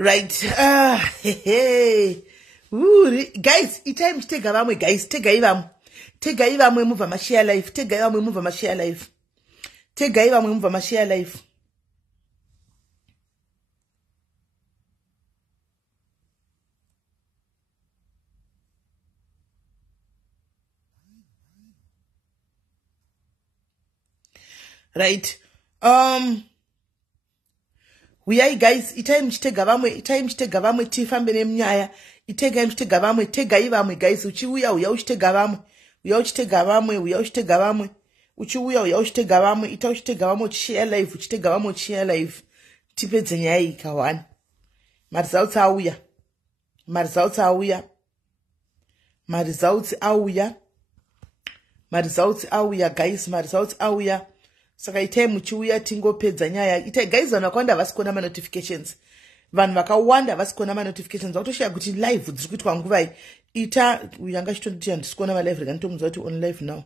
Right. Hey. Ooh, guys, itime tega vamwe guys, tega ivamwe. Tega ivamwe move ma share life. Tega ivamwe move ma share life. Tega ivamwe move ma share life. Right. We are guys, itime chitega vamwe tifambe nemnyaya. Itega mchitega vamwe, tega ivamwe guys, uchiuya uya uchitega vamwe. Uya uchitega vamwe, uchiuya uya uchitega vamwe, ita uchitega vamwe uchishare life, uchitega vamwe uchishare life. Tipedze nyaya iyi kawana. Results auya. Results auya guys, results auya. Saka itai muchiuya tingopedza nyaya. Itai guys vanhu vakawanda vasikona ma notifications. Vanhu vakawanda vasikona ma notifications. Vakutoshiya kuti live dziri kuitwa nguva iyi. Ita uyanga chitoti handisikona ma live rega nditomudza kuti on live now.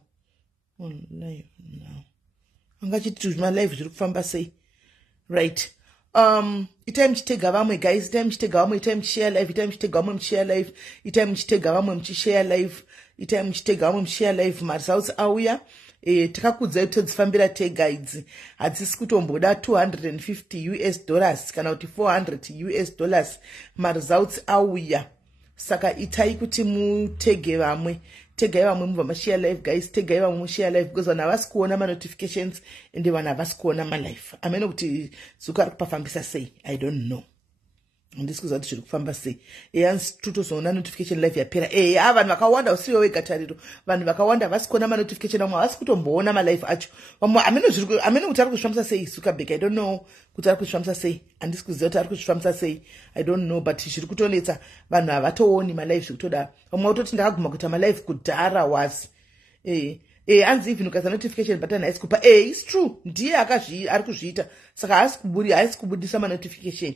On live now. Anga chiti ma live zviri kufamba sei. Right. Itai muchitega vamwe guys, itai muchitega vamwe, itai muchishare live, itai muchitega vamwe muchishare live, itai muchitega vamwe muchishare live, itai muchitega vamwe muchishare live. Results auya. Takakudzai todzifambira tega idzi hadzisi kutomboda $250 kana kuti $400 results auya. Saka itai kuti mutege vamwe, tegai vamwe mubva mashare live guys, tegai vamwe mushare live because vanhu havasi kuona ma notifications ende vanhu havasi kuona ma live. Ameno kuti zuka ari kupafambisa sei, I don't know. Handisi kuziva kuti zviri kufamba sei. Hanzi totozoona notification live yapera. Vanhu vakawanda usiwe wega tariro. Vanhu vakawanda havasi kuona ma notification, vamwe havasi kutomboona ma live acho. Vamwe ameno kuti ari kuzvifambisa sei Zuckerberg, I don't know kuti ari kuzvifambisa sei. Handisi kuziva kuti ari kuzvifambisa sei, I don't know, but zviri kutonetsa vanhu havatooni ma live zvikutoda. Vamwe utoti ndakaguma kuita ma live kudhara was. Hanzi even ukaisa notification button haisi kupa. It's true. Ndiye ari kuzviita. Saka haisi kubudisa ma notification.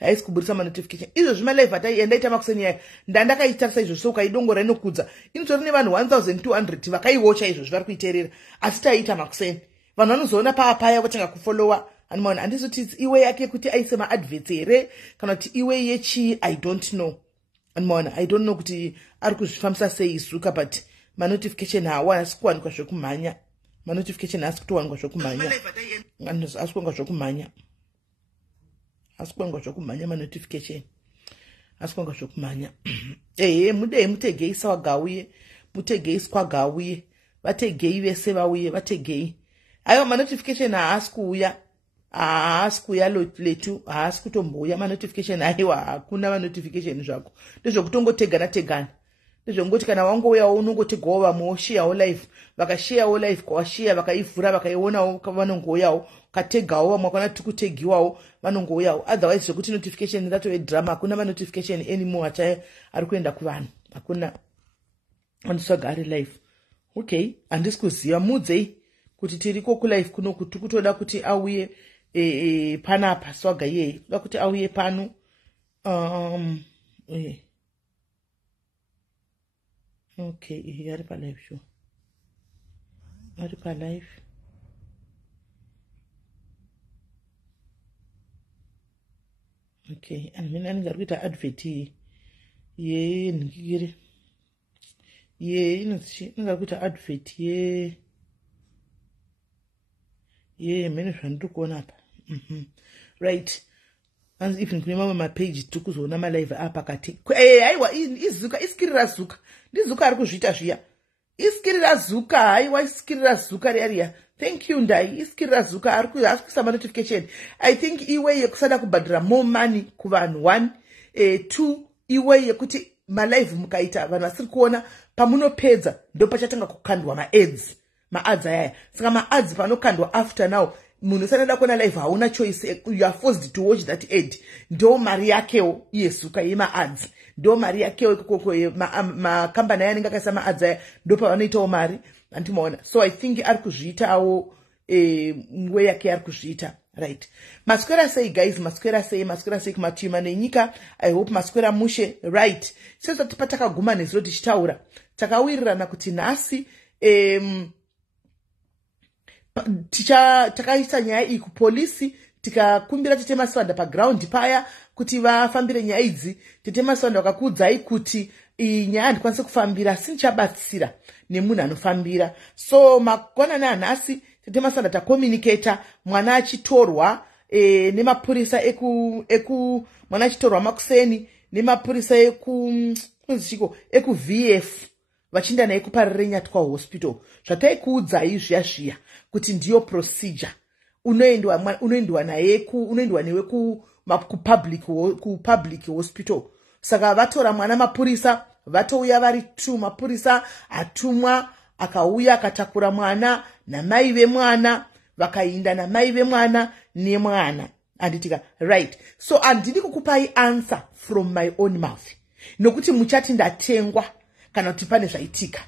Haisi kubudisa ma notification. Izvo zvima live ndaita makuseni yayo. Ndandakaitarisa izvo so kaidongora inokudza. Inotori nevanhu 1200 vakaiwatcha izvo zvari kuiteerera. Asi taita makuseni. Vanhu vanozoona paya vatanga kufollowa. Anomaona handizoti iwe yake kuti aise ma adverts here kana kuti iwe yechi I don't know. Anomaona I don't know kuti ari kuzvifambisa sei Zuka, but ma notification haasi kuwanikwa zvokumhanya. Ma notification haasi kutowanikwa zvokumhanya. Haasi kuwanikwa zvokumhanya. Asikuwanikwa zvokumhanya ma notification. Asikuwanikwa zvokumhanya. Mudei mutegei sawagauye, mutegei skwagauye, vategei vese vauye, vategei. Aiwa ma notification haasi kuuya. Haasi kuuya letu, haasi kutombouya ma notification. Aiwa hakuna ma notification zvako. Ndezvokutongotegana. Ndezvongoti kana wangouyawo unongotegawo vamwe woshiyawo live. Vakashiyawo live kwawashiya vakaivhura vakaionawo vanongouyawo. Kategawo vamwe wakana tikutegiwawo vanongouyawo. Otherwise zvokuti notification ratove drama. Hakuna ma notification anymore achaye ari kuenda kuvanhu. Hakuna. Handiswaga ari live. Okay, handisi kuziva. Mudzei kuti tiriko kulive kuno kuti kutoda kuti auye panapa swaga yeye. Kuda kuti auye pano. Okay, ari pa live show. Ari pa live. Okay, and mina ndingari kuita advert ye ndikire. Ndingari kuita advert ye mene zvandiri kuona apa. Right. And even kune mamwe mapage tiri kuzoona ma live apa kati. Aiwa izuka iskirira Zuka. Ndizuka ari kuzviita zviya. Iskirira Zuka, haiwa iskirira Zuka riya. Thank you ndai. Iskirira Zuka ari kuisa ma notification. I think iwe yekusada kubhadhira more money kuvanhu 1. 2 iwe yekuti ma live mukaita vanhu vasiri kuona pamunopedza ndo pachatanga kukandwa ma ads ayaya. Saka ma ads panokandwa after now. Munhu usanoda kuona live hauna choice, you are forced to watch that ad. Ndo mari yakewo yesuka yema ads. Ndo mari yakewo ikoko ma company yanenge akaisa ma ads aya ndo pavanoitawo mari. Antimaona. So I think ari kuzviitawo mwe yake ari kuzviita. Right. Maswera sei guys, maswera sei kumatima nenyika. I hope maswera mushe. Right. Sezvo takaguma nezuro tichitaura. Takawirirana kuti nhasi takaisa nyaya iyi kupolisi tikakumbira Tete Maswanda paground paya kuti vafambire nyaya idzi. Tete Maswanda vakakuudzai kuti iyi nyaya handikwanisi kufambira, sindichabatsira nemunhu anofambira. So magwanani anhasi Tete Maswanda takomunicata, mwana achitorwa nemapurisa mwana achitorwa Makuseni nemapurisa eku VF vachienda naye kuParire Nyatwa Hospital. Zvataikuudzai zviya kuti ndiyo procedure. Unoendwa naye unoendwa newe kupublic hospital. Saka vatora mwana, mapurisa vatouya vari 2, mapurisa atumwa akauya akatakura mwana namai vemwana, vakainda namai vemwana nemwana. Anditika right. So handidi kukupai answer from my own mouth, nokuti muchati ndatengwa kana kuti pane zvaitika.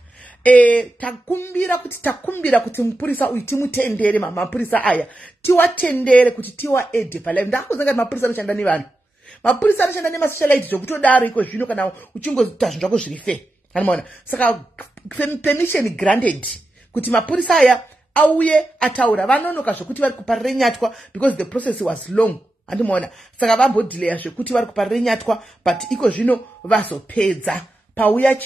Takumbira kuti mupurisa uyu timutendere, mapurisa aya tiwatendere kuti tiwaedhe palive. Ndakuzanga kuti mapurisa anoshanda nevanhu, mapurisa anoshanda nemasocialite zvokutodaro iko zvino kana uchingoita zvinhu zvako zviri fair. Anomaona. Saka permission granted kuti mapurisa aya auye ataura. Vanonoka zvokuti vari kuParire Nyatwa because the process was long. Andimoona. Saka vambodelaya zvekuti vari kuParire Nyatwa, but iko zvino vazopedza pauya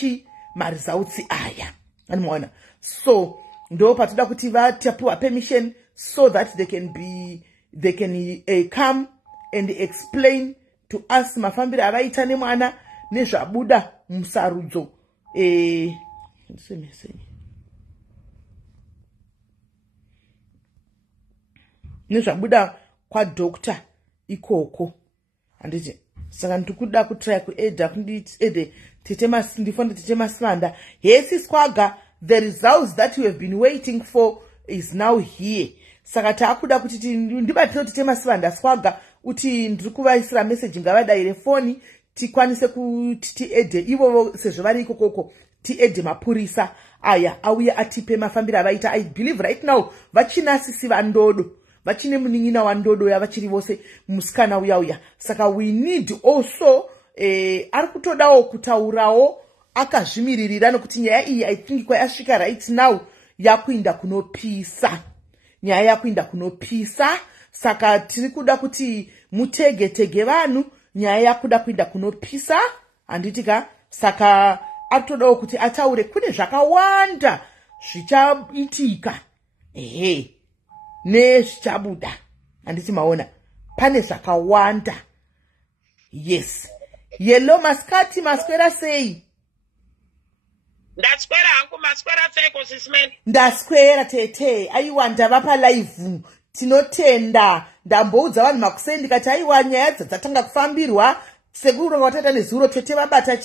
maresults aya. Andimoona. So ndo patoda kuti vatapiwa permission so that they can come and explain to us mafambiro avaita nemwana nezvabuda musarudzo nezvabuda kwadokta ikoko. Handiti saka ndikuda kutry kuedha kundiedhe ndifonde Tete Maswanda. Yesi Skwaga, the results that we have been waiting for is now here. Saka taakuda kuti ndibatiro Tete Maswanda Skwaga uti ndiri kuvaisira message ngavadaire foni tikwanise kuti tiedhe ivo sezvo vari ikokoko, tiedhe mapurisa aya auye atipe mafambiro avaita. I believe right now vachinasisi vandodo, vachine munin'ina wandodo yavachiri vose musikana uya. Saka we need also ari kutodawo kutaurawo akazvimiririra, nokuti nyaya iyi I think kwayasvika right now yakuinda kunopisa, nyaya yakuinda kunopisa. Saka tiri kuda kuti mutege vanhu, nyaya yakuda kuinda kunopisa. Handitika. Saka atodawo kuti ataure kune zvakawanda zvichaitika nezvichabuda. Handiti maona pane zvakawanda. Yes. Yellow maskati maswera sei? Ndaswera hangu. Maswera sei kosismen? Ndaswera tete. Aiwa ndavapa live. Tinotenda. Ndamboudza vanhu Makuseni ndikati aiwa nyaya dzatanga kufambirwa sekuru watata nezuro tete vabata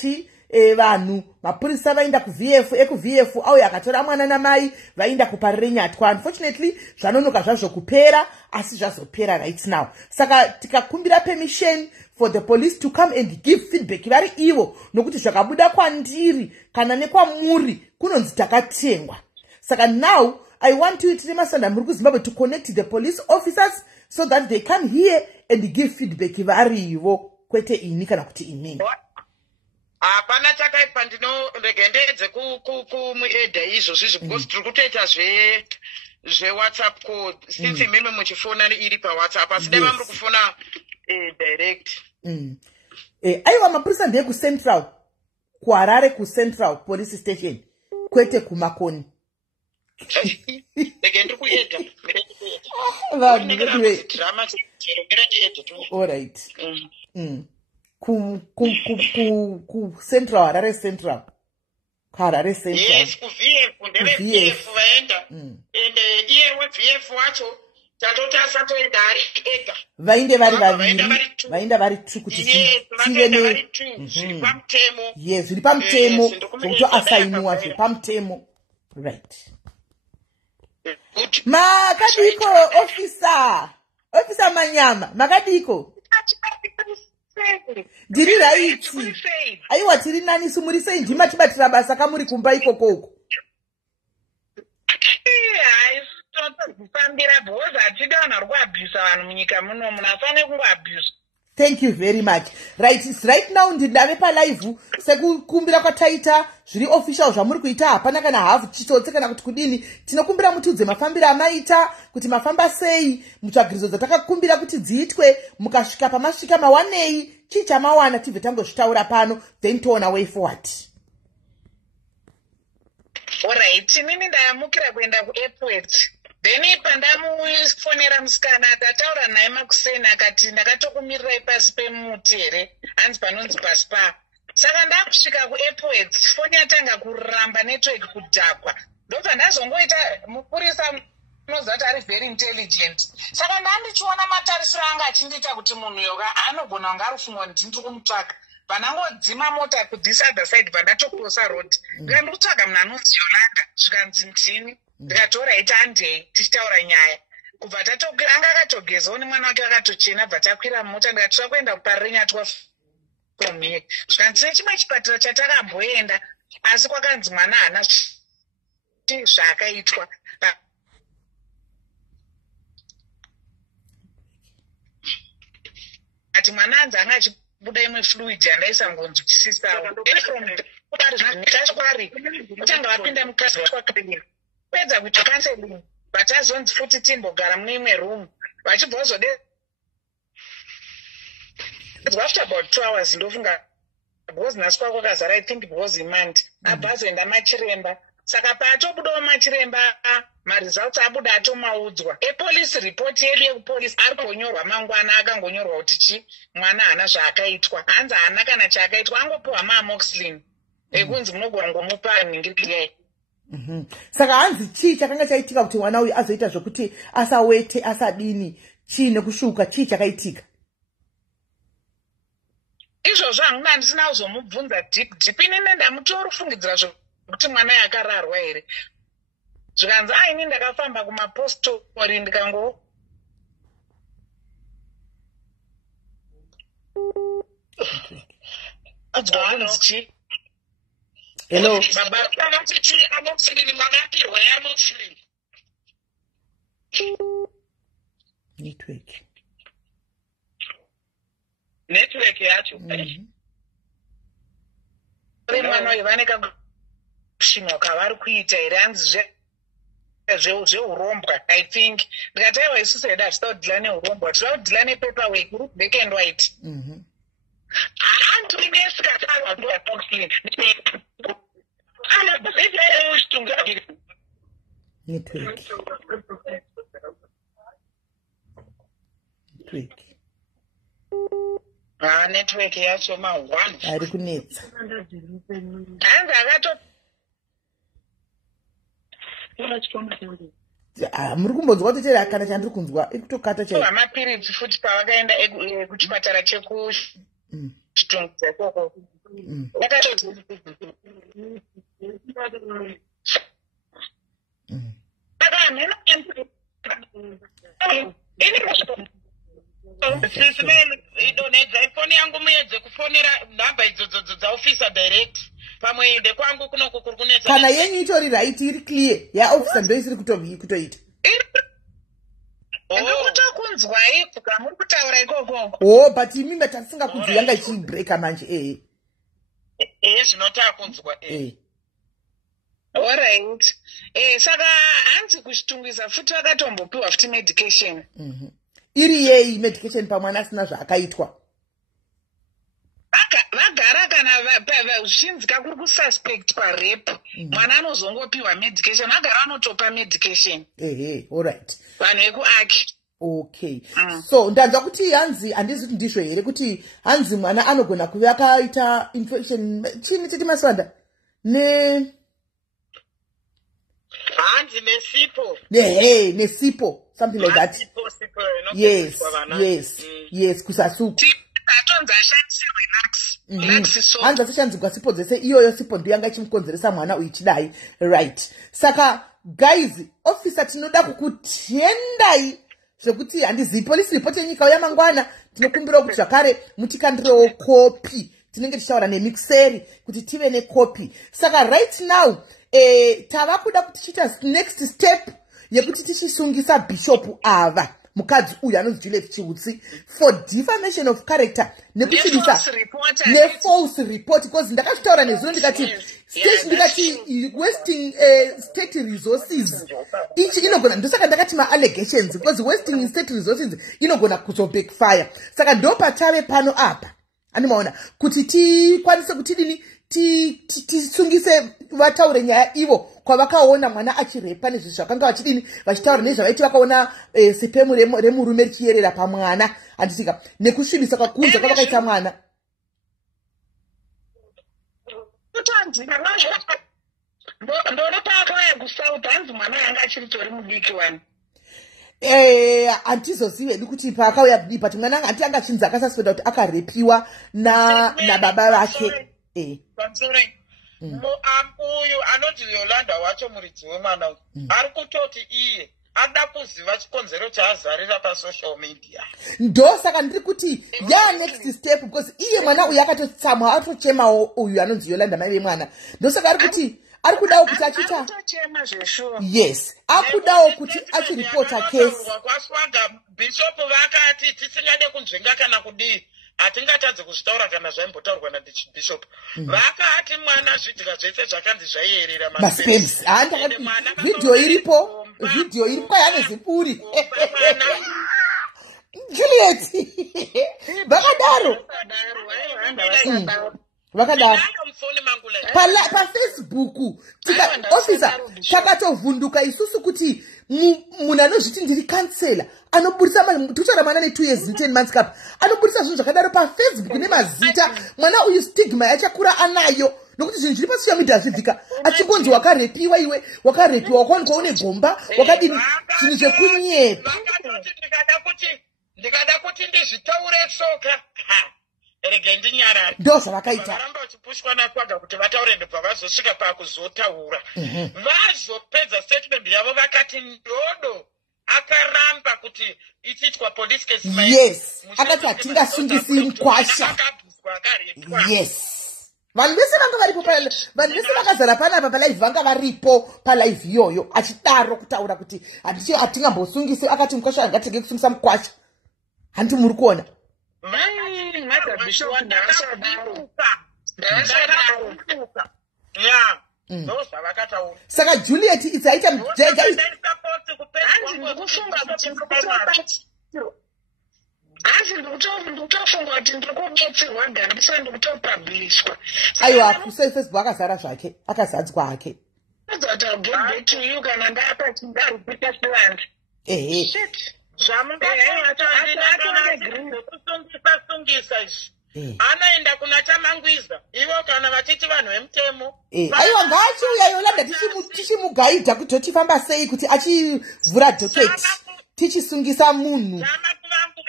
vanhu. Mapurisa vainda kuVF auya akatora mwana namai vainda kuParire Nyatwa. Unfortunately zvanonoka zvazvo kupera, asi zvazopera right now. Saka tikakumbira permission for the police to come and give feedback vari ivo, nokuti zvakabuda kwandiri kana nekwamuri kunonzi takatengwa. Saka now I want you Tete Maswanda muri kuZimbabwe to connect the police officers so that they come here and give feedback vari ivo, kwete ini kana kuti inini. Hapana chakaipa, ndinoregendedze kumuedha izvozvo because tiri kutoita zveWhatsApp call since mimi muchifona iri paWhatsApp, asi dai muri kufona direct. Aiwa mapurisa ndeye kuCentral, kuHarare kuCentral police station, kwete kuMakoni. Ndiri kuedha. All right. Ku Central, Harare Central. Harare Central. Yes, VF vaenda. And iye weVF wacho tatoti asatoenda ari ega. Vainde vari vaviri kuti tive ne zviri pamutemo. Yes, zviri pamutemo zvokuti asainiwa zviri pamutemo. Right. Makadiko officer Manyama, makadiko. Ndiri right. Aiwa tiri nani sumuri sei ndima tibatira basa kamuri kumba ikokoko. Kufambira bhoza atida vanhu vari kuabhisa vanhu munyika muno, munhu afane kungoabhisa. Thank you very much. Right now ndindave palive sekukumbira kwataita zviri official zvamuri kuita hapana kana hafu chitotse kana kuti kudini. Tinokumbira mutudze mafambiro amaita kuti mafamba sei, mutsvagiridzo dzatakakumbira kuti dziitwe, mukasvika pamasvika mawanei, chii chamawana tibve tangozvitaura pano, then toona way forward. Alright, inini ndayamukira kuenda kuairport. Then pandamufonera musikana akataura naye makuseni akati ndakatokumirirai pasi pemuti here, hanzi panonzi paspa. Saka ndakusvika kuairport, foni yatanga kuramba network kudhakwa. Ndobva ndazongoita mupurisa unoziva kuti ari very intelligent. Saka ndandichiona matarisiro anga achindiita kuti munhu yoga anogona kunge ari kufunga kuti ndiri kumutsvaka. Panangodzima mota ku this other side pandatokrosa road. Ndikandi kutsvaga munhu anonzi Yolanda, zvikanzi mtini. Ndikatora ita handei tichitaura nyaya. Kubva tatokwira anga akatogezawo nemwana wake akatochena, bva takwira mota ndikatora kuenda kuparenya from here. Zvikanzi nechimwe chipatara chatakamboenda, asi kwakanzi mwana haana zvakaitwa. Ati mwana hanzi anga achibuda imwe fluid yandaisa ngonzi chisisawo. Taswari utanga vapinda mukasi wakapinda. Pedza kuita counseling, vatazonzi futi timbogara mune imwe room. Vachibva vazodedzwa after about 2 hours ndofunga because nhasi kwako kazara I think because imandi. Abhazoenda machiremba. Saka paatobudawo machiremba, maresults abuda atomaudzwa. Epolice report yedu yekupolice ari kunyorwa mangwana akangonyorwa kuti chi mwana haana zvaakaitwa. Hanzi haana kana chaakaitwa, angopiwa maamoxicillin. Ekunzi munogona ngomupa ningiriyai. Saka hanzi chii chakanga chaitika kuti mwana uyu azoita zvokuti asawete asadini, chii nekushuka, chii chakaitika? Izvozvo hanguna ndisina kuzomubvunza deep inini ndamutorufungidzira zvokuti mwana yakararwa here. Zvikanzi ini ndakafamba kumapostori ndikango adzwakunzi chii. Hello. Baba vakati amoxicillin makapirwa yamoxicillin. Network yacho. Mwana uyu vane kakushimwa kavari kuita here, hanzi zveurombwa I think. Ndikataiwa isusu hedu hatida kudhila neurombwa, tinoda kudhila nepaperwork, uri black and white. Andinesikatawa ndoamoxicillin. Network yacho ma1 ari kunetsa. Hanzi akato muri kumbonzwa kuti chera kana chandiri kunzwa ikutokata chero. Mapiritsi futi pavakaenda kuchipatara chekuchitungudza ikoko. Foni yangu muedze kufonera nhamba idzodzo dzaofficer direct. Pamwe inde kwangu kunoko kuri kunetsa. Kana yenyu itori right iri clear yaofficer ndo isiri kutoita. Ndikutokunzwai kuka muri kutaura ikoko. But imimba tasingakunzwi yanga ichibreaka manje zvinotakunzwa Alright. Saka hanzi kuchitungwiza futi vakatombopiwa futi medication. Iri yei medication pamwana asina zvaakaitwa? Vagara kana zvichinzika kuri kususpect parape, mwana anozongopiwa medication, vagara anotopa medication. Alright. Vanhu vekuaki. Okay. So ndanzwa kuti hanzi handizi kuti ndizvo here kuti hanzi mwana anogona kuve akaita infection chini titi maswanda hanzi nesipo. Nesipo, something like that. Sipo, yes, kusasuku. Atonza ashandisirwe lax. Hanzi asishandzirwa sipo dzese iyoyo sipo ndiyo yanga ichimukonzeresa mwana uyu chidai. Right. Saka guys, officer tinoda kukutendai zvekuti handizivi police report yenyika yamangwana, tinokumbira kuti zvakare mutikandirewo kopi. Tinenge tichaura nemixeri kuti tive nekopi. Saka right now tava kuda kuti tichita next step yekuti tichisungisa bishop ava mukadzi uyu anonzi Juliet Chiutsi for defamation of character nekuchidisa false report because ndakataura nezvino ndikati wasting state resources ichi inogona ndosaka ndakati allegations because wasting state resources inogona kuzobackfire saka ndopatave pano apa animaona kuti tikwanise kuti tisungise vataure nyaya ivo kwavakaona mwana achirepa nezvizvi zvakanga vachidini vachitaura nezvavaiti vakaona sipemu remurume richiyerera pamwana handisika nekusvibisa kakunza kwavakaita mwana handizozivi hedu kuti paakauya kudii but mwana anga handiti anga achinzi akasuspenda kuti akarepiwa nababa vake uyu anoti Yolanda wacho muridzi wemwana uyu ari kutoti iye ada kuziva chikonzero chaazarira pasocial media ndosaka ndiri kuti next step because iye mwana uyu akatotsamwa atochemawo uyu anonzi Yolanda mai vemwana ndosaka ari kuti ari kudawo kuti achita yes akudawo kuti achiripota case kwaswaga bishop vakati tisingade kunzvenga kana kudii hatingatadzi kuzvitaura kana zvaimbotaurwa nabishop vakati mwana zvidhika zvese zvakanzi zvaiyerera maspams video iripo kwai ane ziburi Juliet vakadaro pafacebook officer takatovhunduka isusu kuti munhu anozviti ndiri kansela anoburisa tuchara mwana ne2 years 10 months cup anoburisa zvinhu zvakadaro pafacebook nemazita mwana uyu stigma yachakura anayo nokuti zvinhu zviri pasocial media zvidzika achingonzi wakarepiwa iwe wakarepiwa wakawanikwa une gomba wakadini zvinhu zvekunyepa ndikada kuti ndizvitaure tsoka rege ndinyarara ndozvavakaita varamba vachipushwa nakwaga kuti vataure ndobva vazosvika pakuzotaura vazopedza statement yavo vakati ndodo akaramba kuti ichiitwa police case yes akati hatingasungisi mukwasha yes vanhu vese vanga varipo vanhu vese vakazara panapa palive vanga varipo palive iyoyo achidaro kutaura kuti hatingambosungisi akati mukwasha angatenge kusungisa mukwasha handiti muri kuona saka Juliet isaita aiwa Facebook akazara zvake akazadzwa hake anoenda kuna Tamangwiza ivo kana vachiti vanhu vemutemo aiwa ngaachiuya Yolanda tichimugaidha kuti totifamba sei kuti achivhura docket tichisungisa munhu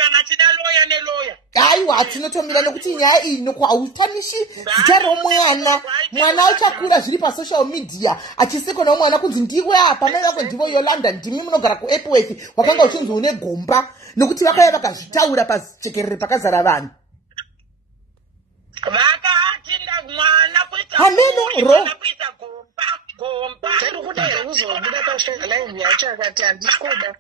kana achida loya neloya aiwa tinotomira nekuti nyaya iyi nokuhautanishi zita romwana achakura zviri pasocial media achisikona mwana kunzi ndiwe apa mai vako ndivo Yolanda ndimi munogara kuEpworth wakanga uchinzi une gomba nokuti vakauya vakazvitaura pachekerere pakazara vanhu vakatinda mwana kuita gomba kuda kuzobuda palive yacho akati handikuda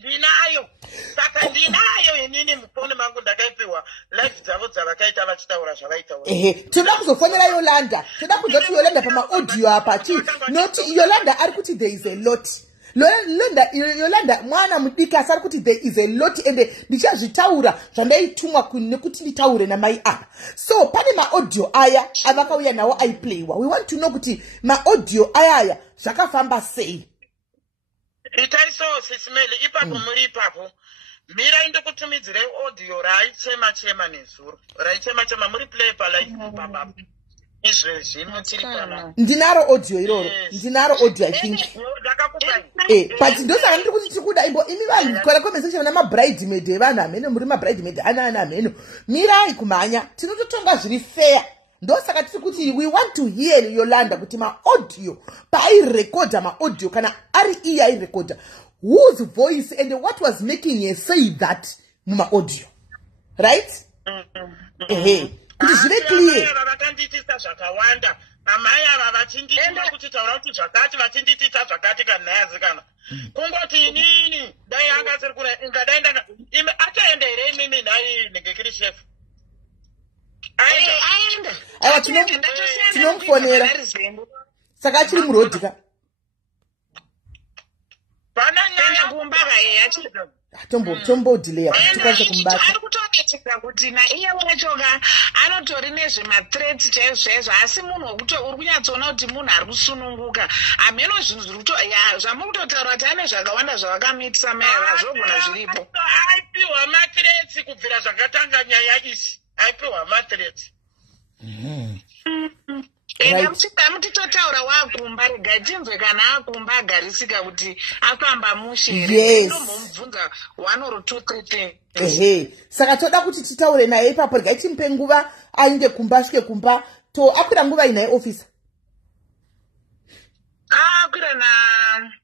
ndinayo saka ndinayo inini mufoni mangu ndakaipiwa live dzavo dzavakaita vachitaura zvavaitaura toda kuzofonera Yolanda toda kuzoti Yolanda pamaaudio apa noti Yolanda ari kuti there is a lot Yolanda mwana mudiki asari kuti there is a lot ende ndichazvitaura zvandaitumwa nekuti nditaure namai apa so pane maaudio aya avakauya nawo aiplayiwa we want to know kuti maaudio ayaya zvakafamba sei itaiso sisimeli ipapo muri ipapo mira ndikutumidzire audio raichema nezuro raichema muri play palive papapo izvezvi mutiri pana ndinaro audio iroro ndinaro audio I think but ndosaka ndiri kuti tikuda imbo imi vanhu kora conversation na bridesmaid evanhu amene muri bridesmaid ana ameno mirai kumhanya tinototonga zviri fair ndosaka tiri kuti we want to hear Yolanda kuti maaudio paairekodha maaudio kana ari iye airekodha whose voice and what was making her say that mumaaudio right kuti zvive clear vakanditisa zvakawanda amai ava vachindituma kuchitaura kuti zvakati vachinditita zvakati kanhayazikana kungoti inini dai anga siri kuna ingadai ataenda here imimi nhai negekiri shefu aenda aiwa tinomufonera saka achiri murodhika pana nyaya kumba achiri tombodhileya kuti tikwanise kumubata. ari kutoonekeka kuti naiye wachoka anotori nezvemathreat chaizvo asi munhu wokuti uri kunyatsoona kuti munhu ari kusununguka hameno zvinhu zvamukutotaura kuti ane zvakawanda zvavakamitisa mayava zvogona zviripo aipiwa mathreats kubvira zvakatanga nyaya isi aipiwa mathreats mutitotaura waakumba rega chinzwe kana akumba agarisika kuti afamba mushe ndombomubvunza 1 or 2 3 things. Saka toda kuti titaure naye ipapo rega timpe nguva ainde kumba asvike kumba to akwira nguva inaye officer akwira na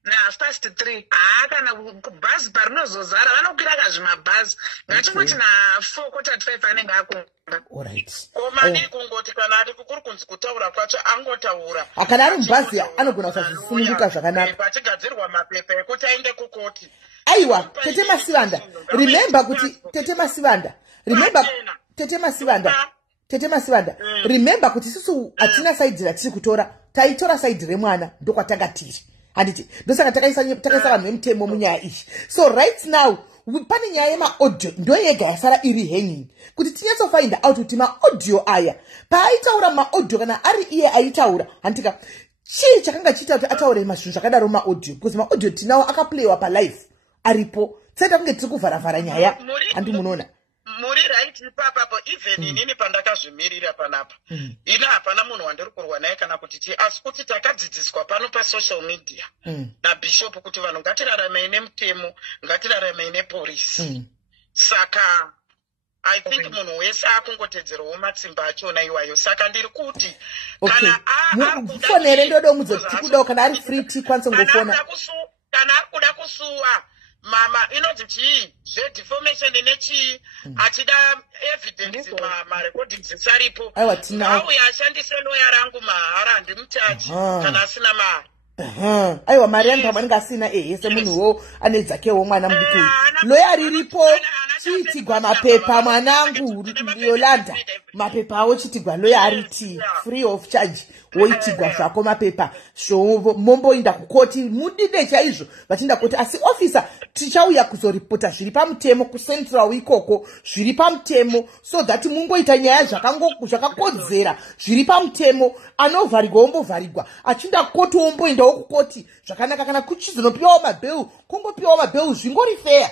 3:30 kana bhazi parinozozara vanokwira kazvimabhazi ngatingoti na 4:45 anenge akumba. Alright. Komani kungoti kana ari kuri kunzi kutaura kwacho angotaura. Akana ari mubhazi anogona kusafunguka zvakanaka. Pachigadzirwa mapepa ekuti aende kukoti. Aiwa, Tete Masivanda. Remember kuti Tete Masivanda. Remember kuti susu atina side ratiri kutora. Taitora side remwana ndokwatanga tiri. Handiti. Ndosaka takaisa vanhu vemutemo munyaya ishi. So right now pane nyaya yemaaudio ndo yega yasara iri hanging kuti tinyatsofind out kuti maaudio aya paaitaura maaudio kana ari iye aitaura handika chii chakanga chiita kuti ataure mazvinhu zvakadaro maaudio because maaudio tinawo akaplayiwa palive aripo tsaita kunge tiri kuvharavhara nyaya handi munoona muri right ipapapo even inini pandakazvimirira panapa ina hapana munhu wandiri kurwa naye kana kuti asi kuti takadzidziswa pano pasocial media nabishop kuti vanhu ngatirarame nemutemo ngatirarame nepolisi saka I think munhu wese akungotedzerawo matsimba achona iwayo saka ndiri kuti kana fonere ndodo mudzoti kudawo kana ari free tikwanise ngofona kana ari kuda kusuwa mama inonzi chii zvedefamation nechii achida evidence marecordings esaripo auya ashandise loya rangu mahara handimutachi kana asina mari aiwa mari yangu pamwe ngasina yese munhuwo ane dzakewo mwana mudiki uyu loya riripo chiitigwa mapepa mwanangu Yolanda mapepa awo chiitigwa loya ariti free of charge woitigwa zvako mapepa momboinda kukoti mudide chaizvo vachiinda koti asi officer tichauya kuzoripota zviri pamutemo kucentral ikoko zviri pamutemo so that mungoita nyaya zvakakodzera zviri pamutemo anovharigwa ombovharigwa achinda koti omboindawo kukoti zvakanaka kana kuchizonopiwawo mabheu kungopiwawo mabheu zvingori fair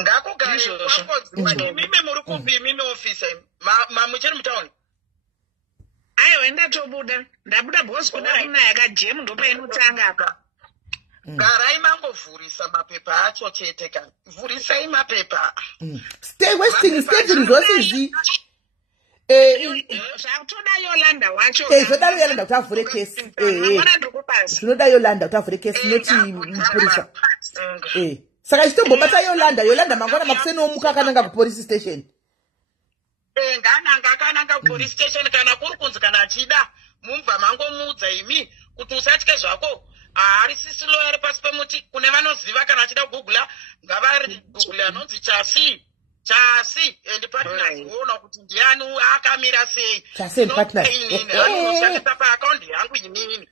ngakugare mimi muri kupi mimi officer muchiri mutauni aiwa ndatobuda ndabuda bhosi kuda kunaya kajemu ndopainotanga apa garai mangovhurisa mapepa acho chete kana vhurisai mapepa stay wasting state resources zvakutoda Yolanda wacho zvoda Yolanda kuti avhure kesi zvinoda Yolanda kuti avhure kesi noti mupurisa saka chitombobata Yolanda mangwana makusenomuka akananga kupolice station ngananga kupolice station kana kuri kunzi kana achida mumva mangomuudza imi kuti usatye zvako haari sisi loya ari pasi pemuti kune vanoziva kana achida kugugula ngavari gugule anonzi chasi and partners voona kuti ndiani akamira sei chasi and partners anoshandisa paakaundi yangu inini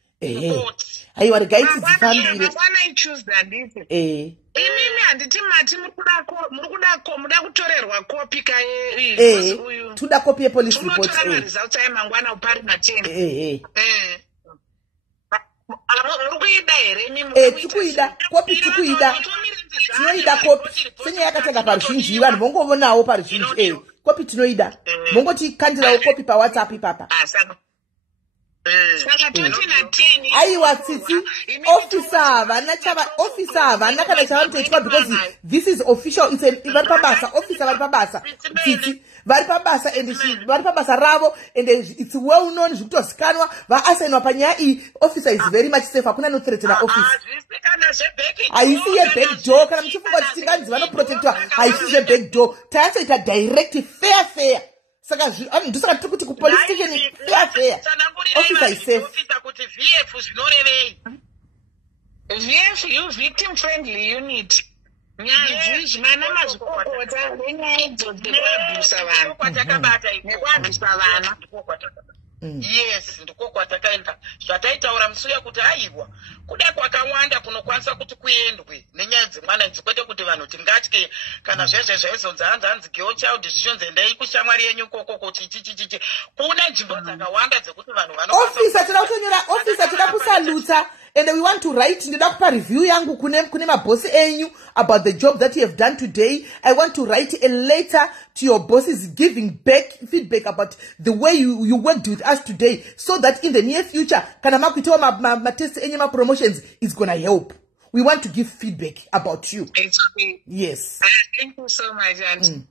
aiwa regai tidzifambire imimi handiti mati muda kutorerwa kopi uyu toda kopi yepolice report results mangwana upari mateni murikuida here tikuida kopi tinoida kopi senyaya yakatanga paruzhinji vanhu vongovonawo paruzhinji kopi tinoida mongotikandirawo kopi pawhatsapp ipapa aiwa tsitsi officer havana kana chavanotoitwa because this is official vari pabasa officer vari pabasa tsitsi vari pabasa and vari pabasa ravo and it's well known zvikutozikanwa vaasainwa panyaya iyi officer is very much safe hakuna anothreatena office haisi yebackdoor kana muchifunga kuti tinganzi vanoprotectwa haisi zvebackdoor tayasoita direct fair saka ndosaka tiri kuti kupolice station fair officer is safe. Kuti VF zvinorevei? VFU victim friendly unit. Nyanzi zvimana mazvikokota venyaya idzodzo dzekuabhusa vanhu nekuabhusa vana. Yes, ndiko kwatakaenda. Zvataitaura musuya kuti aiwa kuda kwakawanda kunokwanisa kuti kuendwe nenyaya dzemwana idzi, kwete kuti vanhu tingatye kana zvezvezvezonzi hanzi girl child decisions endai kushamwari yenyu kokoko chichichichichi. Kuna nzvimbo dzakawanda dzekuti vanhu officer tinoda kutonyora officer tinoda kusaluta and we want to write ndinoda kupa review yangu kune mabossi enyu about the job that you have done today. I want to write a letter to your bosses giving back feedback about the way you worked with us today, so that in the near future kana makuitawo matest enyu ma-promotions is gonna help. We want to give feedback about you. It's okay. Yes. Thank you so much, Auntie.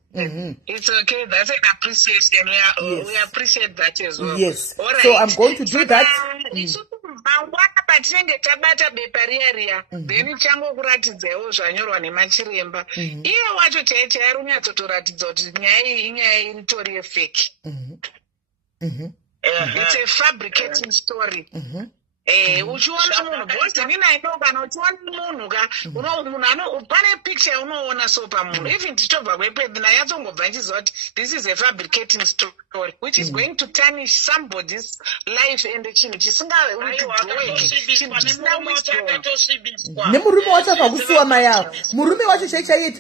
It's okay. That's an appreciation. We appreciate that as well. Yes. All right. So I'm going to do that. Mangwana patinenge tabata bepa riya then changokuratidzawo zvanyorwa nemachiremba. Iye wacho chaicho ari unyatsotoratidza kuti nyaya iyi inyaya iritori yefeki. It's a fabricating story. Uchiona munhu bhozi ninaino kana uchiona munhu ka munhu pane picture unoona so pamunhu even tichobva kwepedhi naye atsongobva nchiziva kuti this is a fabricating story which is going to tarnish somebody's life and chinhu nemurume wacho afa kusuwa mai avo. Murume wacho chaichaiye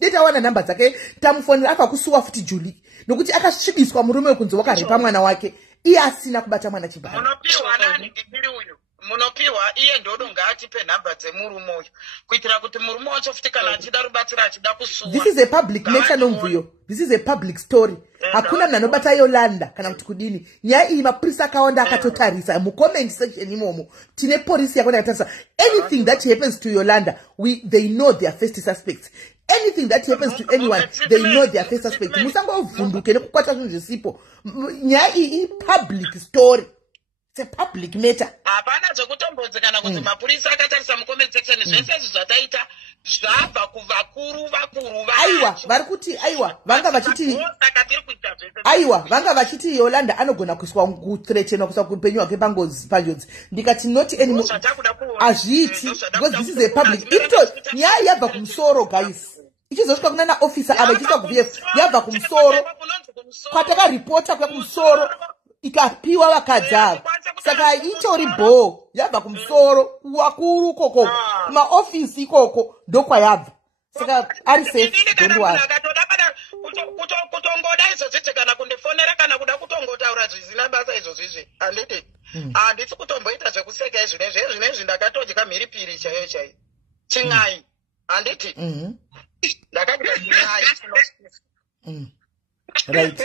detawana nhamba dzake tamufonera afa kusuwa futi Julie nokuti akasvibiswa murume wekunzi wakarepa mwana wake iye asina kubata mwana chibharo. Munopiwa nani ndiri uyu? Munopiwa iye ndodo ngaatipe nhamba dzemurume uyu kuitira kuti murume wacho futi kana achida rubatsiro achida kusuwa. This is a public matter nomvuyo. This is a public story. Hakuna munhu anobata Yolanda kana kuti kudini. Nyaya iyi mapurisa akawanda akatotarisa mucomment section imomo. Tine polisi yakona yatarisa anything that happens to Yolanda, they know they are first suspects. Anything that happens to anyone, they know they are first suspects. Musangovhunduke nekukwata zvinhu zvisipo. Nyaya iyi public story. It's a public matter. Hapana zvekutombodze kana kuti mapurisa akatarisa mucomment section zvese zvataita zvabva kuvakuru aiwa vari kuti aiwa vanga vachiti aiwa vanga vachiti Yolanda anogona kuiswa kuthreatenwa kusa kupenyu wake panjodzi ndikati not anymore azviiti because this is a public ito nyaya yabva kumusoro guys ichizosvika kunana officer ava ichiiswa kuVF yabva kumusoro kwatakaripota kuya kumusoro ikapiwa vakadzi ava saka itori bho yabva kumusoro wakuru ikoko kumaofisi ikoko ndokwayabva saka ari safe don't worry. Kutongoda izvozvi kana kundifonera kana kuda kutongotaura zvisina basa izvozvizvi handiti handisi kutomboita zvekuseka izvinezvi ndakatodya mhiripiri chaiyo chaiyo chin'ai handiti ndakadya chin'ai. Right.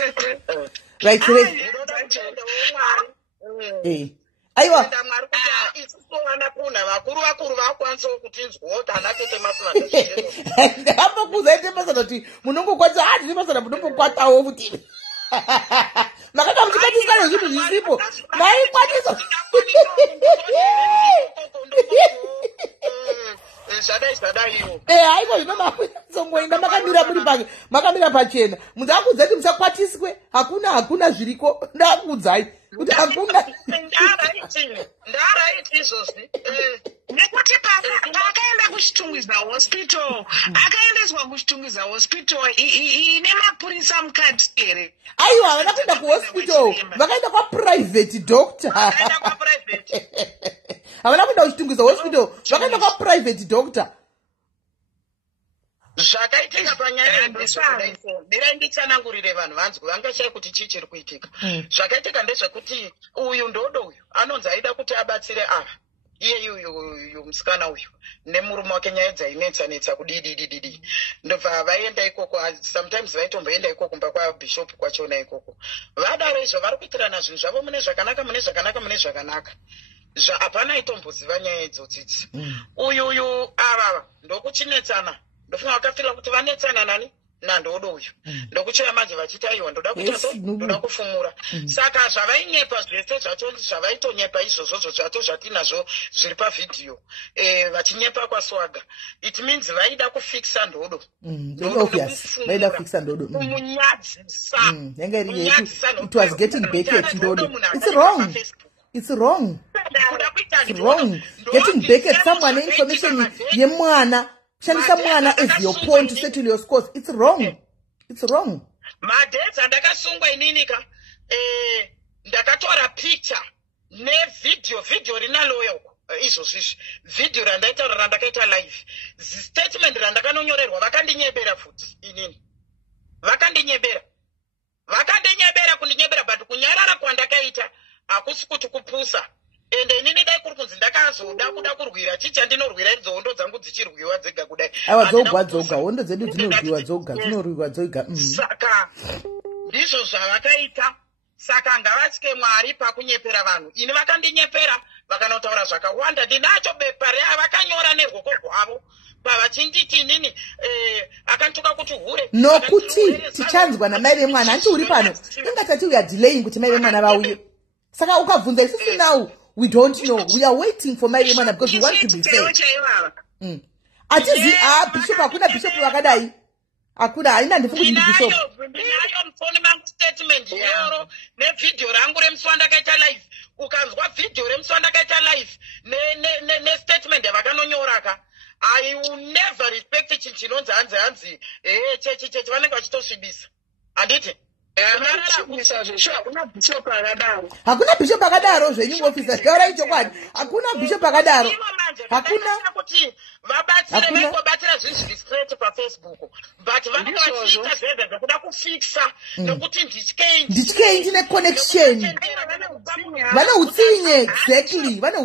Aiwa vakuru vakwanisawo kutinzwawo kana tete masana hapo kuzaite masana kuti munongokwanisa ndine masana munombokwatawo kuti makanga muchikatisa nezvinhu zvisipo maikwanisa aiko zvino makuisongoenda makamira muri pake makamira pachena munhu akudza kuti musakwatiswe hakuna zviriko ndakuudzai kuti hakuna ndaraiti izvozvi nekuti paakaenda kuchitungwiza hospital akaendeswa kuchitungwiza hospital ine mapurisa mukati here aiwa havana kuenda kuhospital vakaenda kwaprivate doctor havana kuenda kuchitungwiza hospital vakaenda kwaprivate doctor. Zvakaitika panyaya ndirai nditsanangurire vanhu vanzwe vangashaya kuti chii chiri kuitika. Zvakaitika ndezvekuti uyu ndodo uyu anonzi aida kuti abatsire ava iye uyu musikana uyu nemurume wake nyaya dzainetsanetsa kudididididi ndobva vaenda ikoko sometimes vaitomboenda ikoko kumba kwabhishop kwachona ikoko vadaro izvo vari kuitirana zvinhu zvavo mune zvakanaka hapana itomboziva nyaya idzodzidzi uyu avava ndokuchinetsana ndofunga vakafira kuti vanetsana nani nandodo uyu ndokuchera manje vachiti aiwa ndoda kuita so ndoda kufumura saka zvavainyepa zvese zvacho zvavaitonyepa izvozvo zvato zvatinazvo zviri pavhidhiyo vachinyepa kwaswaga it means vaida kufikisa ndodo vaida kufikisa ndodo kumunyadzisa it was getting back at ndodo. It's wrong. It's wrong. It's wrong. Getting back at someone information yemwana, kushandisa mwana as your pawn to settle your scores. It's wrong. It's wrong. Madetsa ndakasungwa ininika ndakatora picture ne video rinaloyo izvozvizvi video randaitaura randakaita live statement randakanonyorerwa vakandinyebera futi inini vakandinyebera kundinyebera but kunyarara kwandakaita hakusi kuti kupusa ende inini dai kuri kunzi ndakazoda kuda kurwira chicha ndinorwira idzo hondo dzangu dzichirwiwa dzega kudai aiwa dzogwa hondo dzedu dzinorwiwa dzoga saka ndizvo zvavakaita saka ngavatye Mwari pakunyepera vanhu ini vakandinyepera vakanotaura zvakawanda ndinacho bepa vakanyora nerwoko rwavo pavachinditi inini akantuka kuti hure nokuti tichanzwa namai vemwana hanti uri pano ingatati we are delaying kuti mai vemwana vauye saka ukabvunza isisi now we don't know, we are waiting for mai vemwana because we want to be fair. Atizi bishop hakuna bishop wakadai hakuna haina ndifungu ndi bishop ndinayo mfoni mangu statement yoro ne video rangu remuswanda kaita live ukanzwa video remuswanda kaita live ne statement yavakanonyoraka I will never respect chinonzi hanzi chechi vanenge vachitosvibisa handiti hakuna bishop akadaro zvenyu officer taura ichokwadi hakuna bishop akadaro hakuna kuti vabatsire vaikobatsira zvinhu zviri straight pafacebook but vanenge vachiita zvega zvekuda kufixa nokuti ndityei ndine connection vane utsinye exactly vane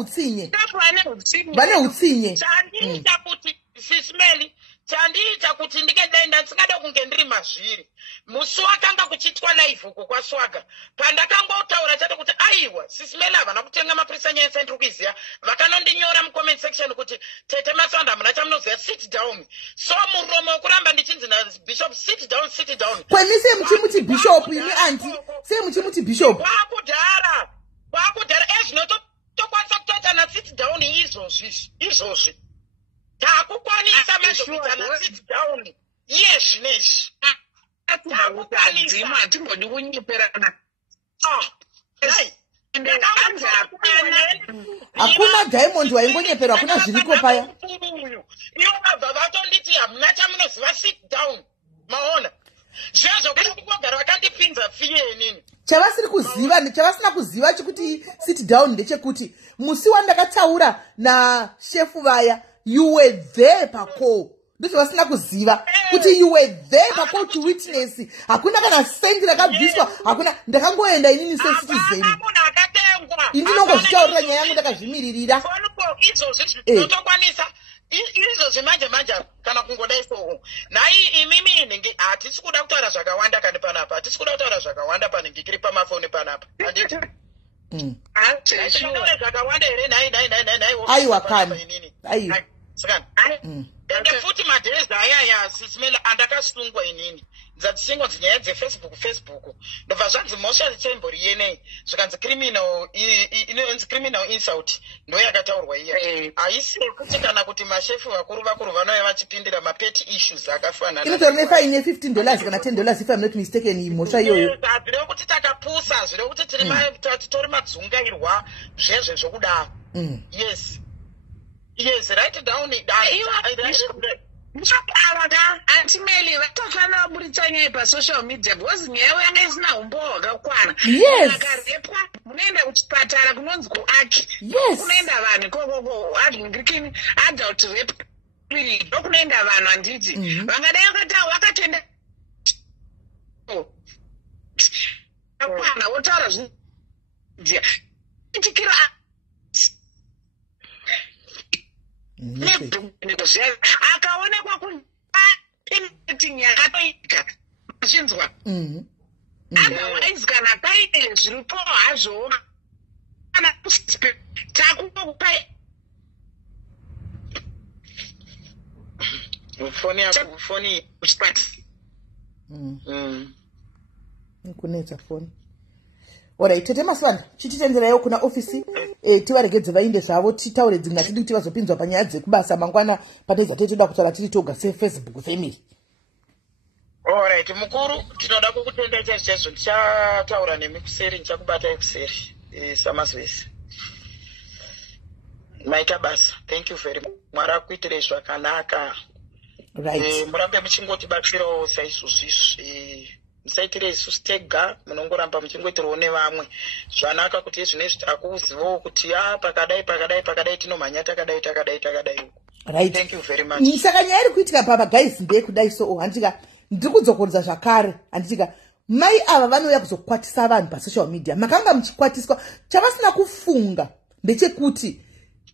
utsinye chandiita kuti sisimeli chandiita kuti ndike denda ndisingada kunge ndiri mazviri musi wakanga kuchitwa live uko kwaswaga pandakangotaura chete kuti aiwa sisimeli havana kutenga mapurisa nyaya ndiri kuiziva vakanondinyora mucomment section kuti tete maswanda hamuna chamunoziva sit down so muromo wekuramba ndichinzi nabishop sit down kwemi semuchimuti bishop ini anti semuchimuti bishop kwakudhara ezvinotokwanisa kutoitana sit down izvozvi takukwanisa manje kuitana sit down iye zvinezvi hatingodi kunyeperana hakuna Diamond waingonyeperwa hakuna zviriko paya ivo vabva vatonditi hamuna chamunoziva sit down maona zvezvo kuti kugara vakandipinza fiye inini chavasina kuziva chekuti sit down ndechekuti musi wandakataura na shefu vaya you were there pako ndizvo vasina kuziva kuti you were there pako to witness hakuna kana sendi rakabviswa hakuna ndakangoenda inini secitizen indinongozvitaurira nyaya yangu ndakazvimiririra izvozvinotokwanisa izvozvi manje kana kungodai soho nhai imimi nenge hatisi kuda kutaura zvakawanda kandi panapa hatisi kuda kutaura zvakawanda panenge kiri pamafoni panapa handiti zvakawanda here nhai aiwa kani aiwa ende futi madhezi ayaya sisimela andakasungwa inini nzatisingwa nyaya dzefacebook ndobva zvanzi motion chamber yenei zvikanzi criminal insult ndo yakataurwa iya haisi kuti kana kuti mashefu vakuru vanouya vachipindira mapet issues akafanana inotori nefaine $15 kana $10 if I'm not mistaken mhosva iyoyo zvireve kuti takapusa zvireve kuti titori madzungairwa zvezve zvokudaro yes write down antimeli vatofanira kuburitsa nyaya pasocial media because nyaya yanga isina umbo hwakakwana akarepwa munoenda kuchipatara kunonzi kuaki kunoenda vanhu ikokoko adringirikini adult rape clinic ndokunoenda vanhu handiti vangadai vakatoenda akwana wotaura zviitikira akaonekwa kupeneting yakatoita achinzwa otherwise kana paine zviripo hazvo kana takupa foni kuchipatara kunetsa foni. Alright, tete Masivanda, chititenderayo kuna ofisi tivaregedze vainde zvavo titaure dzimwe atidi kuti vazopinzwa panyaya dzekubasa mangwana panoita toda kutaura tiri toga seFacebook family. Alright, mukuru tinoda kukutenda chaizvo ndichataura nemi kuseri ndichakubatai kuseri samazvese. Maita basa. Thank you very much. Mwari akuitirei zvakanaka. Right. Murambe muchingotibatsirawo saizvozvo. Musaitirei isusu tega, munongoramba muchingoitirawo nevamwe. Zvanaka kuti zvinezvi takuzivawo kuti pakadai tinomhanya takadai. Right. Thank you very much. Saka nyaya iri kuitika papa guys ndeyekudai so handika ndiri kudzokorodza zvakare handitika mai ava vanouya kuzokwatisa vanhu pasocial media. Makanga muchikwatiswa chavasina kufunga ndechekuti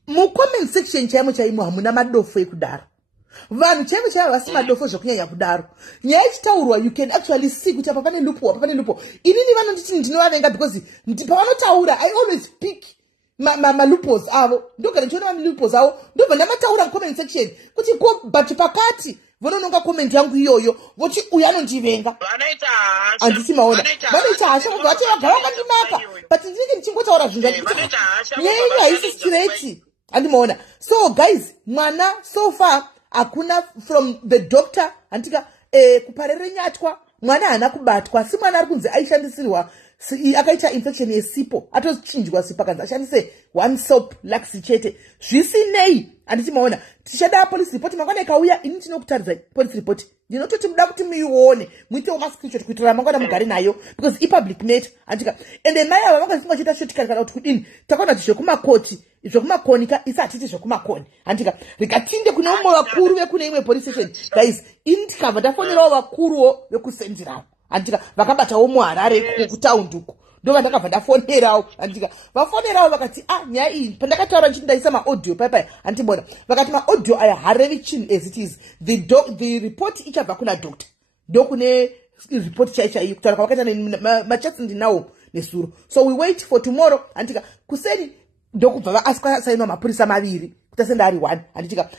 mucomment section chaimo hamuna madofo ekudaro. Vanhu chaimo vasi madofo zvokunyanya kudaro. Nyaya ichitaurwa you can actually see kuti apa pane lupo. Inini vanonditi ndinovavenga because pavanotaura I always pick loopholes avo. Ndogara ndichiona loopholes avo ndobva ndamataura comment section kuti but pakati vonononga comment yangu iyoyo voti uyu anondivenga. Handisi maona vanoita hasha kubva vati vagara vakandinaka but ndinenge ndichingotaura zvinhu nyaya iyi haisi straight. Andimaona. So guys, mwana so far akuna from the doctor antika kuparere nyatwa mwana hana kubatwa si mwana ari kunzi aishandisirwa akaita infection yesipo atochinjwa sipo kanzi ashandise one soap laxi chete zvisinei. Andichimaona tichada police report mangwana ikauya ini tinokutaridza police report ndinototi muda kuti muione muitewo mascreenshot kuitira mangwana mugare nayo because ipublic net antika ende mai ava vanga vachiita shortcut kana kuti kudini takaona kuti zvekumakoti zvokumakonika isatiti zvokumakoni antika rikatinde kune umwe vakuru vekune imwe police station guys ini tikabva ndafonerawo vakuruwo vekusenzerawo antika vakabatawo muharare kutaundi uko ndo vandakabva ndafonerawo antika vafonerawo vakati nyaya iyi pandakataura ndichiti ndaisa maaudio paipai andibona vakati maaudio aya harevi chinhu as it is the report ichabva kuna doctor ndokune report chaichaiyo kutaura kwavakaita machats ndinawo nesuro so we wait for tomorrow antika kuseni ndokubva vasainwa mapurisa maviri kutasenda ari 1 anditika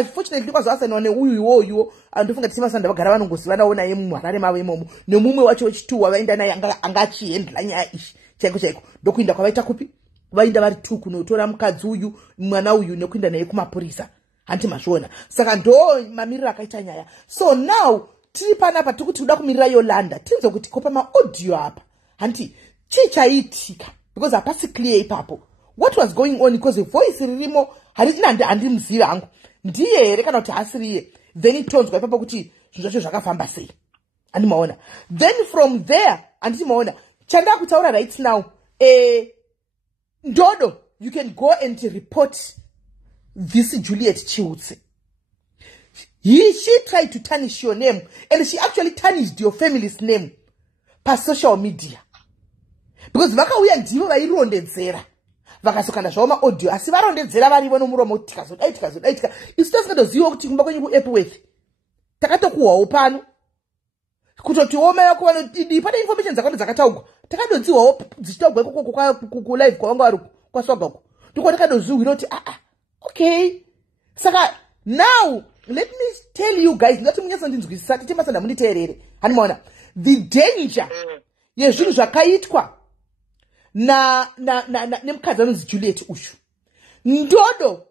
unfortunately kwazoasainwa neuyu iwoyuwo ndofunga kuti Masivanda vagara vanongoziva naye muharare mavo imomo nemumwe wacho wechitu wavaenda naye anga achihendla nyaya ishi chaiko ndokuinda kwavaita kupi vainda vari 2 kunotora mukadzi uyu mwana uyu nekuinda naye kumapurisa handimazviona saka ndo mamiriro akaita nyaya. So now tiri panapa tiri kuti kuda kumirira Yolanda tinze kuti kopa maaudio apa handi chii chaiitika because hapasi clear ipapo what was going on because voice ririmo handimuzivi hangu ndiye here kana kuti hasiriye then itonzwa ipapo kuti zvinhu zvacho zvakafamba sei andimaona then from there andimaona chandaa kutaura right now Ndodo you can go and report this Juliet Chiutse. She tried to tarnish your name and she actually tarnished your family's name per social media because vakauya ndivo vairondedzera vakasokana zvavo maaudio asi varondedzera varivo nomuromo tikazodaitika isu tasingadoziviwo kuti kumba kwenyu kuEpworth takatokuhwawo pano kutotiwo mai vako vanodidi pane information dzakando dzakataugwa takadodziwawo dzichitaugwa ikoko kulive kwavanga vari kwaswaga uko ndiko takadoziwira kuti okay saka now let me tell you guys ndati munyasondinzwisisa titi Masivanda munditeerere handimaona the danger yezvinhu zvakaitwa nemukadzi anonzi Juliet uyu Ndodo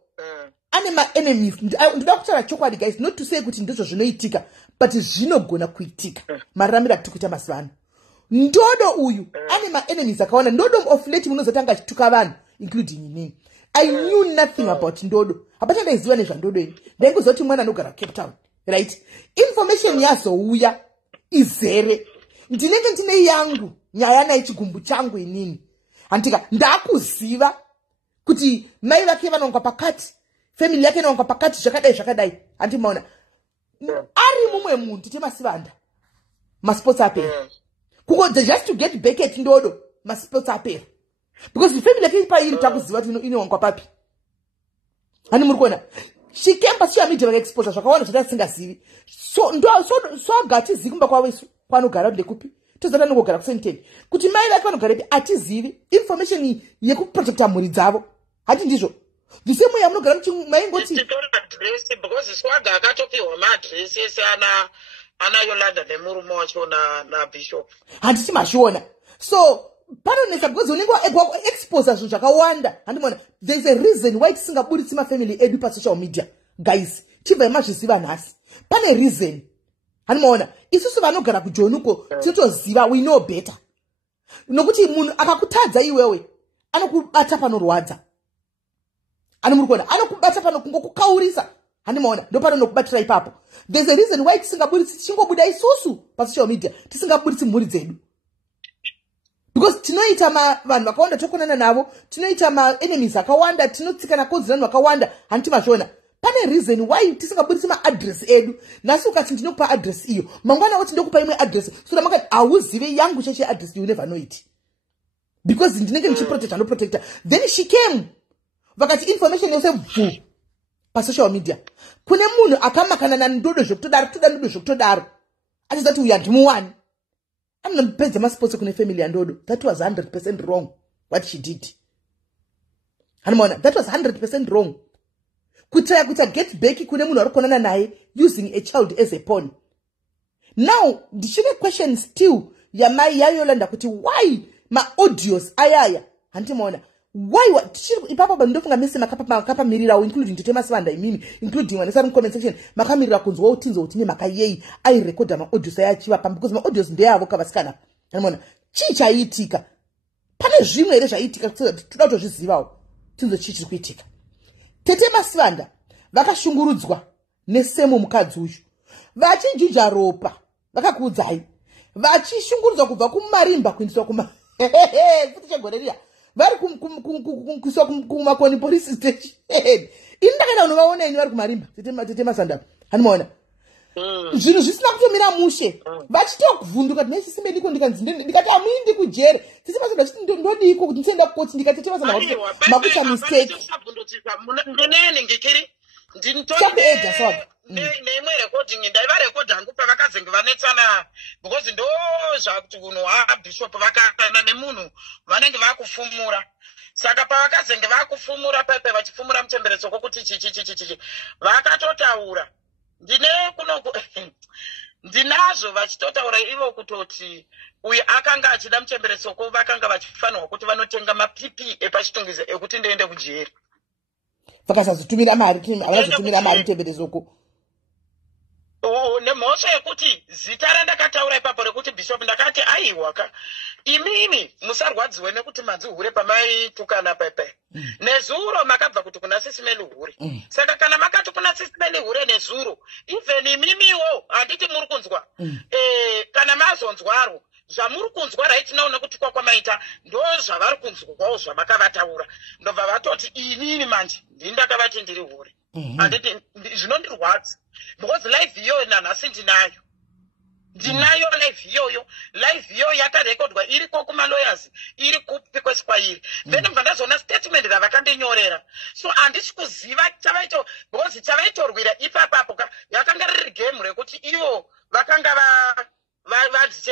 ane maenemies. Ndoda kutaura chokwadi guys, not to say kuti ndizvo zvinoitika but zvinogona kuitika mararamiro atiri kuita mazuva ano. Ndodo uyu ane maenemies akawanda. Ndodo of late munozotanga achituka vanhu including inini. I knew nothing about Ndodo. Hapana ndaiziva nezvaNdodo ini. Ndaingozoti mwana anogara Cape Town, right? Information yazouya izere. Ndinenge ndine yangu nyaya naye chigumbu changu inini. Antika ndakuziva kuti mai vake vanonga pakati, family yake inonga pakati zvakadai. Antimaona ari mumwe munhu tete Masivanda masports apera. Kuko just to get back at Ndodo masports apera. Because the family yake ipa iri takuziva kuti inonga papi. Ani muri kuona she came past your media exposure zvakawanda zvatasingazivi. So gati zikumba kwawesu kwanogara ndekupi. Tozata nongogara kusenteni kuti mai vake vanogara atizivi information yekuprotecta mhuri dzavo. Hati ndizvo the same way yamunogara muchingoti titora address because swaga akatopiwa maadress ese ana Yolanda nemurume wacho na Bishop. Handisi mashona. So panonesa because unenge expose zvinhu zvakawanda. Handimona, there is a reason why tisingaburitsi mafamily edu pa social media. Guys, chibva mazviziva nhasi. Pane reason. Handimona, isusu vanogara kuJonuko tinotoziva, we know better. Nokuti munhu akakutadza iwewe anokubata panorwadza. Anomurikona anokubata pano kungokukaurisa. Handimona, ndo pano nokubatira ipapo. There's a reason why tisingaburitsi chingobuda isusu pa social media. Tisingaburitsi mhuri dzedu. Because tinoita vanhu vakawanda tokonana navo, tinoita enemies akawanda, tinotsikana kodzirano vakawanda, handiti mashona. Pane reason why tisingaburitsi address edu. Nasi ukati ndinokupa address iyo, mangwana wati ndokupa imwe address, so makati auzive yangu cheche address, you never know it. Because ndinenge ndichiprotecta no protector. Then she came. Vakati information yose bvu pa social media. Kune munhu akamakana na ndodo zvokutodaro, toda ndodo zvokutodaro. Atizati uya ndimuwani. Anompedza masipotso kune family yandodo. That was 100% wrong what she did. Handimona, that was 100% wrong. Kuita get back kune munhu arikonana naye using a child as a pawn. Now, ndichine question still yamai yaYolanda kuti why ma audios ayaya. Handimona, why what ipapa bandofunga mese makapamirirawo including Tetema Sibanda imini, including when in comment section makamirira kunzwa utinzo utine makayei ai record ma audios ayachiva pam because ma audios ndeyavo kavasikana. Handimona, chaitika. Pane zvimwe here zvaitika toda kutozvizivawo. Tinzo chiri kuitika. Tetema Sibanda vakashungurudzwa nesemo mukadzi uyu. Vachinjinja ropa, vakakuudzai. Vachishungurudzwa kubva kumarimba kuindiswa kuma futi chagorerira. Vari kuiswa kumakoni police station. Ini ndakaenda unovaona ini vari kumarimba Tetema Sibanda. Handimona. Zvinhu zvisina kutomira mushe. Vachitokuvhunduka kuti nechisimbe ndiko ndikati amuindi kujere. Tetema Sibanda chiti ndodiko kuti ndienda kukoti ndikati Tetema Sibanda makuita mistake. Ndineni ngikiri neimwe recording ndaivarekodha hangu pavakazenge vanetsana because ndo zvakuti unhu waBishop vakakana nemunhu vanenge vakufumura. Saka pavakazenge vakufumura pepe vachifumura muchemberetsoko kuti chichi vakatotaura. Ndinazvo vachitotaura ivo kutoti uyu akanga achida muchemberetsoko vakanga vachifanirwa kuti vanotenga maPP epachitungisi ekuti ndiende kujeri. Vakasazotumira mari havanazotumira mari muchemberetsoko. Nemhosva yekuti zita randakataura ipapo rekuti Bishop ndakati aiwaka imimi musarwadziwe nekuti manzihure pamaitukana pepe. Nezuro makabva kuti kuna Sisimeli hure. Saka kana makati kuna Sisimeli hure nezuro, even imimiwo handiti muri kunzwa. Kana mazonzwaro zvamuri kunzwa right now nekuti kwamaita ndo zvavari kunzwawo zvamakavataura. Ndobva vatoti inini manje ndindakavati ndiri hure. Handiti zvinondirwadza. Because life iyoyo nanhasi ndinayo life iyoyo. Life iyoyo yakarekodwa iriko kumalawyers, iri kupi kwese kwairi. Then mva ndazoona statement ravakandinyorera. So handisi kuziva chavaito because chavaitorwira ipapapo yakanga riri game rekuti ivo vakanga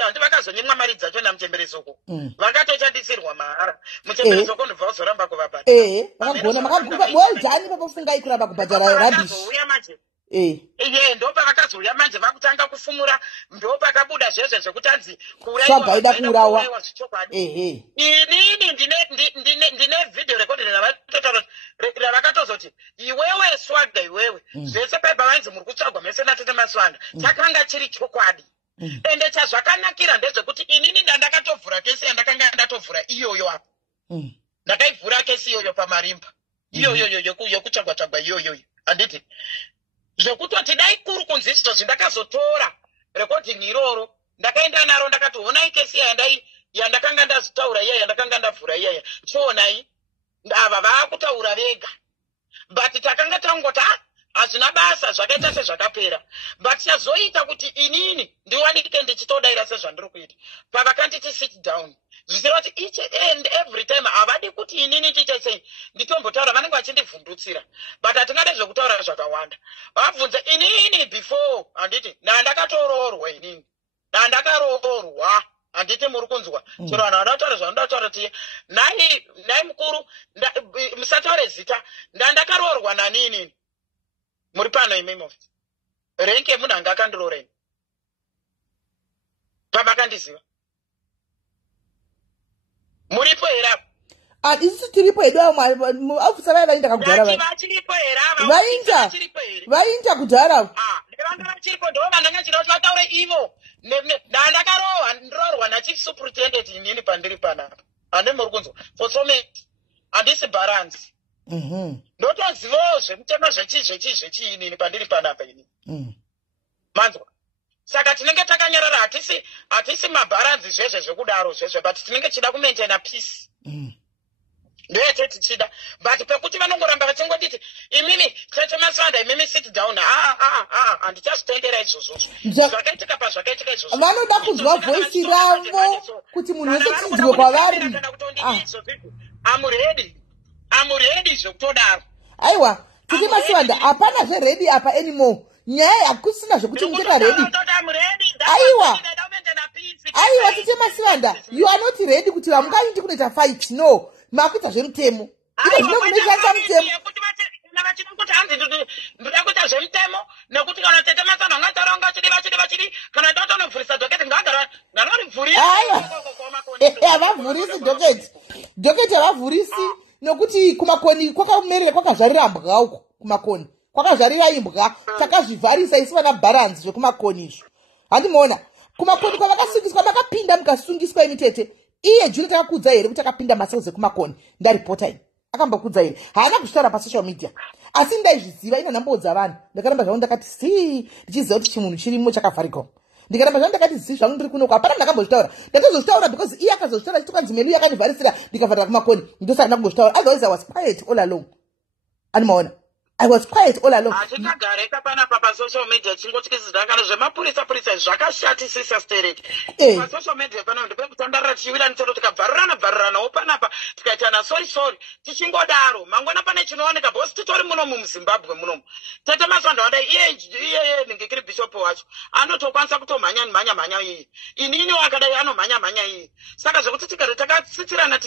handi vakazonyemwa mari dzacho namuchemberetsoko. Vakatochandisirwa mahara. Muchemberetsoko ndobva uzoramba kuvabhadhara. Vakagona makagona papafungai kuramba kubhadhara rubbish. Ndopa vakazouya manje vakutanga kufumura. Ndopa kabuda zveshe zvekuti anzi kuurayiwa kuurawa. Inini ndine video recording ravakatozoti iwewe Swaga iwewe zvese paipa vanzi muri kutsvagwa mese naTetema Sibanda chakanga chiri chokwadi. Ende chazvakanakira ndezvekuti inini ndandakatovhura kesi yandakanga ndatovhura iyoyo apo. Ndakaivhura kesi iyoyo pamarimba iyoyo yokutsvagwa iyoyo. Handiti zvekutoti dai kuri kunzi izvo zvindakazotora recording iroro ndakaenda naro ndakati honai kesi yandakanga ndazotaura iya yandakanga ndavhura iyaya chionai ava vaakutaura vega but takanga tangoti hazvina basa zvakaita sezvakapera but chazoita kuti inini ndiwanike ndichitodaira sezvandiri kuita pavakanditi sit down zvisira kuti each and every time havadi kuti inini tichesei nditombotaura vanenge vachindivhundutsira but hatingade zvekutaura zvakawanda. Vabvunza inini before handiti ndandakatoroorwa inini ndandakaroorwa handiti muri kunzwa chero vanhu vanataura zvanodautaura tiye nai mukuru musataure zita ndandakaroorwa nanini muri pano imimo renke munhu anga akandiroorei pamakandiziva muripo here apo isi tiripo hedu aofisa vai vainda kagara vachiripo here vainda kudhara vanga vachiripo ndo vandanga chida kuti vataure ivo ndakaroorwa nachief superintendent inini pandiri panapa hande muri kunzwa for so many handisi balance ndotozivawo zvemutemo zvechiinini pandiri panapa inini manzwa saka tinenge takanyarara hatisi mabharanzi zvezve zvekudaro zvezve but tinenge chida kumaintaina peace ndete tichida but pekuti vanongoramba vachingoditi imimi Tete Maswanda imimi sit down handichazvitendera izvozvozvo zvakaitika pazvakaitika izvozvo vanoda kunzwa voisi ravo kuti munhu wese chidzirwe kwavari amuredi zvekutodaro aiwa Tete Maswanda hapana zveredi apa anymore nyaya hakusina zvekuti mucheka redi aiwa Tete Maswanda you are not ready kuti vamungaindi kunoita fight no makuita zvemutemo iko zvino munoshandisa mutemo vachikuti hanzi ndoda kuita zvemutemo nekuti kana Tete Maswanda ngataronga chidi kana totonovhurisa dhoketi nganorivhurisa havavhurisi dhoketi havavhurisi nokuti kumakoni kwakamerera kwakazvarira mbwa uko kumakoni kwakazvarira imbwa takazvivharisa isi vana bharanzi zvekumakoni izvo handimaona kumakoni kwavakasungiswa makapinda mukasungiswa imi Tete iye juri takakudza here kuti akapinda maselzi ekumakoni ndaripota ini akambokudza here haana kuzvitaura pasocial media asi ndaizviziva ino nhambodza vanhu ndakaramba zvangu ndakati ndichiziva kuti chimunhu chirimo chakavharikawo ndikaramba zvangu ndakati zvangu ndiri kunoko hapana ndakambozvitaura ndatozozvitaura because iye akazozvitaura chitokanzi menu yakandivharisira ndikavharira kumakoni ndosana kumbozvitaura otherwise I was quiet all along animaona I was quiet all along. Hatitagareka panapa pasocial media chingotyisidzana kana zvemapurisa zvakashatisisa stereki. Pasocial media panapa ndopekutandarira tichiwira nitoro tikabvariranawo panapa tikaitana sorry tichingodaro mangwana pane chinooneka bosi titori muno muZimbabwe munomu. Tete Maswanda wanda iye ndingekiri bishop wacho anotokwanisa kutomhanya iyi inini wakadai anomhanya iyi saka zvekuti tikare takatsitirana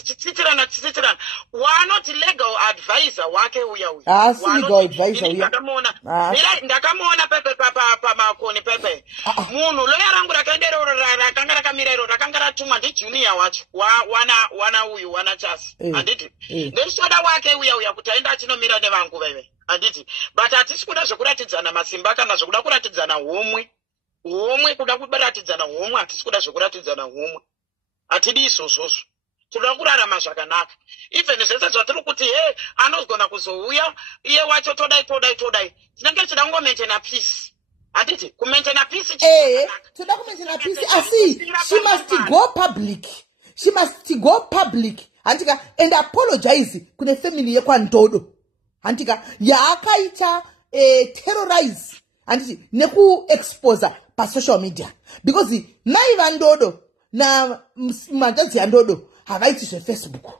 wanoti legal advisor wake uya ndakamuona pepe pamakoni pepe munhu loya rangu rakaenda rakanga rakamira iro rakanga ratumwa ndijunior wacho wana chasi handiti ndeshoda wake uya kuti aenda achinomira nevangu veve handiti but hatisi kuda zvekuratidzana masimba kana zvekuda kuratidzana homwe kuda kuratidzana homwe hatisi kuda zvekuratidzana homwe hatidi izvozvozvo tinoda kurarama zvakanaka even zvese zvatiri kuti anogona kuzouya iye wacho todai tinenge tichida kungomaintaina peace handiti kumaintaina peace toda kumaintaina peace asi she must go public handika and apologize kune family yekwandodo handika yaakaita terrorize handiti nekuexposa pasocial media because mai vandodo na mandazi yandodo havaiti zvefacebook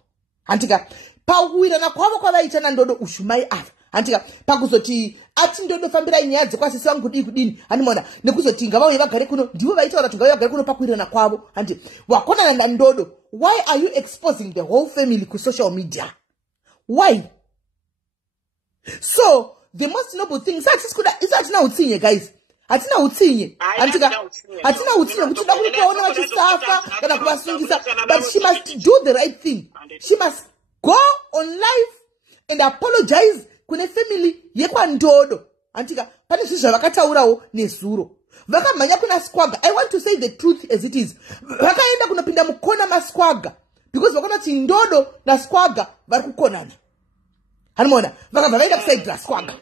handika pakuwirana kwavo kwavaita nandodo ushumai ava handika pakuzoti ati ndodo fambirai nyaya dzekwasisi vangu kudini handimona nekuzoti ngavauye vagare kuno ndivo vaitaura kuti ngavauye vagare kuno pakuwirana kwavo handi wakonana nandodo why are you exposing the whole family kusocial media why so the most noble thing isa hatina utsinye guys hatina utsinye hatina utsinye kuti toda kuona vachisafa kana kuvasungisa but she must do the right thing she must go on live and apologize kune family yekwandodo handika pane zvinhu zvavakataurawo nezuro vakamhanya kuna Squaga. I want to say the truth as it is vakaenda kunopinda mukona maSquaga because vakaona kuti ndodo naSquaga vari kukonana hanimona vakabva vaenda kusaidira Squaga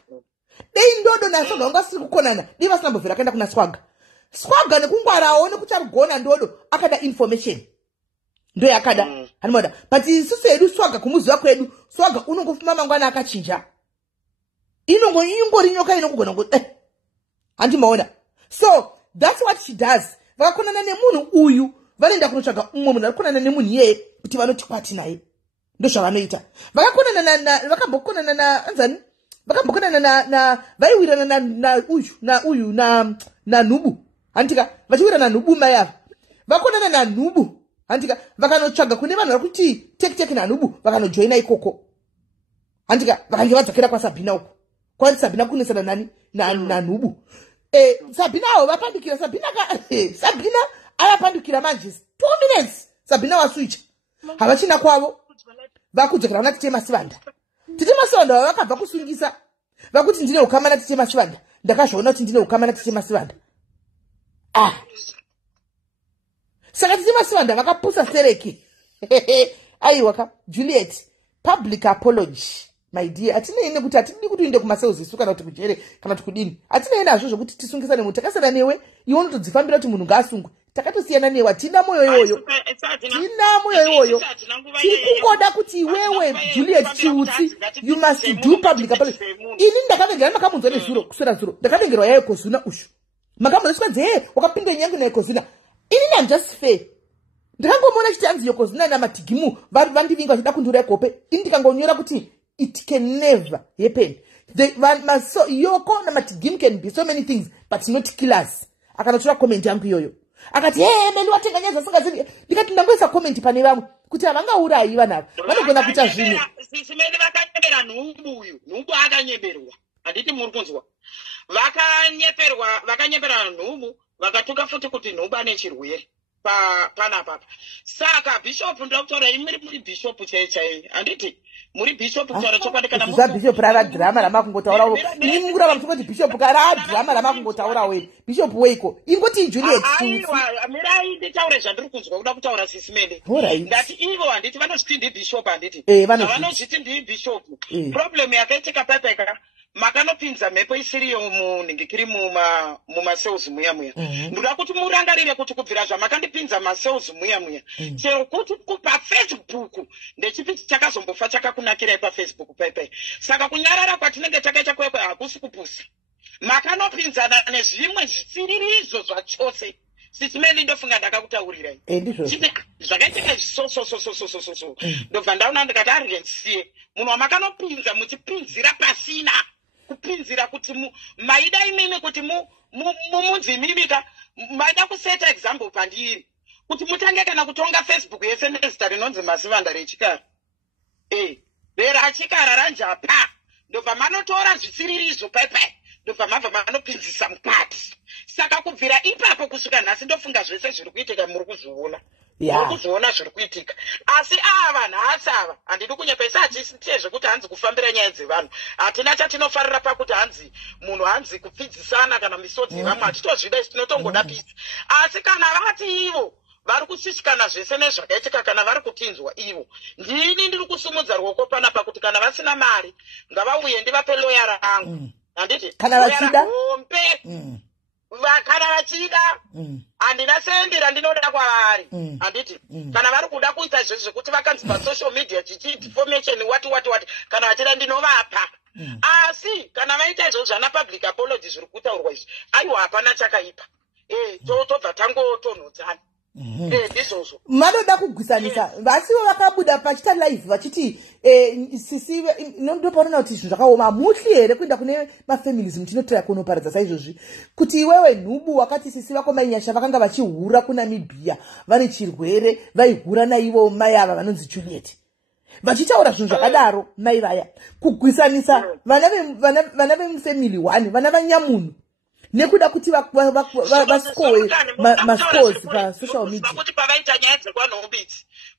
dei ndodo naSquaga vanga vasiri kukonana dei vasina mbobvira akaenda kuna Squaga nekungwarawo nekuti arigona ndodo akada information ndo yakada hanimona but isusu hedu Squaga kumuziva kwedu Squaga unongofuma mangwana akachinja ingori nyoka inongogona kuti handimaona so that's what she does vakakonana nemunhu uyu vanoenda kunotsvaga umwe munhu arikonana nemunhu iyeye kuti vanoti kwati naye ndo zvavanoita vakambokonana na vaiwirana na Nubu handika vachiwirana Nubu mai ava vakonana na Nubu handika vakanotsvaga kune vanhu vari kuti teki na Nubu vakanojoina ikoko handika vakange vadzokera kwaSabina uko kwati Sabina kunesana na Nubu Sabina avo vapandikira Sabina ayapandukira manje 2 minutes Sabina waswitch havachina kwavo vakudzokera kuna Tiche Masivanda. Tiche Masivanda vakabva kusungisa vakuti ndine ukama na Tiche Masivanda. Ndakazviona kuti ndine ukama na Tiche Masivanda. Saka Tiche Masivanda vakapusa Sereki. Aiwa Juliet, public apology my dear. Atine kuti atidi kuti uende kumaseuzi isu kana kuti kujere kana kuti kudini. Atine nazvo zvokuti tisungisane munhu takasara newe iwe unotodzifambira kuti munhu ngaasungwe. Takatosiyana newe tina moyo iyoyo. Tina moyo iyoyo. Tirikungoda kuti iwewe Juliet Chiutsi you must do public apology. Ini ndakavengera makamunzwa nezuro kuswera zuro. Ndakavengerwa yayo Kozuna ushu. Makamunzwa zve wakapinda nyangu na Kozuna. Ini I'm just fair. Ndakangomona chitanzi Kozuna na Matigimu vandivinga zvida kundura kope. Ini ndikangonyora kuti it can never happen. Yoko na Matigimu can be so many things but not killers. Akanotora comment yangu iyoyo. Akati meli watenganyaza singazivi. Ndikati ndangoisa comment pane vamwe kuti havangaurayi vanava. Vanogona kuita zvimwe. Simene vakanyepera nhumbu uyu. Nhumbu akanyeperwa. Handiti muri kunzwa. Vakanyepera nhumbu vakatuka futi kuti nhumbu ane chirwere. Panapa. Saka bishop ndakutaura muri bishop chai. Handiti muri bishop kutaura chokwadi kana muri bishop rara drama ramakungotaura. Ini mungura vamtuka kuti bishop kara drama ramakungotaura we. Bishop weiko. Ingoti Juliet. Aiwa, mirai nditaure zvandiri kunzwa kuda kutaura sisimende. Ndati ivo handiti vanozviti ndi bishop handiti. Vanozviti ndi bishop. Problem yakaitika papeka makanopinza mhepo isiriyo munhingikiri mumaseuzi muya. Ndoda kuti murangarire kuti kubvira zvamakandipinza maseuzi muya. Chero kuti paFacebook ndechipi chakazombofa chakakunakirai paFacebook paipai. Saka kunyarara kwatinenge takaita kwekwe hakusi kupusa. Makanopinzana nezvimwe zvisiririzo zvachose. Sisimeni ndofunga ndakakutaurirai. Zvakaitika so. Ndobva ndaona ndikati arrensiye. Munhu wamakanopinza muchipinzira pasina. Kupinzira kuti maida imimi kuti mumunzi mimika. Maida kuseta example pandiri. Kuti mutange kana kutonga Facebook yese nezita rinonzi Masivanda rechikara. Bera achikara ranjapa. Ndobva manotora zvisiririzo paipai. Ndobva mabva manopinzisa mukati. Saka kubvira ipapo kusvika nhasi ndofunga zvese zviri kuitika muri kuzviona. Muri kuzviona zviri kuitika. Asi ava nhasi ava handidi kunyepesa hatisitie zvekuti hanzi kufambira nyaya dzevanhu. Hatina chatinofarira pakuti hanzi munhu hanzi kupfidzisana kana misodzi vamwe hatitozvida isi tinotongoda pisi. Asi kana vati ivo vari kusvisikana zvese nezvakaitika kana vari kutinzwa ivo. Ndini ndiri kusumudza ruoko panapa kuti kana vasina mari ngavauye ndivape loya rangu. Handiti kana vachida kana vachida handina sendera ndinoda kwavari. Handiti kana vari kuda kuita izvozvo zvekuti vakanzi pasocial media chichi-information wati kana vachida ndinovapa. Asi kana vaita izvozvo zvana public apology zviri kutaurwa izvi aiwa hapana chakaipa. Tobva tangotonhodzana. Manoda kugwisanisa vasiwo vakabuda pachita live vachiti sisi ndopanoona kuti zvinhu zvakaoma muhli here kuenda kune mafeminism tinotora kunoparadza saizvozvi kuti iwewe nhubu wakati sisi vako mainyasha vakanga vachihura kuNamibia vane chirwere vaihura naivo mai ava vanonzi Juliet vachitaura zvinhu zvakadaro mai vaya kugwisanisa vana vemufamily 1 vana vanyamunhu nekuda kuti vasikowe mascores pasocial media. Kuti pavaita nyaya dzekwanhombi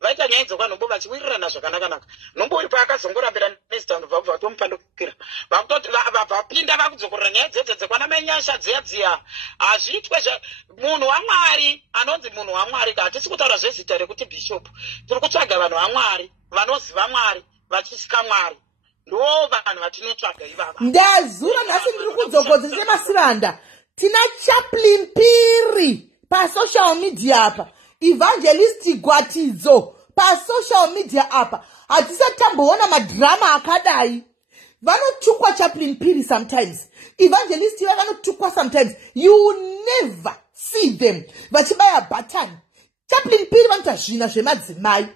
vaita nyaya dzekwanhombo vachiwirirana zvakanaka. Nhombo uri paakazongorambira nezita ndobva vatomupandukira. Vakutoti vapinda vakudzokorera nyaya dzekwanamanyasha dziya. Hazviitwe munhu waMwari anonzi munhu waMwari hatisi kutaura zvezita rekuti bishop. Tiri kutsvaga vanhu vaMwari vanoziva Mwari vachisika Mwari. Vanhu vatinotsvaga ivava. Ndazura nhasi ndiri kudzokodza Tiche Masivanda. Tina Chaplain Piri pasocial media apa. Evangelist Gwatidzo pasocial media apa. Hatisatamboona madrama akadai. Vanotukwa Chaplain Piri sometimes. Evangelist vanotukwa sometimes. You will never see them vachibaya button. Chaplain Piri vanoita zvina zvemadzimai.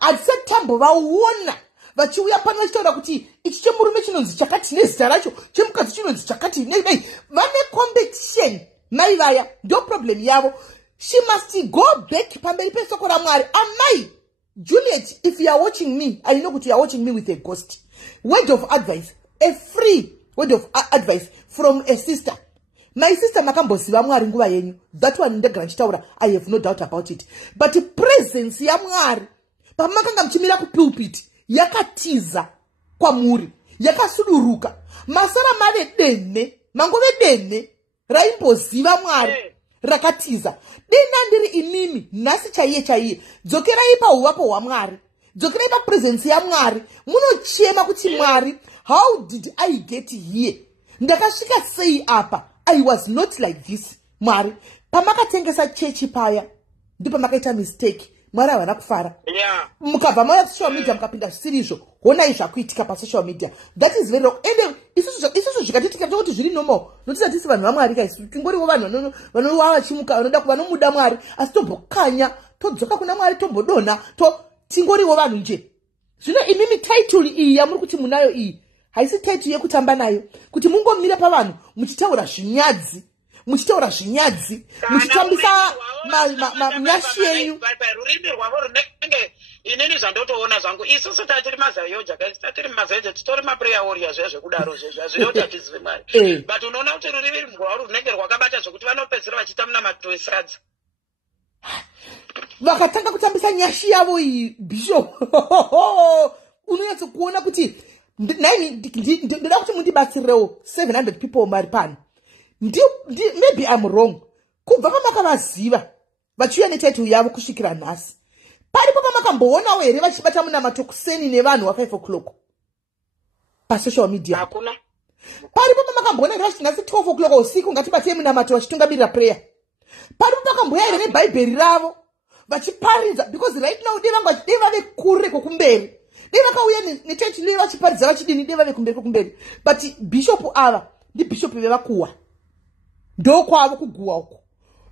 Hatisatambovaona vachiuya pano vachitaura kuti ichi chemurume chinonzi chakati nezita racho chemukadzi chinonzi chakati nei vane competition mai vaya ndo problem yavo. She must go back pamberi pesoko raMwari. Amai Juliet, if you are watching me, I know that you are watching me with a ghost. Word of advice, a free word of advice from a sister. My sister makamboziva Mwari nguva yenyu. That one ndegara nchitaura. I have no doubt about it. But the presence ya Mwari pamakanga mchimira kupulpit yakatiza kwamuri, yakasuduruka. Masara mave dene, mangove dene raimboziva Mwari rakatiza. Dena ndiri inimi nasi chaiye. Dzokerai pauvapo hwa Mwari. Dzokerai pa presence ya Mwari. Munochema kuti Mwari, how did I get here? Ndakasvika sei apa? I was not like this. Mwari, pamakatengesa chechi paya, ndipo makaita mistake. Mwari havana kufara. Mukabva mauya social media mukapinda zvisizvo, honai zvakuitika pa social media. That is very wrong. And isusu zvikatitika kuti zviri normal. Nokuti hatisi vanhu vaMwari kaisi. Tingoriwo vanhu vanova vachimuka vanoda vanomuda Mwari, asi tombokanya, todzoka kuna Mwari tombodonha, tingoriwo vanhu nje. Zvino imimi title iyi yamuri kuti munayo iyi, haisi title yekutamba nayo. Kuti mungomira pavanhu muchitaura zvinyadzi, muchitambisa nyashi yenyu. Rurimi rwavo runenge inini zvandotoona zvangu isusu tatiri mazayoja tatiri mazayoja titori maprayer warriors zvezvekudaro zvezvazvinoti hatizivi Mwari, but unoona kuti rurimi rwavo runenge rwakabata zvokuti vanopedzisira vachiita munamato wesadza. Vakatanga kutambisa nyashi yavo iyi bishop. Unonyatso kuona kuti ndoda kuti mundibatsirewo 700 people mari pano. Maybe I'm wrong. Kubva pamakavaziva vachiuya netitle yavo kusvikira nhasi. Paripo pamakamboonavo here vachibata munamato kuseni nevanhu wa5 o'clock pasocial media? Hakuna. Paripo pamakamboona here vachiti nhasi 12 o'clock usiku ngatibatei munamato vachitungamirira prayer. Paripo pakamboya here nebhaibheri ravo vachiparidza, because right now dei vave kure kokumberi. Dei vakauya netitle iyi vachiparidza vachidini, dei vave kumberi kokumberi. But bishop ava ndibishop vevakuwa. Ndokwavo kuguwa uko.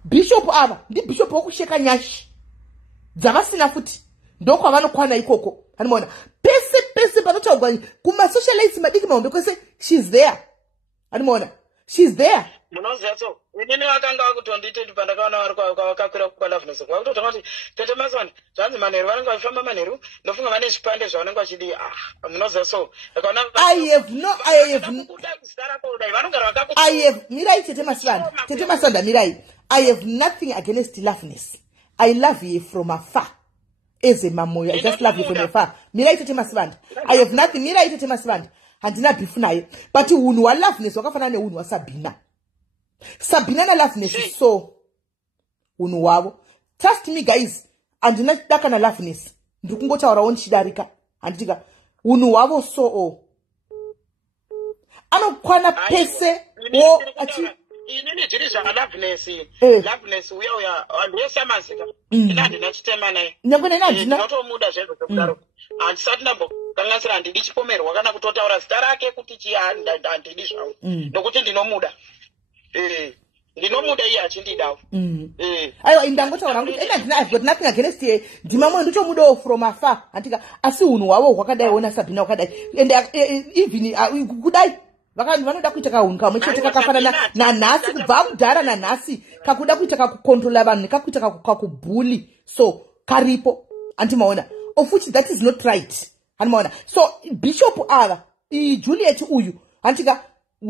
Bishop ava ndibishop wokusheka nyashi dzavasina futi. Ndokwavanokwana ikoko. Anoona pese panotaurwa kumasocialites madiki mahombe kwese, she's there. Anoona she's there. Munoziva so inini vakanga vakutonditeti pandakaona vari kwavakakwira kwaLoveness kwakutotanga kuti tete maswani zvanzi manheru vanenge vachifamba manheru ndofunga vane zvipande zvavanenge vachidi. Munoziva so mirai tete maswanda mirai. I have nothing against Loveness. I love you from afar. As a mamoya, I just love you from afar. Mirai tete maswanda. I have nothing. Mirai tete maswanda. Handina bifu naye. But unhu wa Loveness wakafana neunhu wa Sabina na Loveness so unhu wavo. Trust me guys, handina daka na Loveness. Ndikungotaurawo ndichidarika. Handitika unhu wavo so anokwana pese wo achi inini zviri zvaLoveness uya vanhu vese amazika ina handina chitema naye ndinotomuda zvezvo zvekudaro. Handisati ndambokanganisira, handidi chipomerwa kana kutotaura zita rake kuti handidi zvawo nokuti ndinomuda. Ndinomuda iye achindidawo. Aiwa ndangotaura kuti I've got nothing against ye. Ndimamwe ndotomudawo from afar. Handika asi unhu hwavo hwakadai ona Sabina wakadai. And even kudai vakanhu vanoda kuita kahunhu kamwe chete kakafanana nanhasi kubva kudhara nanhasi kakuda kuita kakukontrola vanhu nekakuita kakubhuli. So karipo andimaona of which that is not right. Andimaona so bishop ava Juliet uyu handika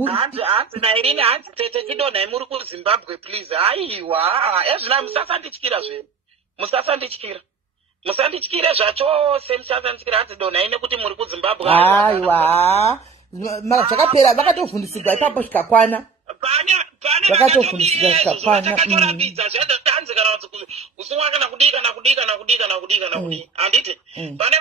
hanzi nairini hanzi tete chidonhai muri kuZimbabwe please. Aiwa ezvina musasandityira zvenyu, musandityire zvachose, musasandityira hanzi donhai nekuti muri kuZimbabwe. Aiwa zvakapera vakatovhundisigwa ipapo zvikakwana. Vakatovhundisigwa zvikakwana. Vakatorambidza zvatanzi kana kuti usungwa kana kudii handiti pane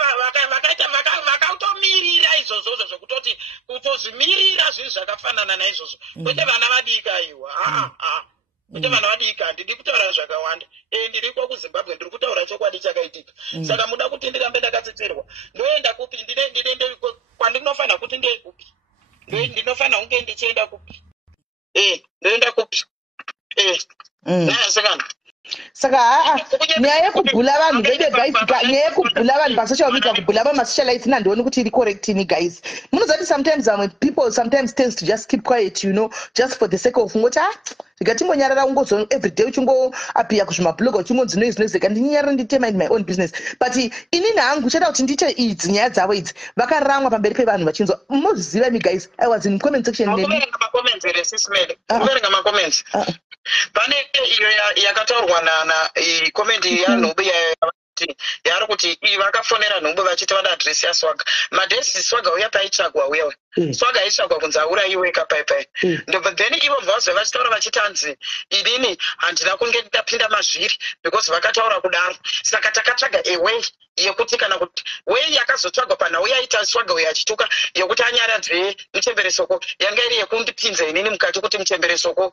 vakautomirira izvozvo zvekutoti kutozvimirira zvinhu zvakafanana naizvozvo kwete vana vadika iwa. Kwete vana vadika. Handidi kutaura zvakawanda. Ndiriko kuZimbabwe ndiri kutaura chokwadi chakaitika. Saka muda kuti ndirambe ndakatsitirwa. Ndoenda kupi? Ndine kwandinofanira kuti ndiende kupi? Ndinofanira kunge ndichienda kupi? Ndoenda kupi? Saka saka nyaya yekubhula vanhu vede guys nyaya yekubhula vanhu pasocial media kubhula vamasocialites nandioni kuti iri correct ini guys munozati sometimes people sometimes tends to just keep quiet, you know, just for the sake of ngoti ndikatimbonyarara ungozo everyday uchingoapia kuzvimabloga uchingonzi noizeka ndinyarara ndite mind my own business, but inini hangu chada kuti ndite idzi nyaya dzavo idzi vakaramwa pamberi pevanhu vachinzwa. Munoziva mi guys, I was in comment section pane iyo yakataurwa na comment yanhumbi yari kuti vakafonera nhumbi vachiti vada adresi yaSwaga. Madhesi Swaga uya paitsvagwa uyewe Swaga aitsvagwa kunzi aurayiweka paipai, then ivo vazve vachitaura vachiti hanzi inini handina kunge ndapinda mazviri because vakataura kudaro, saka takatsvaga away yekuti kana kuti wei yakazotsvagwa panhau yaita Swaga uyo achituka yekuti anyaradzwe Muchemberesoko yanga iri yekundipinza inini mukati kuti Muchemberesoko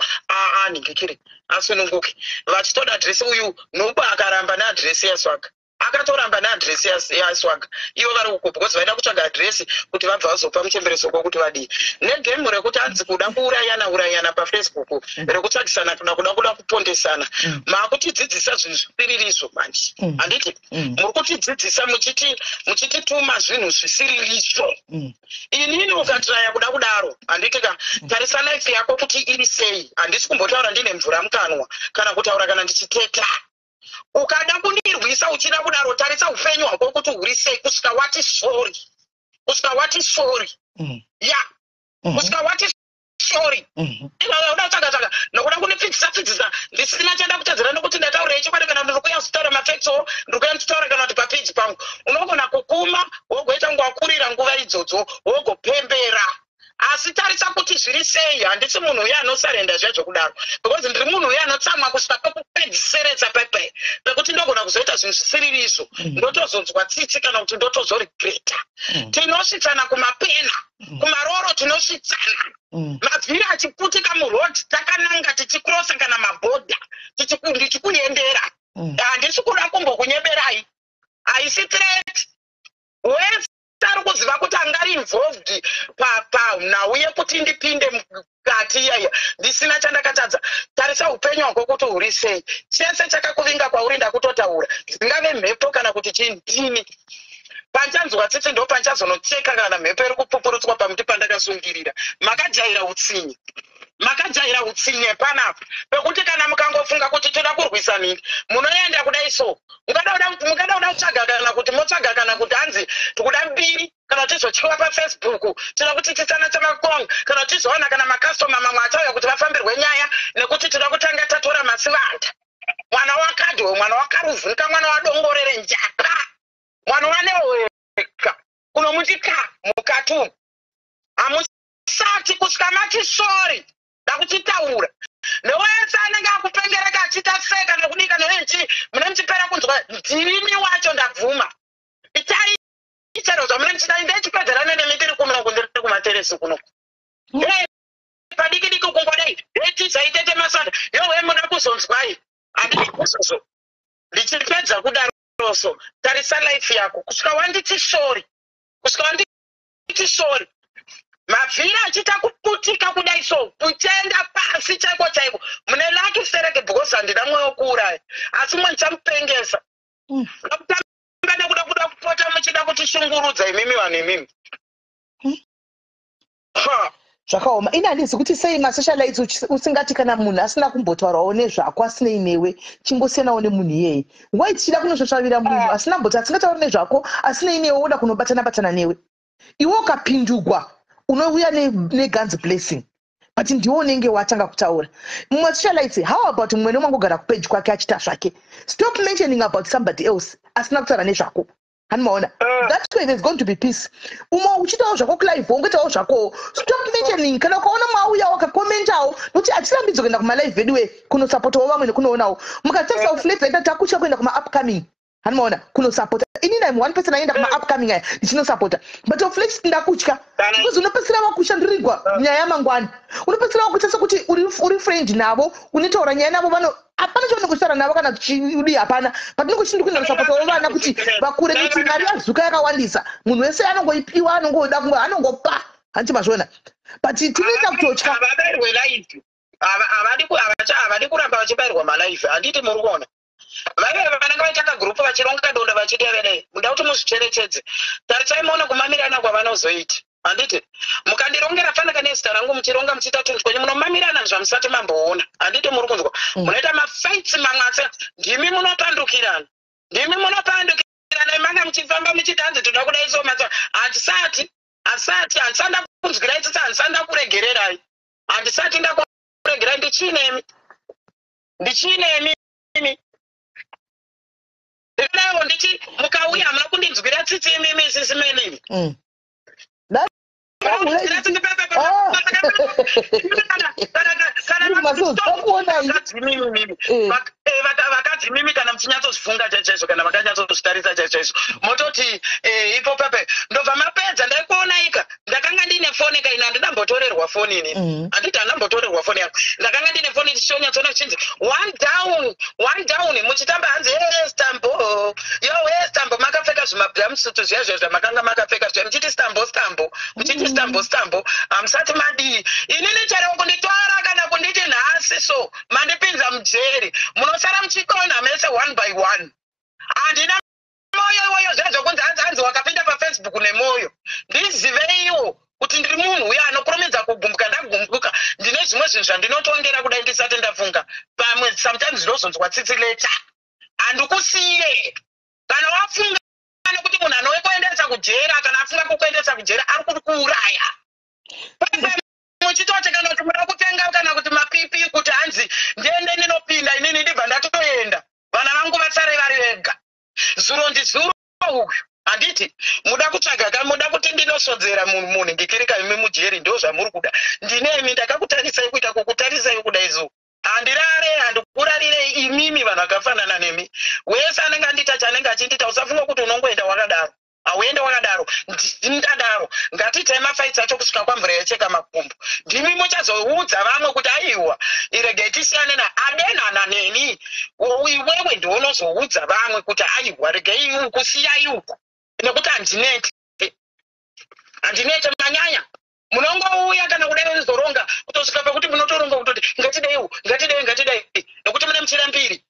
anhingikire asununguke vachitoda adresi uyu. Nhumbi akaramba neadresi yaSwaga, akatoramba neadresi yaSwaga, ivo vari uko because vaida kutsvaga adresi kuti vabva vazopa Muchemberesoko kuti vadii. Negemu rekuti hanzi kuda kuurayana pafacebook rekutsvagisana kana kuda kupondesana, makutidzidzisa zvinhu zvisiririso manje. Handiti muri kutidzidzisa muchitituma zvinhu zvisiririso. Inini ukatiraya kuda kudaro, handitika tarisa life yako kuti iri sei. Handisi kumbotaura ndine mvura mukanwa kana kutaura kana ndichiteta. Ukada kundirwisa uchida kudaro, tarisa upenyu hwako kuti huri sei kusvika wati sorry, kusvika wati sorry. Kusvika wati sorry. Uda tsvaga nokuda kunipfidzisa ndisina chada kutadzira nokuti ndataurei chokwadi kana ndiri kuya kutaura mafactso ndiri kuya nditaura kana kuti papeji pangu unogona kukuma wogoita ngwakurira nguva idzodzo wogopembera. Asi tarisa kuti zviri sei. Handisi munhu uya anosarenda zvacho kudaro because ndiri munhu uya anotsamwa kusvika pekupedziseredza paipai pekuti ndogona kuzoita zvinhu zvisiririso ndotozonzwa tsitsi kana kuti ndotozoregreta. Tinosvitsana kumapena kumaroro, tinosvitsana mavhiri achiputika murodhi takananga tichikrosa kana mabhodha tichikuyendera. Handisi kuda kumbokunyeberai, haisi threat. Wese ari kuziva kuti angari involved panhau yekuti ndipinde mukati iyaya ndisina chandakatadza. Tarisa upenyu hwako kuti huri sei. Chese chakakuvinga kwauri ndakutotaura, dzingave mhepo kana kuti chindini. Panchanzwa tsitsi ndo panchazonocheka kana mhepo iri kupupurutswa pamuti pandakasungirira. Makajaira utsinye, makajaira utsinye panapa pekuti kana mukangofunga kuti toda kurwisa nini munoenda kudai so. Mukada kuda kutsvaga kana kuti motsvaga kana kuti hanzi tikuda mbiri kana tizotyiwa paFacebook toda kuti titsana chamakonga kana tizoona kana makastoma mamwe achauya kuti vafambirwe nyaya nekuti toda kutanga tatora masivanda. Mwana wakadhwe, mwana wakaruvhunika, mwana wadongorere njaka, mwana waneweka kunomutika mukatu. Hamusati kusvika mati sorry ndakutitaura. Newese anenge akupengereka achitaseka nekudika nevenchi mune muchipera kunzwa ndimi wacho ndabvuma. Itai chero zvamune muchidai ndechipedzerane nemitiri kumuna kundiri kumateresi kuno. Padiki kungodai etizaitete masanda yowe muda kuzonzwai handiti kuzozo ndichipedza kudaroso. Tarisa life yako kusvika wanditi sorry, kusvika wanditi sorry. Mavhiri achita kuputika kudai so kuchenda pasi chaiko chaiko mune laki sereke because handina mwoyo wekuuraya asi mwe ndichamupengesa. Kutamba nekuda kupota muchida kutishungurudza imimi vanhu imimi. Zvakaoma. Ini handizi kuti sei masocialites usingati kana munhu asina kumbotaurawo nezvako asinei newe chimbosiyanawo nemunhu iyeye. Nguva tichida kunosvosvavira munhu asina mboti asingatauri nezvako asinei newe woda kunobatana newe. Iwe ukapindugwa unouya neguns blessing, but ndiwo unenge watanga kutaura. Masocialites, how about mumwe nomangogara kupeji kwake achita zvake? Stop mentioning about somebody else asina kutaura nezvako. Hanmaona, that's why there's going to be peace. Uchitawo zvako kulive ungetawo zvako. Stop mentioning kana ukaona mwauya wakakomentawo nokuti atirambidzo kuenda kumalive edu kunosapotawo vamwe nekunoonawo. Mukatarisa uflats aita takucha kuenda kuma-upcoming. Hanmaona, kunosapota. Inini I'm one person aenda kuma-upcoming aya ndichinosapota. But uflats ndakutya. Because unopedzisira wakushandirirwa nyaya yamangwana. Unopedzisira wakutasa kuti uri friend navo, unotaura nyaya navo vano hapana chaunongosara navo kana chidi hapana. Patinenge tichindikuenda kusapota vana kuti vakure kuti mari yazuka yakawandisa. Munhu wese anongoipiwa, anongoda kunge anongopa. Hanchimazvona. But tinoita kutotya. Avabairwe live. Havadi kuramba vachibairwa malive. Handiti muri kuona. vaive vanenge vaitaka gurupu vachironga donda vachiti venei muda kuti muzvicherechedze tarisai muone kumamirana kwavanozoita handiti mukandirongera fanaka nezita rangu muchironga muchiita tunhu kwenyu munomamirana zvamusati mamboona handiti muri kunzwa munoita mafaitsi mamwe asi ndimi munopandukirana manga muchifamba muchiti hanzi toda kudai somatsa handisati handisanda kunzwirai tsitsa handisanda kuregererai handisati ndakuregerai ndichinemi ndikadaiwo ndichi mukauya hamuna kundinzwira tsitsi imimi isisimenimi vakadzimimi kana muchinyatsozvifunga chaizvo kana vakanyatsozvitarisa chaizvo mototi ipo pepe ndobva mapedza ndaikuonaika ndakanga ndine foni ikaina handidambotorerwa foni inini handiti handambotorerwa foni yangu ndakanga ndine foni tichonyatsoona kuchinzi one down muchitamba hanzi Stambo makapfeka zvimabhamsutu zviya zvamakanga makapfeka zviya muchiti stambo hamusati madii inini chero kunditwara kana kunditi nhasi so mandipinza mujeri munosara muchikona mese 1 by 1 handina moyo iwoyo zvezvokunzi hanzi wakapinda pafacebook nemoyo ndiziveiwo kuti ndiri munhu uyo anokurumidza kugumbuka ndagumbuka ndine zvimwe zvinhu zvandinotongera kudai ndisati ndafunga pamwe sometimes ndinozonzwa tsitsi leta handikusiye kana wafunga nekuti munhu anokuendesa kujera kana afunga kukuendesa kujera ari kuuraya muchitoti kana kuti muda kutenga kana kuti mapipi kuti hanzi ndiende ndinopinda inini ndibva ndatoenda vana vangu vatsare vari vega zuro ndizuro uyu handiti muda kutsvaga muda kuti ndinosodzera munhu ndikirika imi mujeri ndo zvamuri kuda ndinemi ndakakutarisai kuita kukutarisai kuda izo handikurarirei imimi vanhu vakafanana nemi wese anenge andita chanenge achindita usafunga kuti unongoenda wakadaro hauende wakadaro ndadaro ngatiite mafaitsi acho kusvika kwamvura yecheka makumbo ndimi muchazoudza vamwe kuti aiwa iregei tisiyane adenana neni iwewe ndounozoudza vamwe kuti aiwa regei kusiyai uku nekuti handinete manyanya munongouya kana kudai uzoronga kutosvika pakuti munotoronga kutoti ngatidei nekuti mune muchira mbiri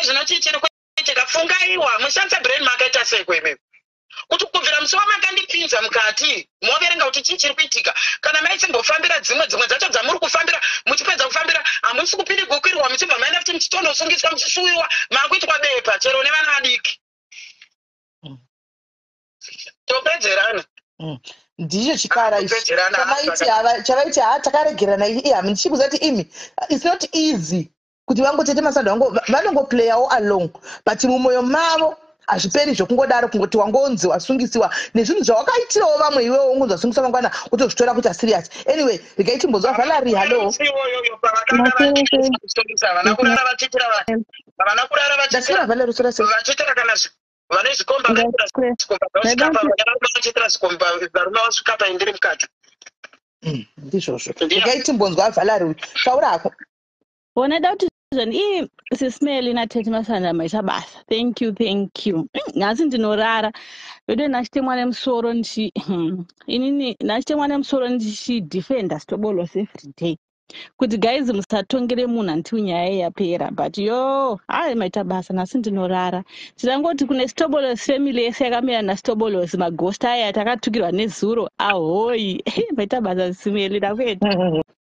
ezvinochichiri kuitika fungaiwa mushandisa brain makaita seko imimi kuti kubvira musi wamakandipinza mukati moverenga kuti chii chiri kuitika kana maisimbofambira dzimwe dzacho dzamuri kufambira muchipedza kufambira hamusi kupindi gukwirwa muchibva maenda kuti muchitonosungiswa muchishuwiwa makuitwa bepa chero nevana vadiki topedzerana ndicho chikara ichi chavaiti takaregerana hamu ndichikuza kuti imi it's not easy kuti vangotete masando vanongoplayawo along but mumwoyo mavo hazviperi zvokungodaro kungoti wangonzi wasungisiwa nezvinhu zvawakaitirawo vamwe iwewo wongonzi wasungisiwa mangwana kutozvitora kuita serious anyway regai timbonzwa Valerie hallo ndasira Valerie vachitira kana vane zvikomba vachitira zvikomba varume vasvika paindiri mukati ndizvozvo regai timbonzwa Valerie taurako wonada kuti zvani sisimeli natete masanda maita basa thank you nhasi ndinorara yode nachitemwa nemusoro inini nachitemwa nemusoro ndichidefenda stobolos every day kuti guys musatongere munhu anti nyaya yapera but hai maita basa nhasi ndinorara tirangoti kune stobolos family yese yakamira nastobolos maghost aya takatukirwa nezuro ahoyi maita basa sisimeli dakwete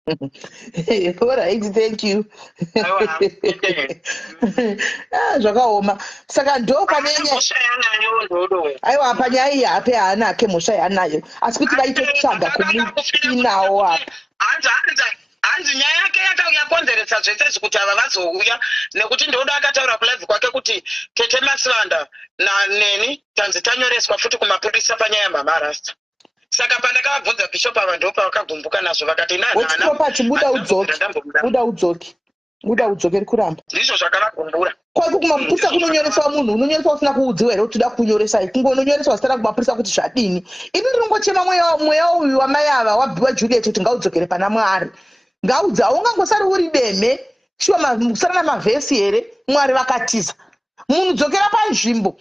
Alright, thank you. Zvakaoma. Saka ndo panenya. Aiwa panyaya iyi ape haana ake mhosva yaanayo. Asi kuti vaite kutsvaga kumupinawo apa. Hanzi nyaya yake yakonzeretsa zvese kuti ava vazouya nekuti ndoda akataura kulive kwake kuti Tete Masivanda neni tanzi tanyoreswa futi kumapurisa panyaya mamarasta. Saka pandakavabvunza bishop ava ndo pavakagumbuka nazvo vakati buda udzoke rikuramba ndizvo zvakavagumbura kwaiku kumapurisa kunonyoreswa munhu unonyoreswa usina kuudziwa here kuti uda kunyoresai kungononyoreswa zita rakumapurisa kuti zvadini ini ndinongochema mweya uyu wamai ava wabhiwa Juliet kuti ngaudzokere pana Mwari ngaudza ungangosari uri deme shuwa musara namavhesi here Mwari vakatiza munhu dzokera panzvimbo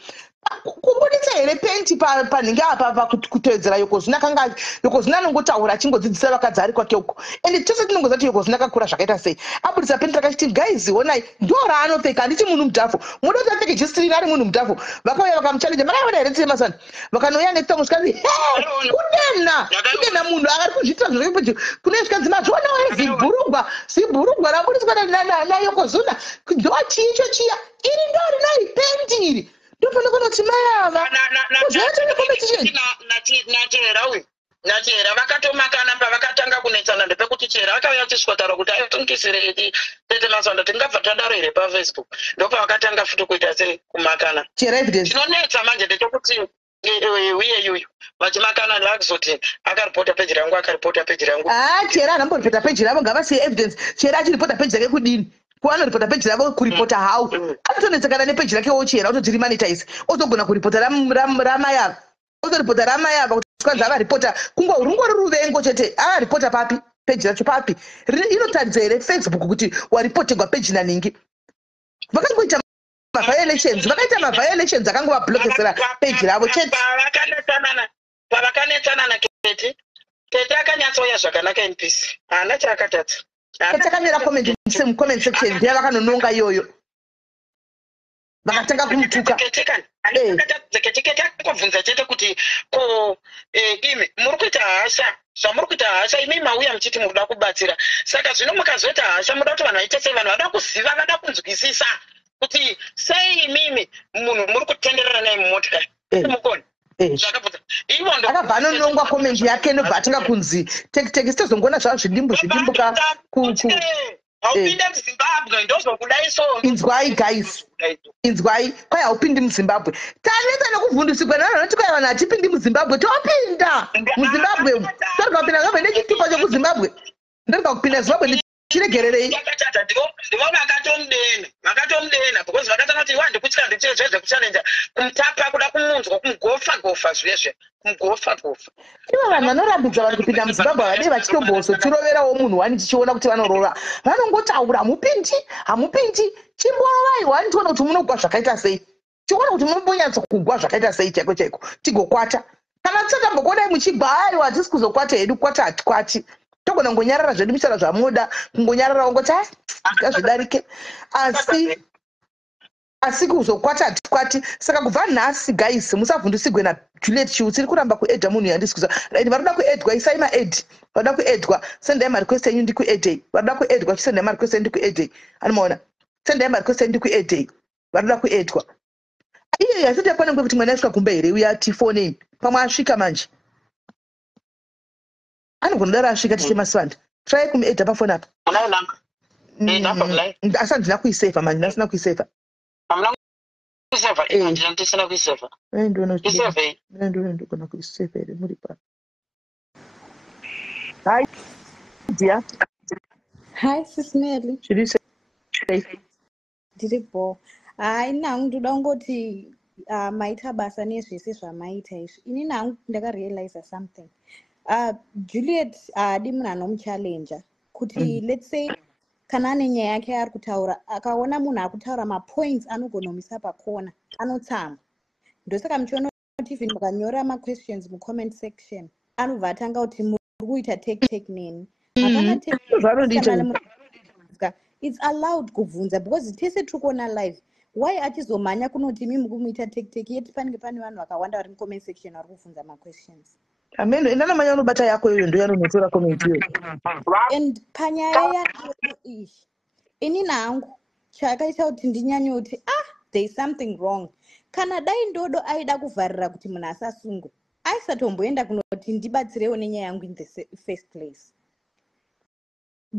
kubuditsa here penti panhinge apa kutevedzera Yokozuna kanga Yokozuna anongotaura achingodzidzisa vakadzi ari kwake uko ende tose tinongoziva kuti Yokozuna akakura zvakaita sei abudisa penti rakachiti guys honai ndo raanopfeka handiti munhu mudhafo muda kuti apfeke jistirina ari munhu mudhafo vakauya vakamuchallenja maraona here tise masana vakanouya netsongo zvikanzi kudena munhu akari kuzviitira zvekuti kune zvikanzi mazvionawo zibhurugwa rabudiswa naYokozuna ndochiicho chiya iri ndo rinai pendi iri ndofana kunoti mayava nachera vakatomakana pavakatanga kunetsana ndepekuti chera akauya chiswatara kuti aitungisireiti tete masanda tingabva tadaro here paFacebook ndopavakatanga futi kuita sei kumakana chera evidence chinonetsa manje ndechekuti uye yuyu vachimakana ndavakuzoti akaripota peji rangu chera anamboripota peji ravo ngavasiye evidence chera achiripota peji rake kudini kuanoripota peji ravo kuripota hau anotonetsekana nepeji rakewo chera ototi rimanitaise otogona kuripota ramayava otoripota ramayava kuti kwanza avaripota rungori ruvengo chete avaripota papi peji racho papi inotaridza here Facebook kuti waripotegwa peji naningi vakangoita vakaita maviolations akangovablokesera peji ravo chete pavakanetsana nakete akanyatsouya zvakanaka in peace haana chaakatadza takanyora comment section ndiya vakanononga iyoyo vakatanga kumutuka akabvunza chete kuti ko imi muri kuita hasha zvamuri kuita hasha imi mauya muchiti muri kuda kubatsira saka zvino mukazoita hasha muda kuti vanhu vaite sei vanhu vada kuziva vada kunzwisisa kuti sei imimi munhu muri kutenderera naye mumotikari mukoni zvakabvunza akabva anonongwa comment yake nobva atinga kunzi tekiteki sitozongona zvavo zvidimbuka haupinde muZimbabwe ndozokudai so inzwai guys inzwai kwai haupindi muZimbabwe tanetsa nekuvhundusikwa navanhu vanoti kwai vanhu hatipindi muZimbabwe topinda muZimbabwe torika kupinda ngabve nechitupa chekuZimbabwe ndorika kupinda Zimbabwe chiregererei ndivo vakatomudena because vakatanga kuti iwa ndikutyira ndichirezveze kuchallenja kumutapa kuda kumunzwa kumugofa zvezve kumugofa ivo vanhu vanorambidza vanhu kupinda muZimbabwe havadei vachitombozotiroverawo munhu wani tichiona kuti vanorova vanongotaura hamupindi chimborovai wani tiona kuti munogwa zvakaita sei tiona kuti munombonyatsa kugwa zvakaita sei chaiko tigokwata kana tisakambokonai muchigwa aiwa hatisi kuzokwata hedu kwata hatikwati togona ngonyarara zvedu muchara zvamunoda kungonyarara ongoti azvidarike asi kuzokwata hatikwati saka kubva nhasi guys musavhundusigwe naJuliet Chiutsi iri kuramba kuedha munhu yandisikuza right varoda kuedhwa isai maedhi varoda kuedhwa sendai marequest enyu ndikuedhei varoda kuedhwa chisendai marequest enyu ndikuedhei anomaona sendai marequest enyu ndikuedhei varoda kuedhwa iye asiti yafanengwe kuti mwana asvika kumba here uya tifonei pamwe asvika manje anogona daro asvika tichemasivanda try kumuedha pafoni apa asi handina kuiseva manje ndasina kuiseva ndogona kuiseva here muri pa hi dear hi sis Mary zviri sei ndiripo hai nangu ndoda kungoti maita basa nezvese zvamaita izvi ini nangu ndakarealize something Juliet haadi munhu anomuchallenja kuti let's say kana ane nyaya yake ari kutaura akaona munhu akutaura mapoints anogona kumisa pakona anotsama ndosaka muchiona kuti even mukanyora maquestions mucomment section anobva atanga kuti muri kuita tek neni it's allowed kubvunza because tese tiri kuona live why achizomhanya kunoti mimi kumuita tek yeti panenge pane vanhu vakawanda vari mucomment section vari kubvunza maquestions ameno inanamanya unobata yako iyoyo ndo yanonotora comment iyoyo and panyaya yako iyi ini nangu chakaita kuti ndinyanye kuti there is something wrong kana dai ndodo aida kuvharira kuti munhu asasungwe aisatomboenda kunoti ndibatsirewo nenyaya yangu in the first place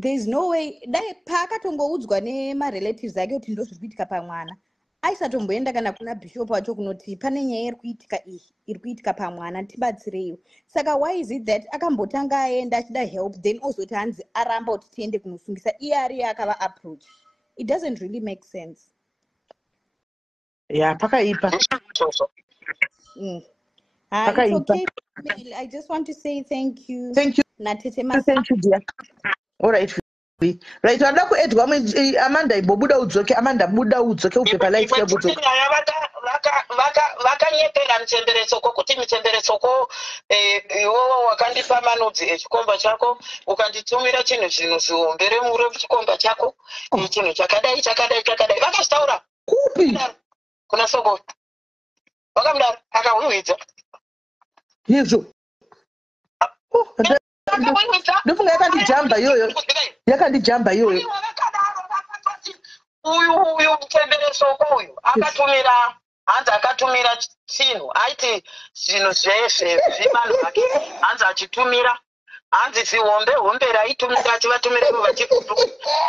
there is no way dai paakatongoudzwa nemarelatives ake kuti ndo zviri kuitika pamwana aisatomboenda kana kuna bishop wacho kunoti pane nyaya iri kuitika iyi iri kuitika pamwana tibatsireiwo saka why is it that akambotanga aenda achida help then ozoti hanzi aramba kuti tiende kunosungisa iye ariye akava approach it doesn't really make sense pakaipa okay. I just want to say thank you thank you dear all right right wada kuedhwa Amanda ibobuda udzoke Amanda buda udzoke ubve palife yabudzoka vakanyepera muchemberetsoko kuti muchemberetsoko iwowo wakandipa manodzi echikomba chako ukanditumira chinhu zvinhu zihombe rechikomba chako chinhu chakadai vakazitaura kupi kuna soko vakamudaro akahwihwidza izvo ndofunga yakandijamba iyoyo uyu muchemberetsoko uyu akatumira hanzi akatumira chinhu aiti zvinhu zvevanhu vake hanzi achitumira hanzi zihombe raitumira achivatumira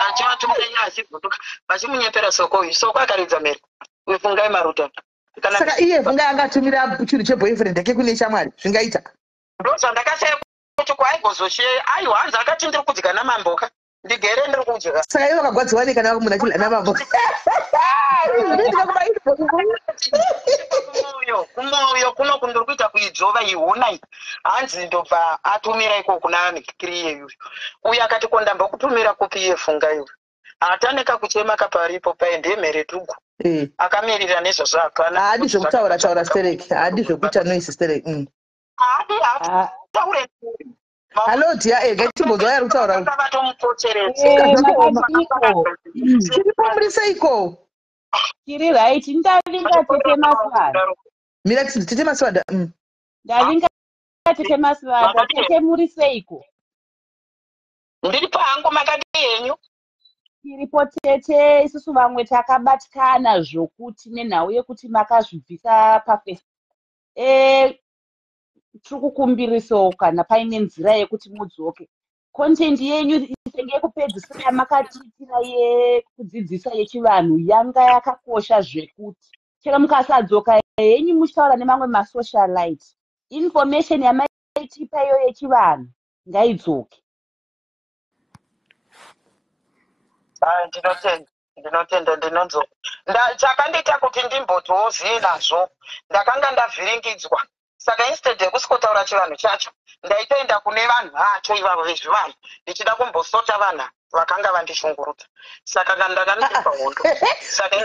achivatumira iye achivhunduka vachimunyepera soko uyu soko akaridza mhere uyu fungai maruta saka iye fungai angatumira chinhu cheboyfriend yake kune shamwari zvingaita ndo zvandakasaya kuti kwaaigozoshe aiwa hanzi akati ndiri kudya namamboka ndigere ndiri kudya saka ivo vakagwadziwa nekana vakumuna chidya namamboka kumoyo kuno kundiri kuita kuidzova ihona iyi hanzi ndobva atumira iko kuna mikiriye yuyu uyu akati kondambokutumira kupi iye funga iwe hataneka kuchema kaparipo paende mhere tugu akamirira nezvazvo hapana haadi zvokutaura taura stereki haadi zvokuita noisi stereki taure halo dia gatimbonzwa yari kutaura chiripo muri seiko chiri right ndavinga tete maswada mira tete maswada ndavinga tete maswada tete muri seiko ndiri pangu makadi yenyu tiripo tete isusu vamwe takabatikana zvokuti nenhau yekuti makazvibvisa pafacebook tiri kukumbirisawo kana paine nzira yekuti mudzoke content yenyu isenge yekupedzisira makatiitira yekudzidzisa yechivanhu yanga yakakosha zvekuti chero mukasadzoka henyu muchitaura nemamwe masocialite information yamaitipa iyo yechivanhu ngaidzoke. Ndinotenda chakandiita kuti ndimbodzozive nazvo ndakanga ndavhiringidzwa saka instead yekusikotaura chivanhu chacho ndaitoenda kune vanhu vacho ivavo vezvivanhu ndichida kumbosota vanhu vakanga vandishungurudza saka ndakandipa hondo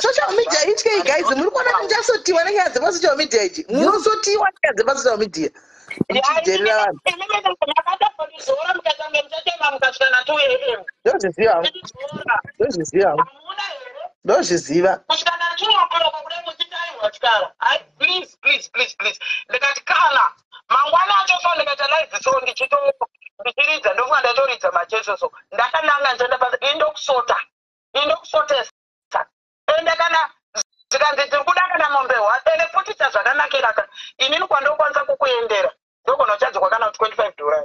social media ityei guys muri kuona kuti ndichasotiwa nenyaya dzemasocial media ichi munosotiwa nenyaya dzemasocial media muchijerera vanhu makadapandizora mukatange muchatema mukasvika na2am ndozviziva kusvika na2 kudai muchitaiwa chikara please ndikati kana mangwana achofa ndikaita live so ndichiridza ndofunga ndatoridza macheso so ndakananga nzenda pasi indokusotesa ende kana zikanzi tiri kuda kana mombewa ene putisa zvakanakira inini kwandokwanisa kukuendera ndogona uchadzikwa kana $25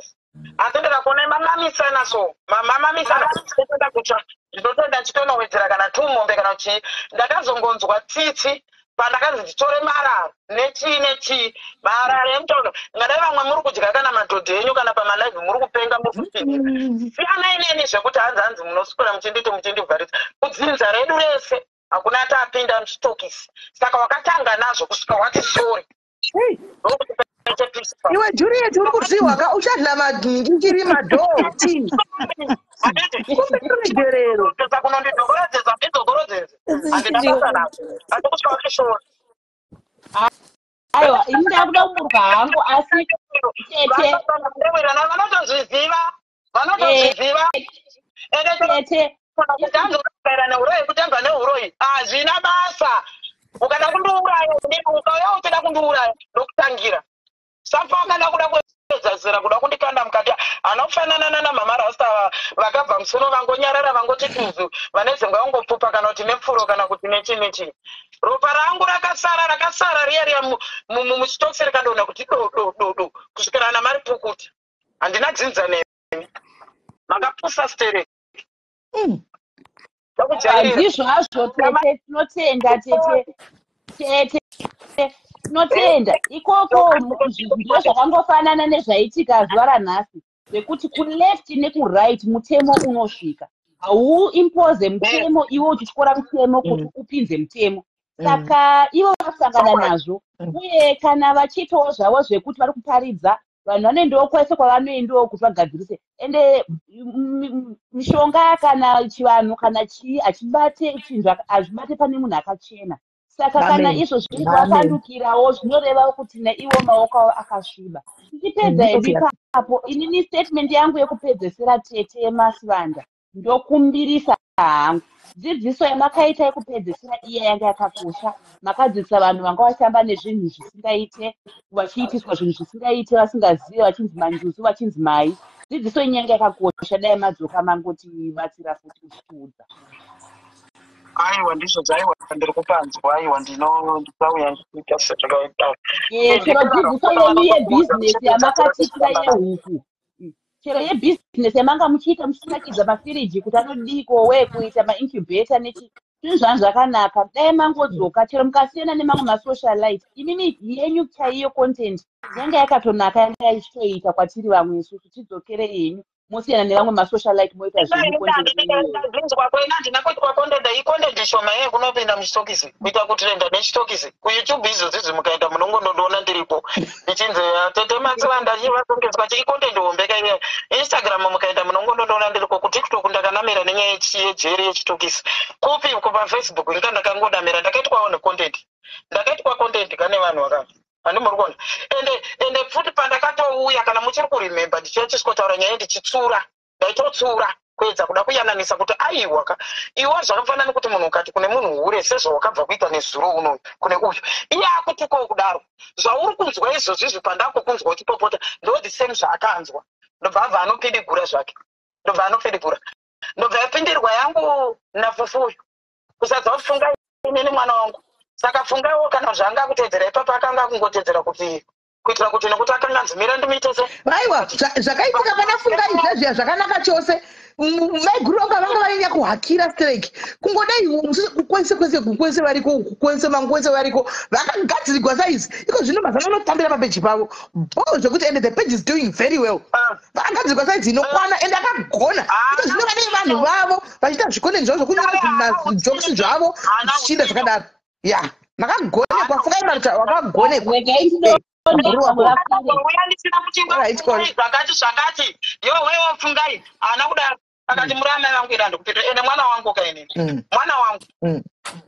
asi ndikakuona mamamisana so mamamisana ndinotoenda kutsva ndinotoenda ndichitonowedzera kana 2 mombe kana chii ndakazongonzwa tsitsi pandakanzi nditore marara nechii marara emutono ngadai vamwe muri kudya kana madhodha enyu kana pamalive muri kupenga muri kupinira siyana ineni zvekuti hanzi munoswera muchindivharidza kudzinza redu rese hakuna taapinda muchitokisi saka wakatanga nazvo kusvika wati sori iwe Juliet uri kuziwa uchadla madhingiri madhoti kumbe kunegerero kunondidogorodzeza ndidogorodzeze handidaasanazo kusvika wati sori aiwa ini ndakuda kumurwa hangu asi tete vanotozviziva tete kutanzokaira neuroyi kutamba neuroyi hazvina basa ukada kundiuraya ukauya uchida kundiuraya ndokutangira safa akada kuda kuedzazira kuda kundikanda mukati anofanana namama rasta vakabva musono vangonyarara vangoti tuzu vanedzengwa vangopfupa kana kuti nepfuro kana kuti nechii ropa rangu rakasara riya muchitokisi rikandona kuti do kusvikira namari pukuti handina dzinza nemi makapusa stereki handizvo hazvo tete tinotenda tete tinotenda ikoko ndo zvakangofanana nezvaitika zuva ranhasi zvekuti kuleft nekuright mutemo unosvika hauimpoze mutemo iwe uchityora mutemo kuti upinze mutemo saka ivo vasangana nazvo uye kana vachiitawo zvavo zvekuti vari kuparidza vanhu vanoendawo kwese kwavanoendawo kuti vagadzirise ende mishonga kana chivanhu kana chii achibate chinhu azvibate pane munhu akachena saka kana Amen. izvo zviri Amen. kwasandukirawo zvinoreva kuti naiwo maoko avo akasviba. Tichipedza henyu ipapo inini statement yangu yekupedzesera tete yeMasivanda ndokumbirisa hangu dzidziso yamakaita yekupedzesera iya yanga yakakosha. Makadzidzisa vanhu vanga vashamba nezvinhu zvisingaite, vachiitiswa zvinhu zvisingaite, vasingazive, vachinzi manjuzu, vachinzi mai. Dzidziso inyanga yakakosha, dai madzoka mangotibatsira futi kuchitiudza. Aiwa ndizvo dzaiwa ndiri kupanzwa aiwa ndinouya ndichiita sezvakaita. Chero dzidziso yenyu yebhizinesi yamakatitira yehuku, chero yebhizinesi yamanga muchiita muchitakidza mafiriji kuti anodiko we kuita maincubata nechi zvinhu zvangu zvakanaka. Dai mangodzoka chero mukasiyana nemamwe masocialite, imini yenyu chaiyo content yanga yakatonaka, yanga ichitoita kwatiri vamwe isusu. Chidzokere yenyu mosiyana nevamwe masocialite moita zvenyu content ndinzwa kwena ndina kuitwa content icontent shoma yeye kunopinda muchitokisi kuita kuti renda nechitokisi kuYouTube izvozvi mukaenda munongondoona ndiripo ichinzi tete Masivanda chivasongedzwa chicontent hombeka iye. Instagram mukaenda munongondoona ndiriko, kuTikTok ndakanamira nenyaya yejeri yechitokisi, kupi kupa Facebook inga ndakangodamira ndakaitwawo necontent, ndakaitwa content kane vanhu vakava andimuri kuona. Ende futi pandakatouya, kana muchiri kuremember, ndichitaura nyaya ndichitsura, ndaitotsura kuedza kuda kuyananisa kuti aiwa iwo zvakafanana nekuti munhu ukati kune munhu hure sezvawakabva kuita nezuro uno kune uyu iye akutuko kudaro zvauri kunzwa izvozvizvi pandako kunzwa uchipopota ndo the same zvaakanzwa, ndobva abva anopidigura zvake, ndobva anopidigura, ndobva yapindirwa yangu nafufuyu kusadza kufunga inini mwana wangu. Saka fungaiwo kana zvanga kutedzera ipapo akanga kungotedzera kuti kuitira kuti nekuti akanganzimira ndimuite se. Aiwa zvakaitika pana funga izvezvi zvakanaka chose. Maiguru anga vanga vanyanya kuhakira strike kungodai kukwese variko kukwese mangwese variko vakagadzirirwa saizi iko zvino mazana anotambira papeji pavo bo zvekuti and the page is doing very well. Vakagadzirirwa saizi inokwana and akagona iko zvino vane vanhu vavo vachiita zvikoneni zvavo zvokunyadzokisi zvavo zvichiinda zvakadaro. Ya makagonekwa fungai marita wakagonekwa uyandisina kuchingazvakati zvakati yowewo fungai ana kudaro akati muramai vangu ira ndikupita ene mwana wangu kainini mwana wangu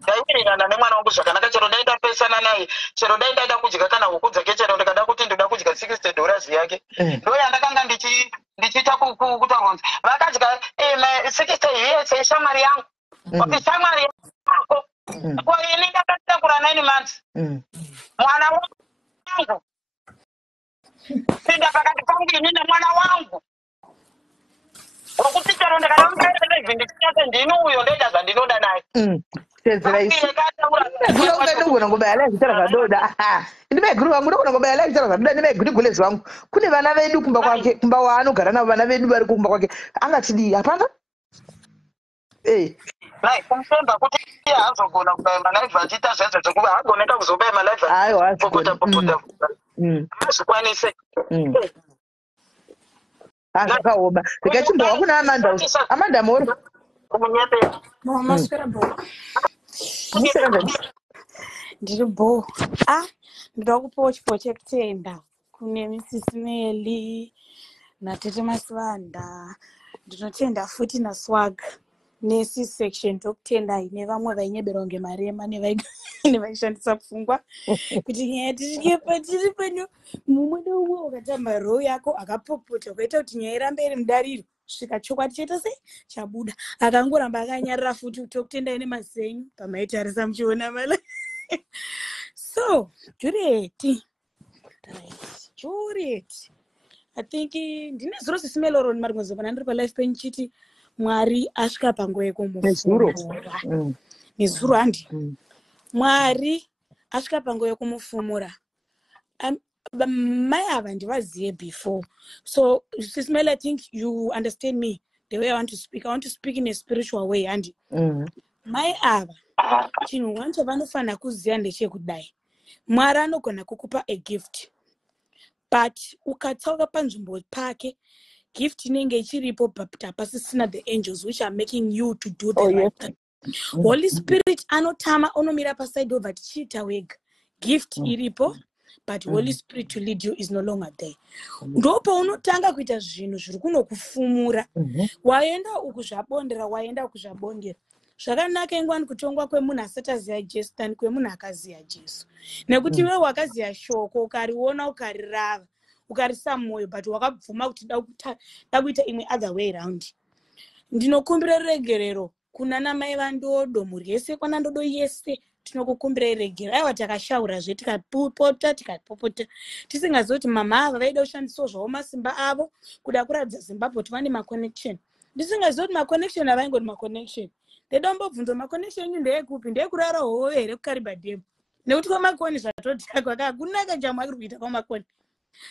ndaiwirirana nemwana wangu zvakanaka, chero daida pesana naye, chero daida kudya kana huku dzake, chero ndikada kuti ndoda kudya $60 yake ndo yandakanga ndichiita kutaronza vakadya $60 yese shamwari yangu kuti shamwari yako kwa ini ndakatakura 9 months mwana wangu pinda pakati pangu ini nemwana wangu wokuti chero ndikada mukaita ndichitase ndini uyo ndoita zvandinoda naye ndogona ngobaya live zita zvakadoda ndimaiguru vangu ndogona ngobaya live zita zvakadoda ndimaiguru gulezi vangu kune vana vedu kumba kwake, kumba waanogara navo vana vedu vari kumba kwake angatidii hapana kumfemba kuti iye hazogona kubaya malaive achiita zvezvo zvekuva hagoneka kuzobaya malaive popota hazvikwanise zvakaoma. Ndikachimbowa kuna Amanda mori kumunyepera Maswera bo. Ndiri bo. Ndinoda kupawo chipo chekutenda kune Mrs. Meli naTete Masivanda. Ndinotenda futi naSwag nesi section tokutenda ine vamwe vainyebera kunge marema nevaishandisa pfungwa kuti nyaya tisvike patiri pano mumwe neumwe ukatamba roo yako akapopota ukaita kuti nyaya irambe iri mudariro svika chokwadi chaita sei chabuda akangoramba akanyarira futi tokutendai nemazenyu pamaitarisa muchiona mala so Juliet I think ndine zuro sisimeloroni mari mwezobana ndiri palife penyu chiti Mwari asvika panguva yekumufumura nezuro handi Mwari asvika panguva yekumufumura. Mai ava ndivazive before, so Sis Mel, I think you understand me the way I want to speak. I want to speak in a spiritual way handi mai ava chinhu wancho vanofana kuziva ndechekudai Mwari anogona kukupa a gift but ukatsauka panzvimbo pake gift inenge ichiripo but hapasisina the angels which are making you to do the right thing. Holy Spirit anotama onomira paside over tichiita wega gift iripo but Holy Spirit to lead you is no longer there. Ndopa unotanga kuita zvinhu zviri kunokufumura waenda uku zvabondera waenda uku zvabondera zvakanaka ingwani kutongwa kwemunhu asati aziva Jesu than kwemunhu akaziva Jesu, nekuti iwe wakaziva shoko ukariona ukarirava ukarisa mwoyo but wakabvuma kuti da kuita imwe other way around. Ndinokumbira regerero kuna namai vandodo, mhuri yese kwanandodo yese, tinokukumbira iregero. Aiwa takashaurazve tikapopota tisingazivi kuti mama ava vaida kushandisawo zvawo masimba avo kuda kuradza Zimbabwe kuti vane maconnection. Ndisingazivi kuti maconnection avaingoti maconnection. Ndeda kumbobvunza maconnection enyu ndeyekupi? Ndeyekurara howe here kukariba demo? Nekuti kwamakoni zvatodhakwa hakuna kanjamu akiri kuita kwamakoni.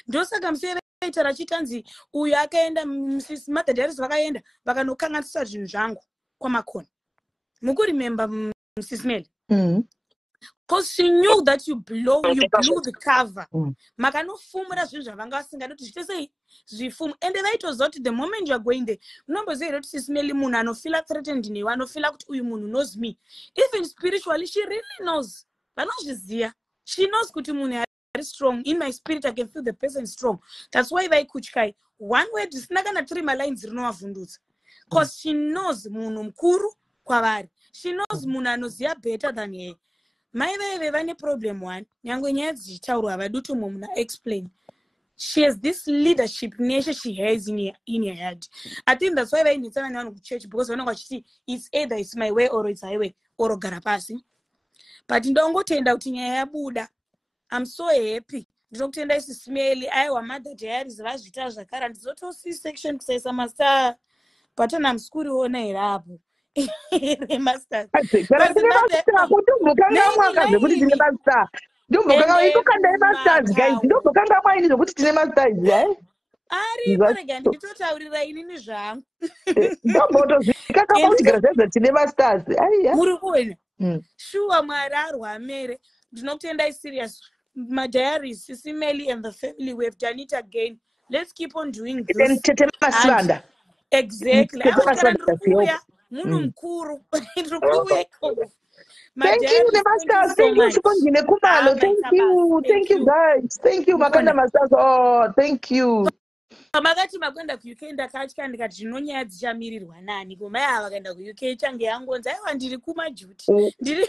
Ndosaka museveta rachitanzi uyu akaenda Mrs. Mother Diaries vakaenda vakanokanganisisa zvinhu zvangu kwamakoni. Mukuremember Mrs. Mel? Because she knew that you blew the cover. Makanofumura zvinhu zvavanga vasingada kuti zviite sei zvifumu. Ende vaitoziva kuti the moment you are going there, unomboziva kuti Mrs. Mel munhu anofila threatened newe, anofila kuti uyu munhu knows me. Even spiritually she really knows. Vanozviziva. She knows kuti munhu very strong. In my spirit I can feel the person strong. That's why vaikutya. One word zvisina kana 3 malines rinovavhundutsa. Because she knows munhu mukuru kwavari. She knows munhu anoziva better than her. Mai veve vane problem one. Nyangwe nyaya dzichitaurwa havadi kuti munhu explain. She has this leadership nature she has in her head. I think that's why vainetsa vana vanhu kuchurch, because vanenge vachiti it's either it's my way or it's highway or ogara pasi. But ndongotenda kuti nyaya yabuda. I'm so happy. Ndinokutenda isismeli aiwa Mother Diaries vazvita zvakara ndizotosi section kusaisa master patana mskuri ona irapo. Masters. Ari parega nditotaurira inini zvangu. Muri kuona? Shuwa Mwari arwamere. Ndinokutenda serious. My Diaries, Sisimeli and the family, we have done it again. Let's keep on doing this. Exactly. I was going to Munu mkuru. Thank you, the masters. Thank you, Shukongine Kumalo. Thank you, guys. Thank you, Makanda Masters. Oh, thank you. Makati makwenda ku UK ndakatya ndikati zvinonyaya dzichamirirwa nani komaya vakaenda ku UK change yangonza aiwa ndiri kumajuti ndiri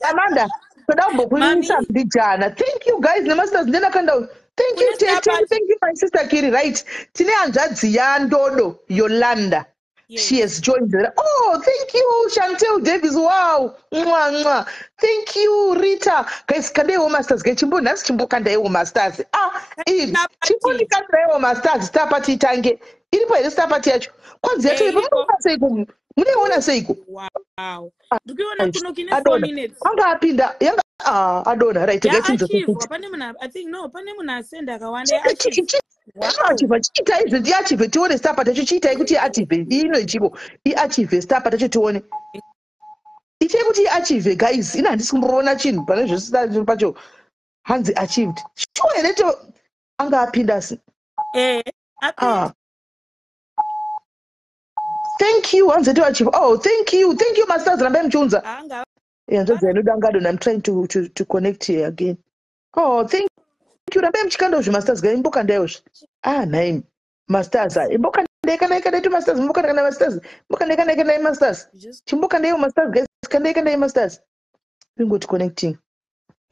Amanda toda kumbokuisa mbijana. Thank you guys, the masters ndena kanda. Thank you Tete, thank you my sister Kiri, right? Tine hanzvadzi yandodo Yolanda. Yes. She has joined the. Oh, thank you, Chantel Davis. Wow. Mwah, mwah. Thank you, Rita. Guys, Kandeo Masters. Get Chimbo Nas Chimbo Kandeo Masters. Eve. Chimbo Kandeo Masters. Tapati Tange. Ilipo ile tapati yacho. Kwanza yacho ipo seiku. Muneona seiku. Wow. Dukiona kuno kine 4 minutes. Anga apinda. Yanga Adona, right? Yeah, I think no, pane muna senda kawande achieve. Wow. Chita izvo ndiachieve tione stapa tacho chita ikuti achieve ino ichivo iachieve stapa tacho tione ite kuti iachieve guys ina handisi kumboona chinhu pane zvisina pacho hanzi achieved sure leto anga apinda si thank you hanzi to achieve. Oh, thank you masters rambe mchunza yeah ndoze nodangado I'm trying to connect here again. Oh, thank you rambe mchikando zvi masters ga imboka ndayozvi name masters imboka ndeka ndetu masters imboka ndeka masters imboka ndeka masters chimboka ndeyo masters guys kandeka ndeyo masters ingoti connecting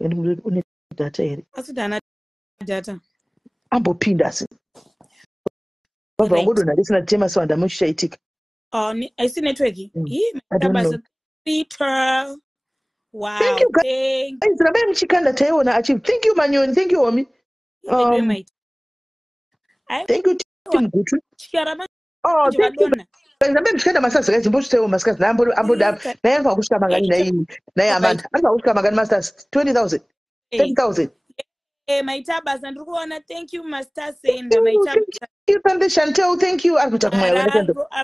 and une data here asidana data ambopinda si baba ngodo na lisina tema so ndamushaitika I see network tabasa Peter. Wow, thank you guys rambe mchikanda taiona achieve. Thank you Manyoni, thank you Omi. Thank you Tim Gutu. Oh, thank you. Rambe mchikanda masters guys mbocho taiona masters ambo da naye kushuka magani naye Amanda anga kushuka magani masters 20,000 10,000. Maitabasa ndiri kuona. Thank you masters and Maitabasa. Thank you Chantel, thank you akuta kumwe.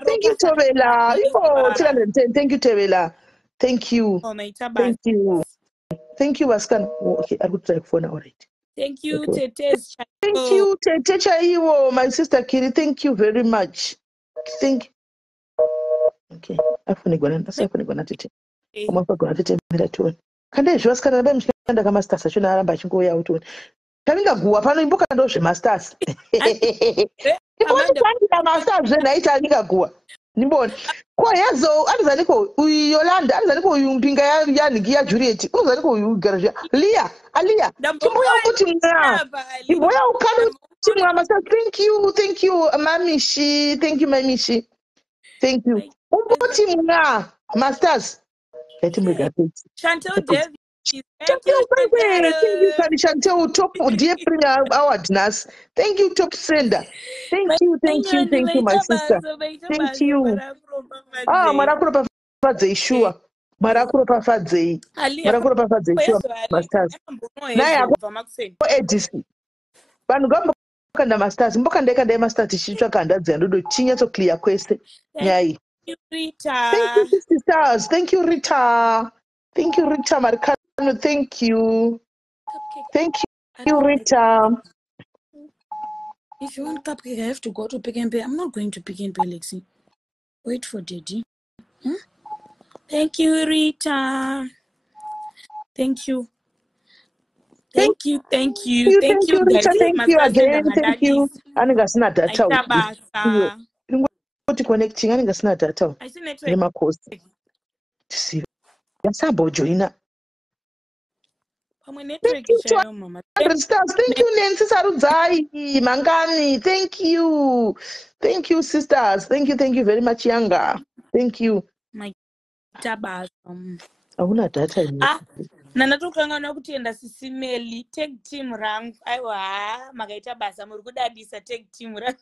Thank you Tobela. Oh, 310. Thank you Tobela. Thank you. Oh, Maitabasa. Thank you Waskan. Okay, I will try phone all right. Thank you Tete. Thank you Tete Chaiwo, my sister Kiri. Thank you very much. Thank you. Okay, afune gwana Tete. Omapa gwana Tete mira tuone. Kande Waskan rambe mshikanda kama masters achona aramba chingoya utone. Tavinga guwa pano imboka ndozve masters. Imboka ndika masters naita andika guwa. Nimbona. Kwa yazo alizaniko Yolanda alizaniko mpinga ya Juliet. Uzaniko garage. Lia, Alia. Timboya ukuti mwa. Timboya ukanu timwa masa. Thank you, Mamishi. Thank you, Mamishi. Thank you. Umuti mwa. Masters. Chantel Davis. Thank you, Chantel, top dear premier award nurse. Thank you, top sender. Thank you, my sister. Thank you. Marakuro pafadzei sure. Marakuro pafadzei. Marakuro pafadzei sure. Masters. Naya ko edisi. Vanhu ngambokanda masters. Mbokanda masters tichitsvaka ndadzi ndodo chinyatso clear kwese. Nyai. Thank you, sisters. Thank you, Rita. Thank you, Rita Marcano. Thank you. Thank you, Rita. If you want cupcake, I have to go to Pick and Pay. I'm not going to Pick and Pay, Lexi. Wait for Daddy. Thank you, Rita. Thank you. Thank you, Rita. Thank you again. Thank you. Aningasina data. Ngoti connecting aningasina data. I see network. Nemakosi. See. Yasabo joina. Thank you, Mama. Thank you, Nancy Sarudzai, Mangani. Thank you. Thank you, sisters. Thank you very much, Younger. Thank you. My tabas. Ahuna data. Nanatokanga kuti enda sisimeli tag team rangu aiwa magaita basa muri kudadisa tag team rangu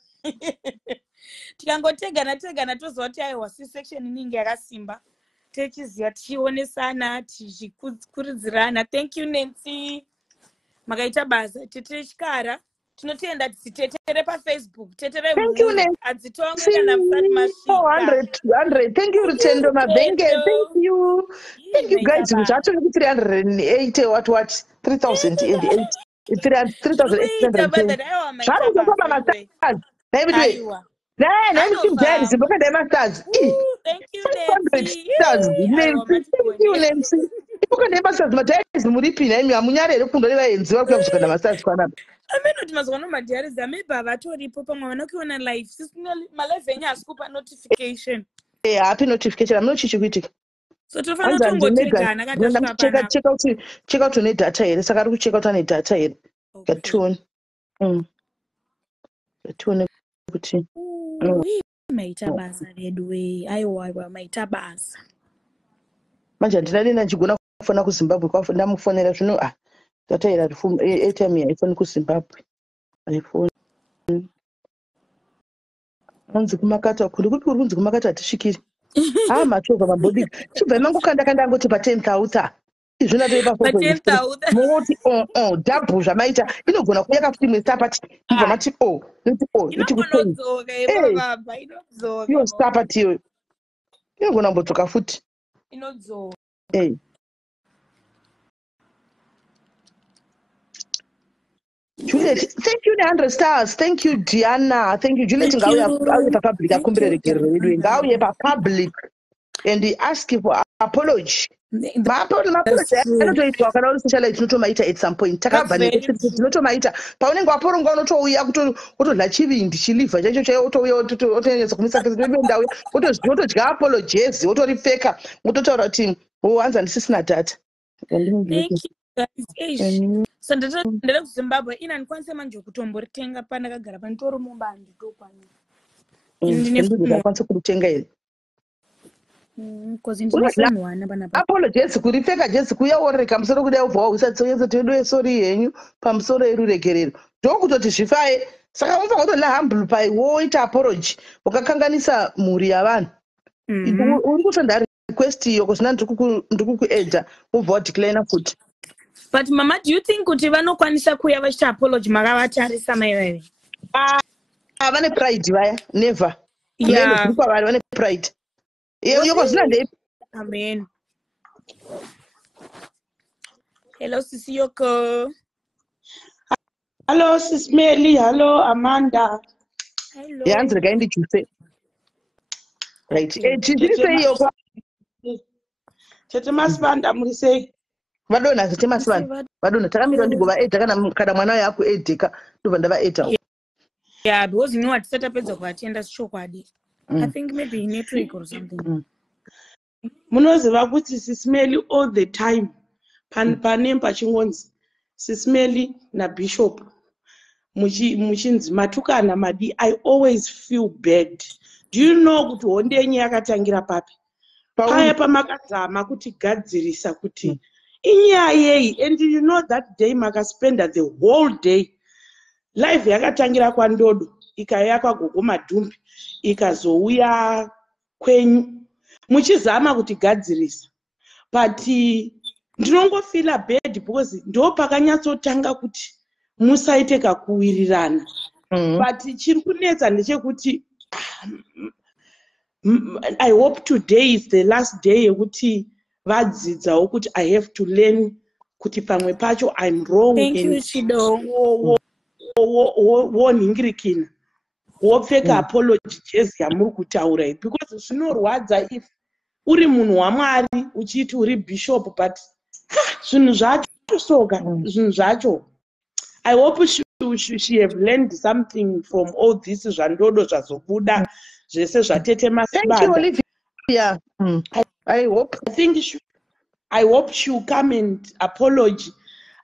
tikangotegana tozoti aiwa si section inenge yakasimba techiziva tichionesana tichikurudzirana. Thank you, Nancy. Magaita basa tetere chikara tinotenda tetere paFacebook tetere muri adzitonge kana musati masvika 100. Thank you, Rutendo Mabenge. Thank you guys. Which actually 380 what 3008 3,800. Thank you, Nancy. Thank you, Nancy. Amenoti mazwana madhiaris ameba vatoripo pamwe vanokuona live malive enyu asi kupa notification. Happy notification. I'm not chichikuitika. So tofana tongotegana katasvika pana. Check out une data here. Saka ari kucheck out ane data here. Katone. Katone kuti. Maita basa redu we. Aiwa maita basa. Manje ndinadina chigona kufona ku Zimbabwe kwa ndamufonera zvino data here ATM ya ifoni ku Zimbabwe. iPhone. Anzi kumakata kuri kunzi kumakata tisvikiri. Machova mabody. Chibva mangu kanda ngoti pa 10,000. Izvona toipa pa 10,000. Moti double zvamaita inogona kuyaka kuti mwesapati. Ibva mati noti inodzoka baba inodzoka. Yo sapati yo. Inogona mbodzoka futi. Inodzoka. Juliet, thank you 100 stars. Thank you Diana. Thank you Juliet. Ngauye pa public akumbere rekerero yedu. Ngauye pa public and ask for apology. Anotoitwa kana uri socialite tinotomaita at some point. Takabva tinotomaita. Paunenge waporonga unotouya kutodla chivindi chilivha chacho chaiyo otouya otonyetsa kumisa kesi ndau otodya apologies otoripfeka ototaura kuti hanzi handisisina data. Thank you guys. So ndere kuZimbabwe ina ndikwanise manje kutomboritenga pandakagara panitori mumba handitokwanisa. Ndinekwanisa kurutenga here. Because ndine phone wana panapa. Apologies kuripfeka jezi kuya oreka musoro kudai ubva usatsoyeza tedu sorry yenyu pamusoro eruregerero. Ndokutoti zvifaye. Saka unofana kutola humble pai woita apology ukakanganisa mhuri yavanhu. Uri kutonda request iyo kusina ndikukuedza ubva declare futi. But Mama, do you think kuti vanokwanisa kuya vachita apology makavatarisa maiwewe? Vane pride vaya, never. Yeah. Vane pride. Amen. Hello, Sisi Yoko. Hello, Sis Meli. Hello, Amanda. Hello. Yeah, I'm going to say. Right. Yoko. Tete Masvanda murise. Vadona tete Masvanda. Vadona takamira ndigova 8 kana mwana yako 8 ndobva ndava 8. Yeah, because you know what set up pedza kuatenda chokwadi. I think maybe network or something. Munoziva kuti Sisimeli all the time pane pachingonzi Sisimeli naBishop muchinzi matukana madi. I always feel bad. Do you know kuti honde yenyu yakatangira papi? Paya pamakazama kuti gadzirisa kuti inyaya yei, and you know that day makaspenda the whole day. Life yakatangira kwaNdodo ikauya kwaGogo Madhumbi ikazouya kwenyu muchizama kuti gadzirisa, but ndinongofila bad because ndo pakanyatsotanga kuti musaite kakuwirirana. But chiri kunetsa ndechekuti I hope today is the last day yekuti vadzidzawo kuti I have to learn kuti pamwe pacho I'm wrong. Thank you, Chido. Wonhingirikina wopfeka apology jezi yamuri kutaura iyi, because zvinorwadza if uri munhu waMwari uchiti uri bishop, but zvinhu zvacho soka zvinhu zvacho. I hope she have learned something from all this zvandodo zvazobuda zvese zvatete Masibanda. Thank you, Olivia. I hope she'll come and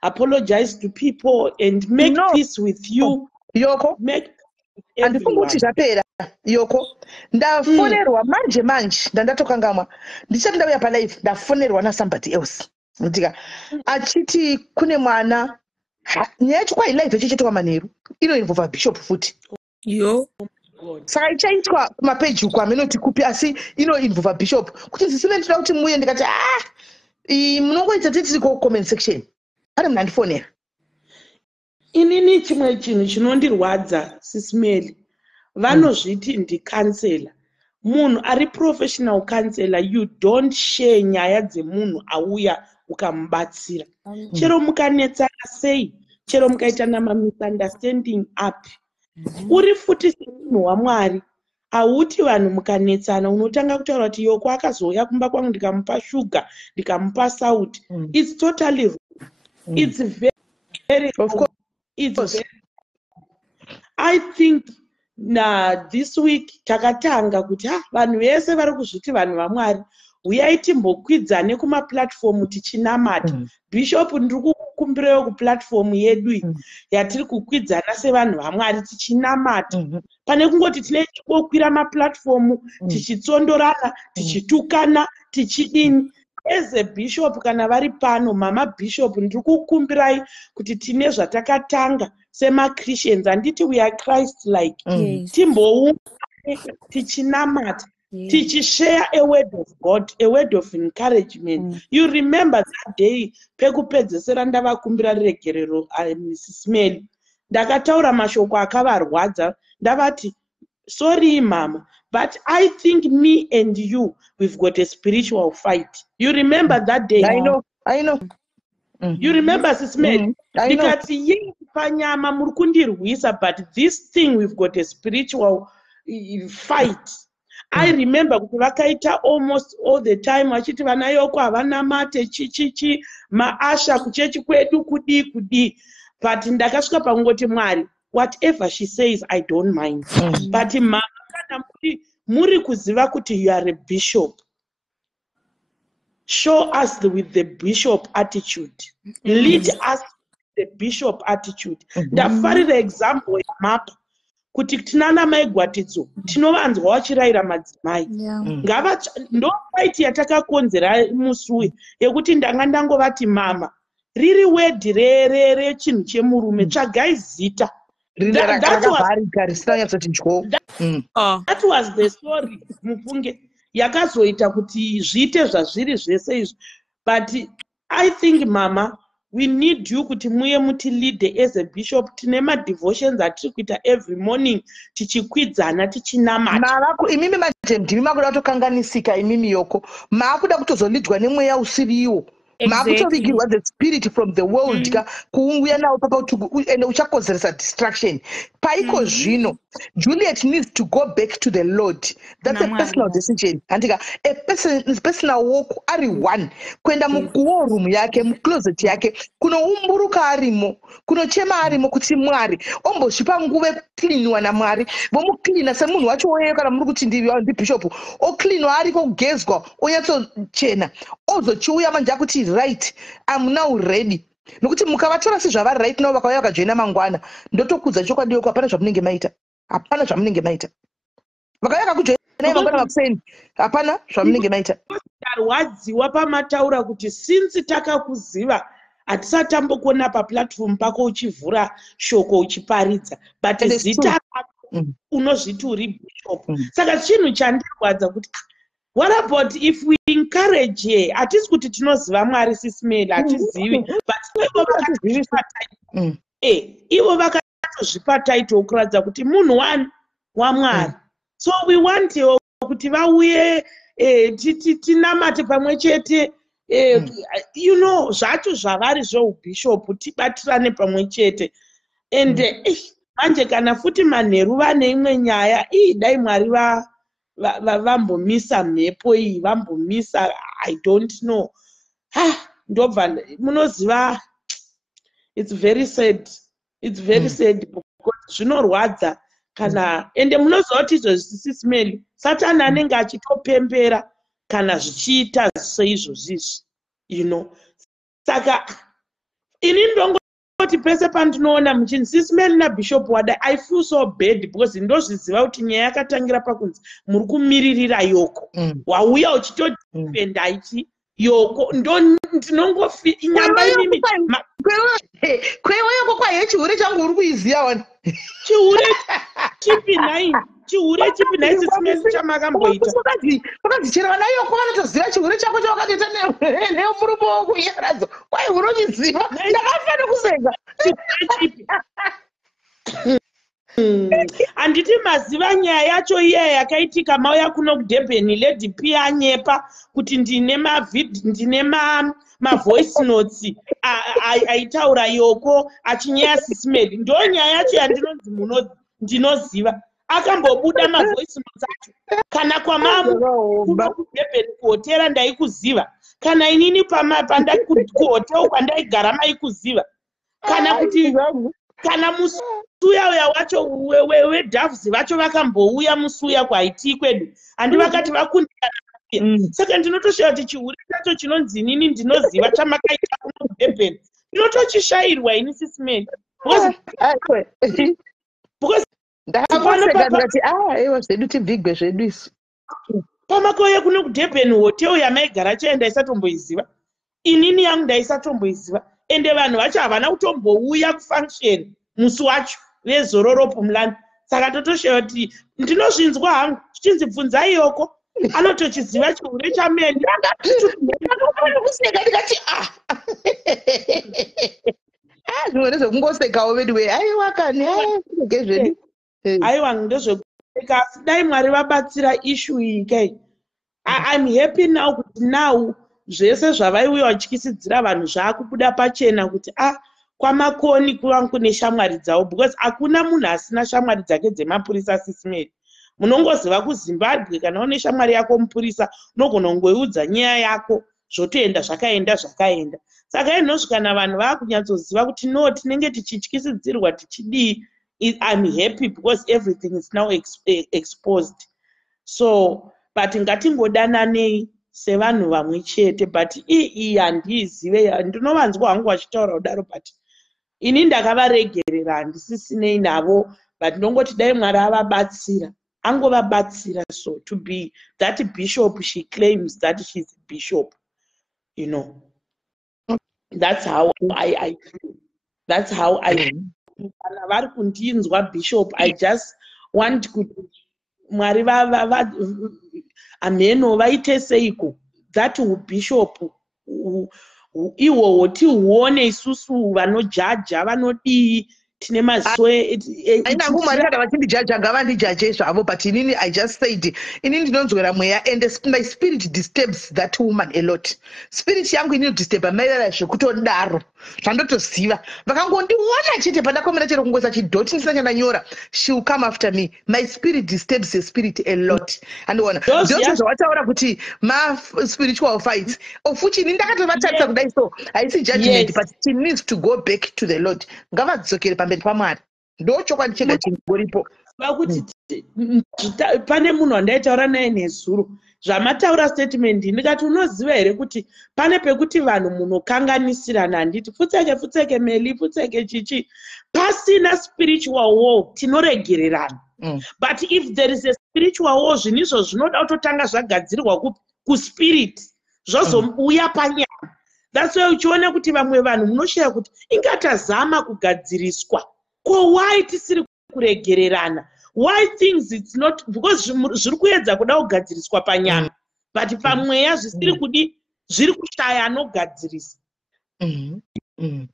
apologize to people and make peace with you. Yoko, andifunga kuti zvapera. Yoko, ndafonerwa manje ndandatokangamwa. Ndisati ndauya palive ndafonerwa na somebody else. Ndika achiti kune mwana nyaya chikwa ilive chichitwa Manheru ino involve Bishop futi. Yo. Saka ichaitwa kumapeji uko amenoti kupi asi ino involve Bishop. Kuti ndisine ndinoda kuti muye ndikati munongoita tiri ku comment section. Ari mnandifonera. Inini chimwe chinhu chinondirwadza Sisimeli, vanozviti ndikansela. Munhu ari professional counselor, you don't share nyaya dzemunhu auya ukamubatsira. Chero mukanetsana sei, chero mukaitana misunderstanding api. Uri futi semunhu waMwari, auti vanhu mukanetsana unotanga kutaura kuti Yoko akazouya kumba kwangu ndikamupa sugar, ndikamupa salt. It's totally wrong. It's very of course. It's very, I think this week takatanga kuti vanhu vese vari kuzviti vanhu vaMwari uyai timbokwidzane kumaplatform tichinamata. Bishop ndiri kukumbirayo kuplatform yedu yatiri kukwidzana sevanhu vaMwari tichinamata. Pane kungoti tinokwira maplatform tichitsondorana, tichitukana, tichidini. As a bishop kana vari pano mama bishop ndiri kukumbirai kuti tine zvatakatanga sema Christians anditi we are Christ like. Timbounga tichinamata, tichishare a word of God, a word of encouragement. You remember that day pekupedzesera ndavakumbira regerero Mrs. Meli ndakataura mashoko akavarwadza ndavati sorry mama, but I think me and you, we've got a spiritual fight. You remember that day? I know. You remember, Sister Mary? Because panyama murukundirwisa, but this thing, we've got a spiritual fight. I remember vakaita almost all the time vachiti vana Yoko havana mate chichichi maasha kuchechi kwedu kudi. But ndakasvika pangoti Mwari, whatever she says, I don't mind. But mama kana muri kuziva kuti you are a bishop. Show us with the bishop attitude. Lead us with the bishop attitude. Ndafarira example yamapa kuti tinana maigwatidzo tinovanzwa vachirayira madzimai. Ngava ndo fight yatakakonzera musuwe yekuti ndanga ndangovati mama riri wedhi rechinhu chemurume tsvagai zita. That was the story mufunge yakazoita kuti zviite zvazviri zvese izvo. But I think mama, we need you kuti muye muti lead as a bishop. Tine devotions atiri kuita every morning tichikwidzana tichinamata. Imimi makuda kutokanganisika imimi Yoko. Makuda kutozolidwa nemweya usiriwo. makutovigirwa the spirit from the world ka kuuya nawo and uchakozeresa distraction paiko zvino. Juliet needs to go back to the Lord. That's a personal decision. Andika a personal walk ari one kwenda mukuwo room yake mucloset yake kunoumburuka arimo kunochema arimo kuti Mwari ombozvipa nguve cleanwa naMwari vomucleana semunhu wacho weyo kana muri kuti ndibishop ocleanwa ariko kugezwa onyatsochena ozochiuya manje akuti right I'm now ready. Nokuti mukavatora sezvavari right now vakauya vakajoina mangwana ndotokudza chokwadi yoko hapana zvamunenge maita. Hapana zvamunenge maita. Vakauya kakujoina mangwana vakuseni hapana zvamunenge maita. Tarwadziwa pamataura kuti since takakuziva hatisatambokuona paplatform pako uchivhura shoko uchiparidza but zita unozviti uri bishop. Saka chinhu chandirwadza kuti what about if we encourage her? Hatisi kuti tinoziva Mwari Sisimeli hatizivi but ivo vakatozvipa title kuratidza kuti munhu waMwari. So we want her kuti vauye tinamate pamwe chete you know zvacho zvavari zveubhishop tibatirane pamwe chete and manje kana futi manheru vane imwe nyaya dai Mwari vambomisa mhepo iyi vambomisa I don't know ndobva munoziva it's very sad because zvinorwadza kana ende munoziva kuti izvozvi Sisimeli Satani anenge achitopembera kana zvichiita seizvozvizvi you know. Saka ini ndongoti pese pandinoona muchinzi Sisimeli naBishop Wada I feel so bad because ndozviziva kuti nyaya yakatangira pakunzi muri kumiririra yoko wauya uchitodipenda ichi yoko ndinongofi nyamba imimi kweyoko kwaye chihure changu uri kuiziya wana chihure chipi nai Sisimeli chamakamboita wakadzichera vana yoko vanotoziva chihure chako chawakatoita nemurume wokuiyaradzo kwai unochiziva ndakafana kusenga chipi handiti maziva nyaya yacho iya yakaitika mauya kuno kuDurban Lady P anyepa kuti ndine mavoice notes aitaura yoko achinyaya Sisimeli ndo nyaya yacho yandinonzi ndinoziva akambobuda mavoice notes acho kana kwamamu kuDurban kuhotera ndaikuziva kana inini panda kuhotel kwandaigara maikuziva kana kuti kana musuya uya wacho weDoves vacho vakambouya musuya kwaiti kwedu handi vakati vakundikana. Saka ndinotoshaira kuti chihure chacho chinonzi inini ndinoziva chamakaita kuno Durban ndinotochishayirwa ini Sisimeli because ndakati iwo zvedu tibvigwe zvedu isu pamakauya kuno kuDurban hotel yamaigara chayo ndaisatomboiziva inini yangu ndaisatomboiziva ende vanhu vacho havana kutombouya kufunction musi wacho vezororopo mulanda. Saka totoshaira kuti ndinozvinzwa hangu zvichinzi bvunzai yoko anotochiziva chihure chamene kuseka ndikati zvimwe zvekungosekawo vedu we aiwa kani ege zvedu aiwa ndezvekuseka asi dai Mwari vabatsira issue iyi kai I'm happy now kuti now zvese zvavaiuya vachikyisidzira vanhu zvaakubuda pachena kuti kwamakoni kuvangu neshamwari dzavo because hakuna munhu asina shamwari dzake dzemapurisa Sisimeli. Munongoziva kuZimbabwe kana une shamwari yako mupurisa unogona kungoiudza nyaya yako zvotoenda zvakaenda. Saka inosvika na vanhu vakunyatsoziva kuti no tinenge tichityisidzirwa tichidii. I'm happy because everything is now exposed. So but ngatingodananei sevanhu vamwe chete but handizive ndinovanzwa hangu vachitaura kudaro but ini ndakavaregerera handisisinei navo but ndongoti dai Mwari avabatsira angovabatsira so to be that bishop she claims that she's a bishop, you know. That's how I feel. That's how I feel. Vari kundinzwa bishop I just want kuti Mwari ameno vaite seiko that bishop ihwohwo tihuone isusu vanojaja vanodii tine maziso ainangu mwari kana vachindijaja ngavandijaje zvavo, but inini I just said inini ndinonzwera mweya, and my spirit disturbs that woman a lot. Spirit yangu inodisturba maerera zvekutodaro zvandotoziva. Vakangondiona chete pandakomera chero kungoisa chidhoti ndisina chandanyora, she will come after me. My spirit disturbs the spirit a lot. Andiona ndizvo zvawataura kuti ma-spiritual fights ofuchi ini ndakatovatarisa kudai, so haisi judgment, but she needs to go back to the Lord. Ngavadzokere pamberi paMwari. Ndochokwadi chega chingoripo. Vakuti pane munhu wandaitaura naye nezuro zvamataura statement ndikati unoziva here kuti pane pekuti vanhu munokanganisirana, handiti futseke meli futseke chichi pasina spiritual war tinoregererana. But if there is a spiritual war, zvinizvo zvinoda kutotanga zvagadzirwa kuspirit zvozouya panyama. That's why uchiona kuti vamwe vanhu munoshaya kuti ingatazama kugadziriswa. Ko why tisiri kuregererana? Why things it's not, because zviri kuedza kuda kugadziriswa panyama, but pamweya zvisiri kudi, zviri kushaya anogadzirisa.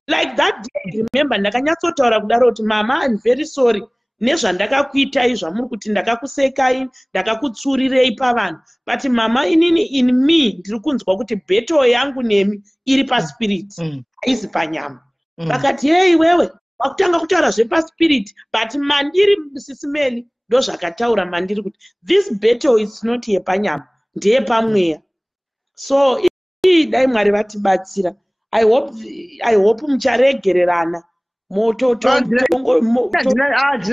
Like that day, remember ndakanyatsotaura kudaro kuti mama, I'm very sorry nezvandakakuitai zvamuri kuti ndakakusekai ndakakutsurirei pavanhu, but mama inini in me ndiri kunzwa kuti battle yangu nemi iri paspirit haisi panyama. Vakati hey wewe wakutanga kutaura zvepaspirit, but mandiri Sisimeli ndo zvakataura mandiri kuti this battle is not yepanyama, ndeyepamweya. So dai Mwari vatibatsira, I hope mucharegererana. Handina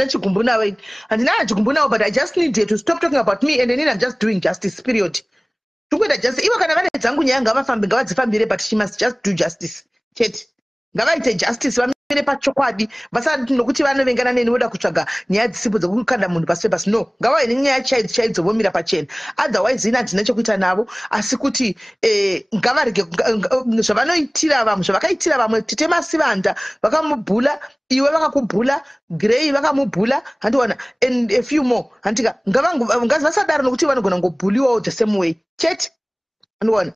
chigumbu nawo, but I just need to stop talking about me, and then I'm just doing justice, period. Ivo kana vane dzangu nyaya ngavadzifambire, but she must just do justice. Chete ngavaite justice, vamire pachokwadi, vasati nokuti vanovengana neni voda kutsvaga nyaya dzisipo dzokukanda munhu pasi pasi. No, ngavaine nyaya chaidzo vomira pachena. Otherwise ina handina chekuita navo, asi kuti ngavarege zvavanoitira vamwe, zvavakaitira vamwe. Tete Masivanda vakamubhula, iwe vakakubhula, Grey vakamubhula, handiwana, and a few more. Handika ngazi vasadaro nokuti vanogona ngobhuliwawo the same way. Chete handiwana.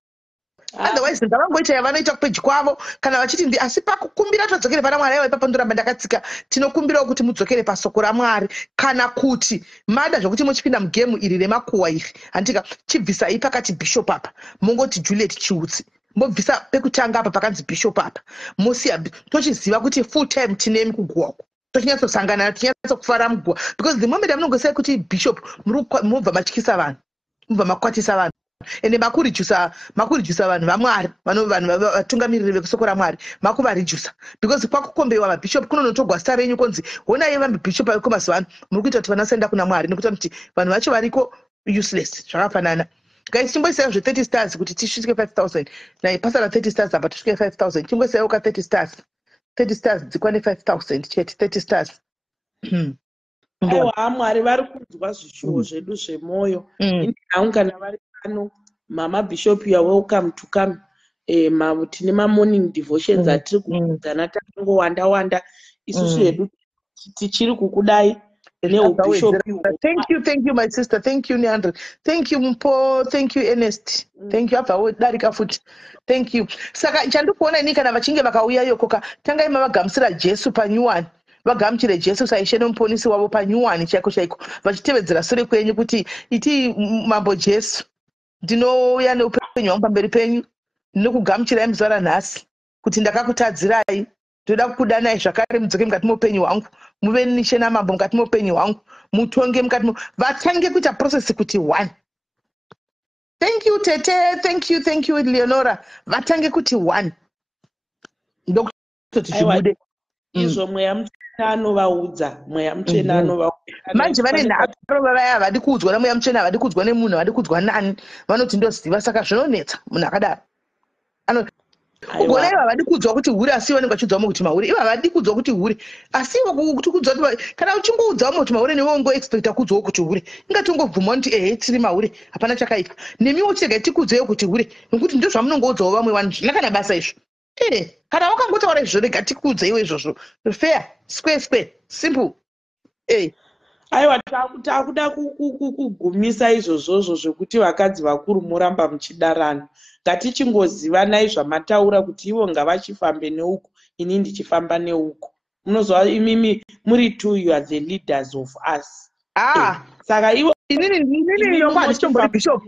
Otherwise ndavangoita yavanoita kupeji kwavo, kana vachiti asi pakukumbira todzokere pana Mwari. Aiwa ipapo ndoramba ndakatsika. Tinokumbirawo kuti mudzokere pasoko raMwari, kana kuti mada zvokuti muchipinda mugemu iri remakuwa iri, handika chibvisai pakati bishop apa, mongoti Juliet Chiutsi, mobvisa pekutanga apa pakanzi bishop apa, mosiya tochiziva kuti full time tinemi kuguwako, tochinyatsosangana, tichinyatsokufara muguwa, because the moment amunongosai kuti bishop mubva matyisa vanhu, mubva makwatisa vanhu, ende makurijusa vanhu vaMwari, vanhu vatungamiriri vekusoko raMwari, makuvarijusa, because kwakukombewa mabhishop kunonotogwa star renyu konzi honai vamabhishop ariko mazuva ano muri kuita kuti vanasaenda kuna Mwari, nekuti kuti vanhu vacho variko useless. Zvakafanana guys, chimboisai zve 30 stars kuti tisvike 5000. Nai pasara 30 stars apa tisvike 5000. Chimboisai ka 30 stars dzikwane 5000 chete, 30 stars. Aiwa Mwari vari kunzwa zvishuwo zvedu zvemwoyo. Hangu kana vari pano, mama bishop, you are welcome to come. Tine morning devotions atiri kuudzana takangowanda isusu hedu tichiri kukudai neubishop. Thank you my sister, thank you Neandre, thank you Mpo, thank you Ernest, thank you abva darika futi, thank you. Saka chandikuona ini kana vachinge vakauya yokoka, tangai mavagamusira Jesu panyuwani, vagamuchire Jesu saishe nomuponesi wavo panyuwani chaiko chaiko, vachitevedzera sure kwenyu kuti iti mambo Jesu, ndinouya neupenyu hwangu pamberi penyu, ndinokugamuchirai muzuva ranhasi kuti ndakakutadzirai, ndoda kukudanai zvakare mudzoke mukati muupenyu hwangu, muve nishe namambo mukati muupenyu hwangu, mutonge mukati vatange kuita process kuti one. Thank you Tete, thank you Leonora, vatange kuti one. Ndokutoti chibude izvo mweya mutsvena anovaudza, mweya mutsvena anovaudza. Manje vane nharo vaya havadi kuudzwa namweya mutsvena, havadi kuudzwa nemunhu, havadi kuudzwa nani, vanoti ndoziva, saka zvinonetsa munhu akadaro. Ugona ivo havadi kuudzwa kuti huri, asi vanenge vachiudzawo kuti mahuri, ivo havadi kuudzwa kuti huri, asi ivo kuti kuudzwa kuti kana uchingoudzawo kuti mahuri newe ungoexpecta kuudzwawo kuti huri, ingati ungobvuma kuti tiri mahuri, hapana chakaipa. Nemiwo chirega tikuudzewo kuti huri, nokuti ndo zvamunongoudzawo vamwe vanhu, zvina kana basa izvo. Kana wakangotaura izvo rega tikuudzeiwo izvozvo. Fair, square, simple. Aiwa takuda kugumisa izvozvozvo zvekuti vakadzi vakuru muramba muchidarana. Ngatichingozivanai zvamataura kuti ivo ngavachifambe neuku, ini ndichifamba neuku. munozwa imimi muri two you are the leaders of us. Saka iwo inini yoko handitombori bishop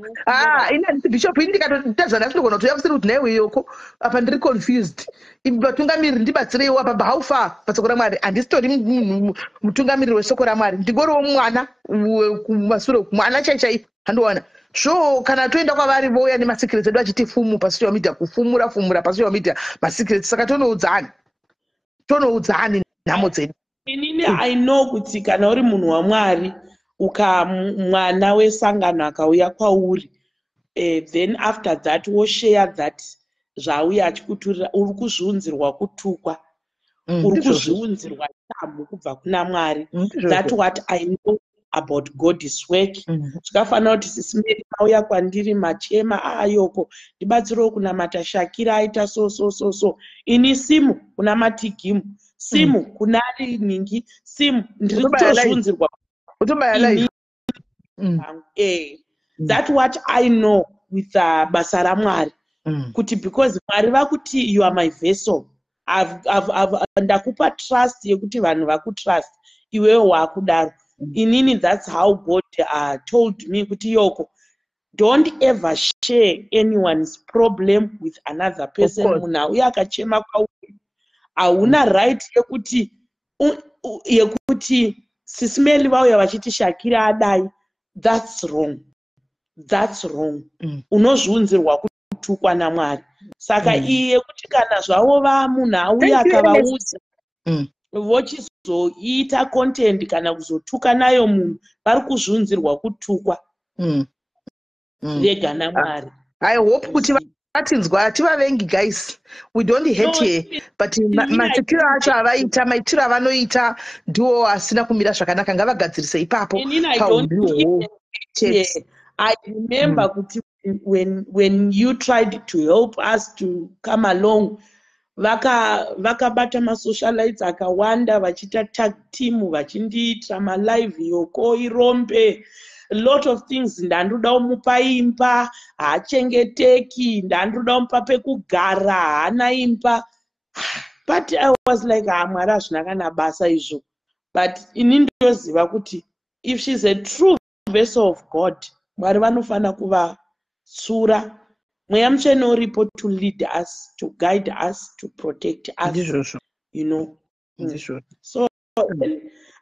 ini handiti bishop ini ndikatotadzana tinogona kutoya kusiri kuti naiwe yoko apa ndiri confused vatungamiriri ndibatsireiwo apa bahaufa pasoko ramwari handisitori mutungamiriri wesoko ramwari ndingoriwo mwana kumasure mwana chaichai handowana so kana toenda kwavari vouya nemasikireti edu achiti fumu pasocial media kufumura pasocial media masikireti saka tonoudzani nhamo dzedu. Inini I know kuti kana uri munhu waMwari mwana wesangano akauya kwauri then after that woshare that zvauya achikuturira uri kuzviunzirwa kutukwa uri kuzviunzirwa tambo kubva kuna Mwari. That's what I know about God's work. Zvikafanira kuti sisimeri auya kwandiri machema ayoko ndibatsirewo kunamata Shakira aita so ini simu kuna matigimu simu kuna ningi simu ndiri kutozviunzirwa that's what I know with basa raMwari kuti because Mwari vakuti you are my vessel ndakupa trust yekuti vanhu vakutrust iwewe wakudaro inini. That's how God told me kuti yoko don't ever share anyone's problem with another person. Munhu auya akachema kwauri hauna right yekuti sisimeli vauya vachiti Shakira adai. That's wrong. Unozviunzirwa kutukwa naMwari. Saka iye kuti kana zvavo munhu auya akavaudza vochizoita content kana kuzotuka nayo munhu vari kuzviunzirwa kutukwa vega naMwari. I hope kuti vatinzwa tivavengi guys, we don't hate here but maitiro acho avaita maitiro avanoita ndiwo asina kumira zvakanaka ngavagadzirise ipapo. I remember kuti when you tried to help us to come along vakabata masocialites akawanda vachita tag team vachindiitira malive yoko irombe a lot of things. Ndandoda umupa imba haachengeteki, ndandoda umupa pekugara haana imba, but I was like Mwari hazvina kana basa izvo. But ini ndoziva kuti if she's a true vessel of God Mwari vanofana kuvatsura mweya mutsvene uripo to lead us, to guide us, to protect us, you know. So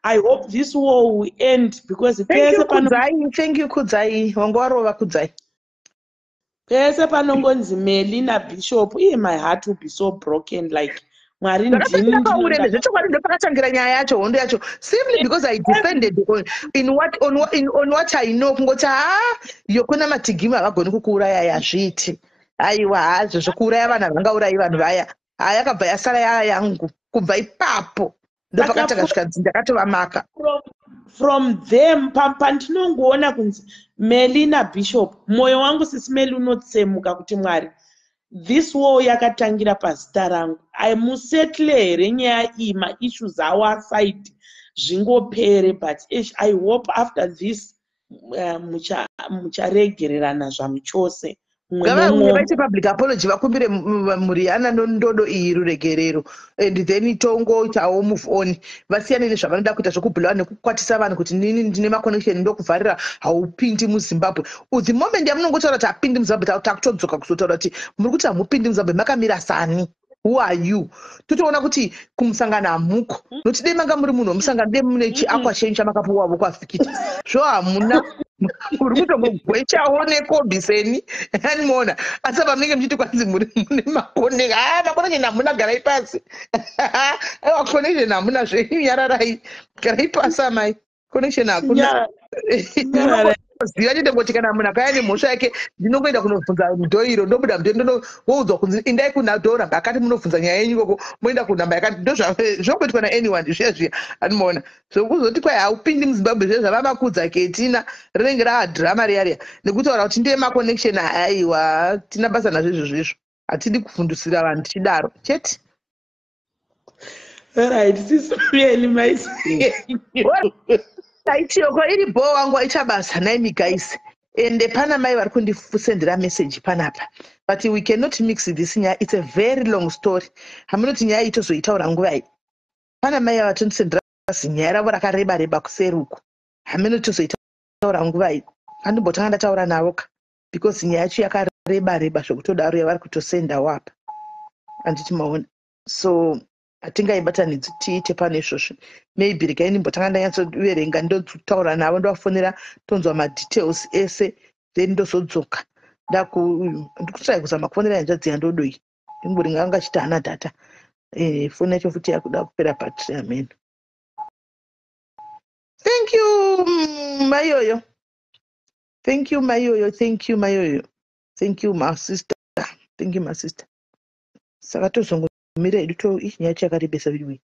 I hope this war will end because thank you Kudzai wangovarova Kudzai pese panongonzi Meli naBishop my heart will be so broken like Mwari ndini zvechokwadi ndopakatangira nyaya yacho hondo yacho simply because I defended on what I know kungoti yokuna matigimu havagoni kukuuraya yazviti aiwa hazvo zvokuuraya vanhu vangaurayi vanhu vaya yakabva yasara yaya yangu kubva ipapo ndopakatanga zvikanzi ndakatovamaka from them pandinongoona kunzi Meli naBishop mwoyo wangu sisimeli unotsemuka kuti Mwari this war yakatangira pazita rangu aimusetle here nyaya iyi maissues awo aside zvingopere but I hope after this mucharegererana zvamuchose ngavaite public apology vakumbire Muriana nondodo iyi ruregerero and then tongoitawo move on vasiyane nezvavanoda kuita zvokubhulawa nekukwatisa vanhu kuti nini ndine maconnection ndokuvharira haupindi muZimbabwe. The moment yamunongotaura kuti hapindi muZimbabwe takutodzoka kuzotaura kuti muri kuti hamupindi muZimbabwe makamira sani. Who are you? Totoona kuti kumusangana hamuko nokuti dei manga muri munhu womusangano dei mune chiakwa chenyu chamakapuwa voko afikita zvo hamuna uri kutongogwechawo nekobhiseni animona asi pamunenge muchiti kwanzi mune makoneka makonekeni hamuna garai pasi aiwa connection hamuna zvenyu nyararai garai pasi amai connection hakuna ziva chete ngoti kana munhu akaya nemhosva yake ndinongoenda kunobvunza mudhoiro ndobuda mudhoiro woudzwa kunzi indai kuna dhoramba akati munobvunza nyaya yenyu ikoko moenda kunhamba yakati ndozvokuitwa naanyone zviya zviya animona zvokuzoti kwai haupindi muZimbabwe zviya zvavamakudza ketina rinenge raadhirama riyariya nekutaura kuti ndiye maconnection aiwa tina basa nazvo izvozvo hatidi kufundisira vanhu tichidaro chete. Alright, sisiyeni maisi. Taitioko iri bho wangu aichabasa naimi guys ende pana mai vari kundisendera message panapa but we cannot mix this nyaya. It's a very long story. Hamunoti nyaya itozoitaura nguva iyi pana mai avatondisendera zinyaya ravo rakareba kuseri uku hamene tozoitaura nguva iyi andimbotanga ndataura navo ka because nyaya yacho yakareba zvokutodaro yavari kutosendawo apa handiti maona. So hatingaibatanidzi tiite pane izvozvo. Maybe regai ndimbotanga ndanyatsoverenga ndotaura navo ndovafonera tonzwa madetails ese then ndozodzoka ndikutrai kuzama kufonera hanzvadzi yandodoi ndimbori nganga achiti hana dhata foni yacho futi yakuda kupera battery. Amen. Thank you Mayoyo. Thank you Mayoyo. Thank you Mayoyo. Thank you my sister. Thank you my sister. Saka tozongomira hedu nyaya chakarebesa vidiwe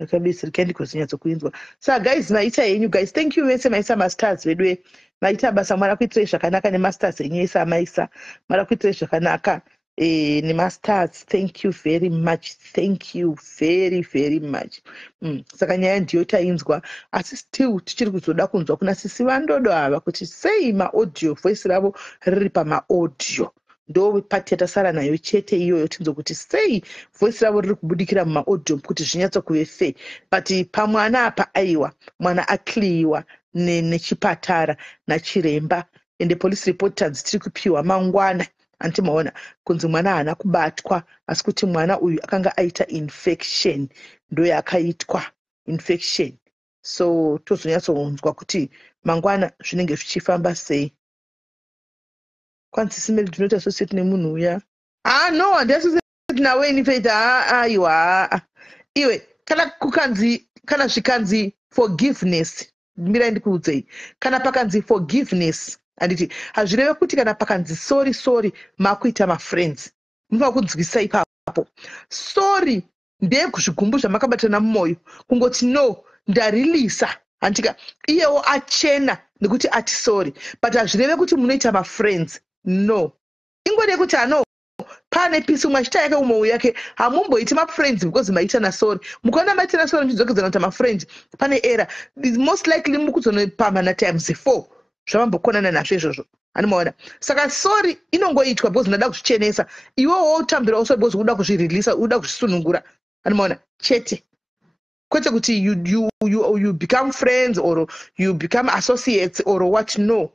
yakabesirika ndikozinyatsokuinzwa. So guys, maita yenyu guys, thank you vese maisa masters vedwe maita basa mara kuitire zvakanaka nemasters enyu ese amaisa mara kuitire zvakanaka nemasters. Thank you very much. Thank you very much. Saka nyaya ndiyo tainzwa asi still tichiri kuzoda kunzwa kuna sisi vandodo ava kuti sei maaudio voice ravo riri pamaaudio ndo pati yatasara nayo chete iyoyo tinzo kuti sei voice ravo riri kubudikira mumaaudio kuti zvinyatso kuve fair. But pamwana apa aiwa mwana akliwa nechipatara nachiremba ende police report tiri kupiwa mangwana antimaona kunzi mwana haana kubatwa asi kuti mwana uyu akanga aita infection ndo yakaitwa infection. So tozonyatsonzwa kuti mangwana zvinenge zvichifamba sei. Kwanzi simeli do not associate nemunhu uya. No, handiassociate nawe inifeita aiwa iwe kana zvikanzi forgiveness mirai ndikuudzei kana pakanzi forgiveness handiti hazvireve kuti kana pakanzi sorry makuita mafriends munofanira kudzivisa ipapo. Sorry ndeyekuzvigumbu zvamakabatana mumwoyo kungoti no ndarilisa handika iyewo achena nekuti ati sorry but hazvireve kuti munoita mafriends no. Ingode kuti pane pisi umwe achita yake umwe yake hamumboiti mafriends because maita na sorry mukaona maita na sorry ndizodzana kuti mafriends pane era most likely mukuzonopamhana times 4 zvamambokonana nazvo izvozvo anomaona. Saka sorry inongoitwa because ndada kuzvichenesa iwewo utambira sorry because uda kuzvireleasa uda kuzvisunungura anomaona chete kwete kuti you become friends or you become associates or what no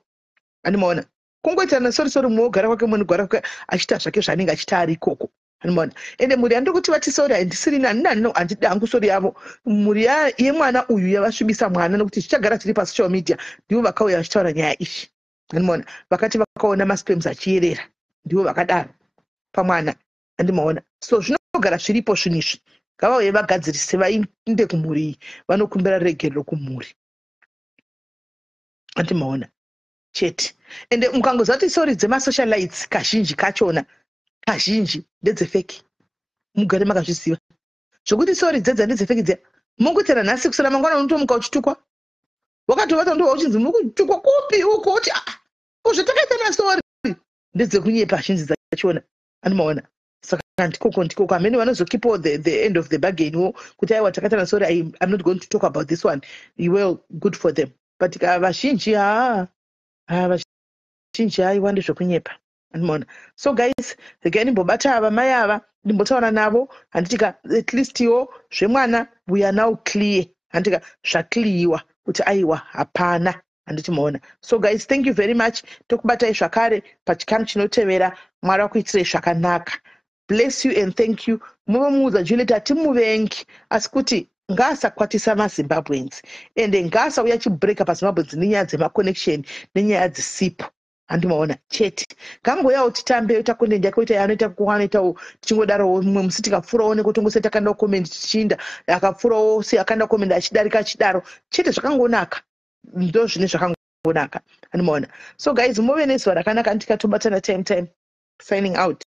anomaona kungoitana sorry muogara kwake munogara kwake achita zvake zvanenge achita ari ikoko anomaona. Ende muri andiri kuti vati sorry handisiri nani handidi hangu sorry yavo muri yemwana uyu yavasvibisa mwana nokuti zvichagara tiri pasocial media ndivo vakauya vachitaura nyaya ishi anomaona vakati vakaona maspams achiyerera ndivo vakadaro pamwana andimaona. So zvinogara zviripo zvinhu izvi ngavauye vagadzirise vainde kumhuri iyi vanokumbira regerero kumhuri andimaona chete. Ende mukangozva kuti sorry dzemasocialites kazhinji kachona kazhinji ndedzefeki mugare makazviziva zvokuti sorry dzedza ndedzefeki dziya mungutera nhasi kusana mangwana unotomuka uchitukwa wakatovata ndova uchinzi muri kutukwa kupi uko uti zvatakaita nasori ndedzekunyepa zhinji dzachona anomaona. Saka ndikoko amene vanozokipawo the end of the bargain wo kuti aiwa takaita nasori I'm not going to talk about this one well good for them but vazhinji vazhinji aiwa ndezvekunyepa anomaona. So guys regai ndimbobata ava mai ava ndimbotaura navo handitika at least iwo zvemwana we are now clear handika zvakliyiwa kuti aiwa hapana handiti maona. So guys thank you very much tokubatai zvakare pachikamu chinotevera mwari wakuitirai zvakanaka. Bless you and thank you. Muve muudza Juliet hatimuvengi asi kuti ngaasakwatisa maZimbabweans ende ngaasauya achibreaka paZimbabweans nenyaya dzemaconnection nenyaya dzisipo handimaona chete ngamboyawo titambe takondendi yake oita yaanoita kuwanoitawo tichingodarowo mumwe musi tikapfuurawo nekutongose takandawo comment tichinda akapfuurawo se akanda comment achidarika achidaro chete zvakangonaka ndo zvine zvakangonaka handimaona. So guys muve nezuva rakanaka ndikatobatana time signing out.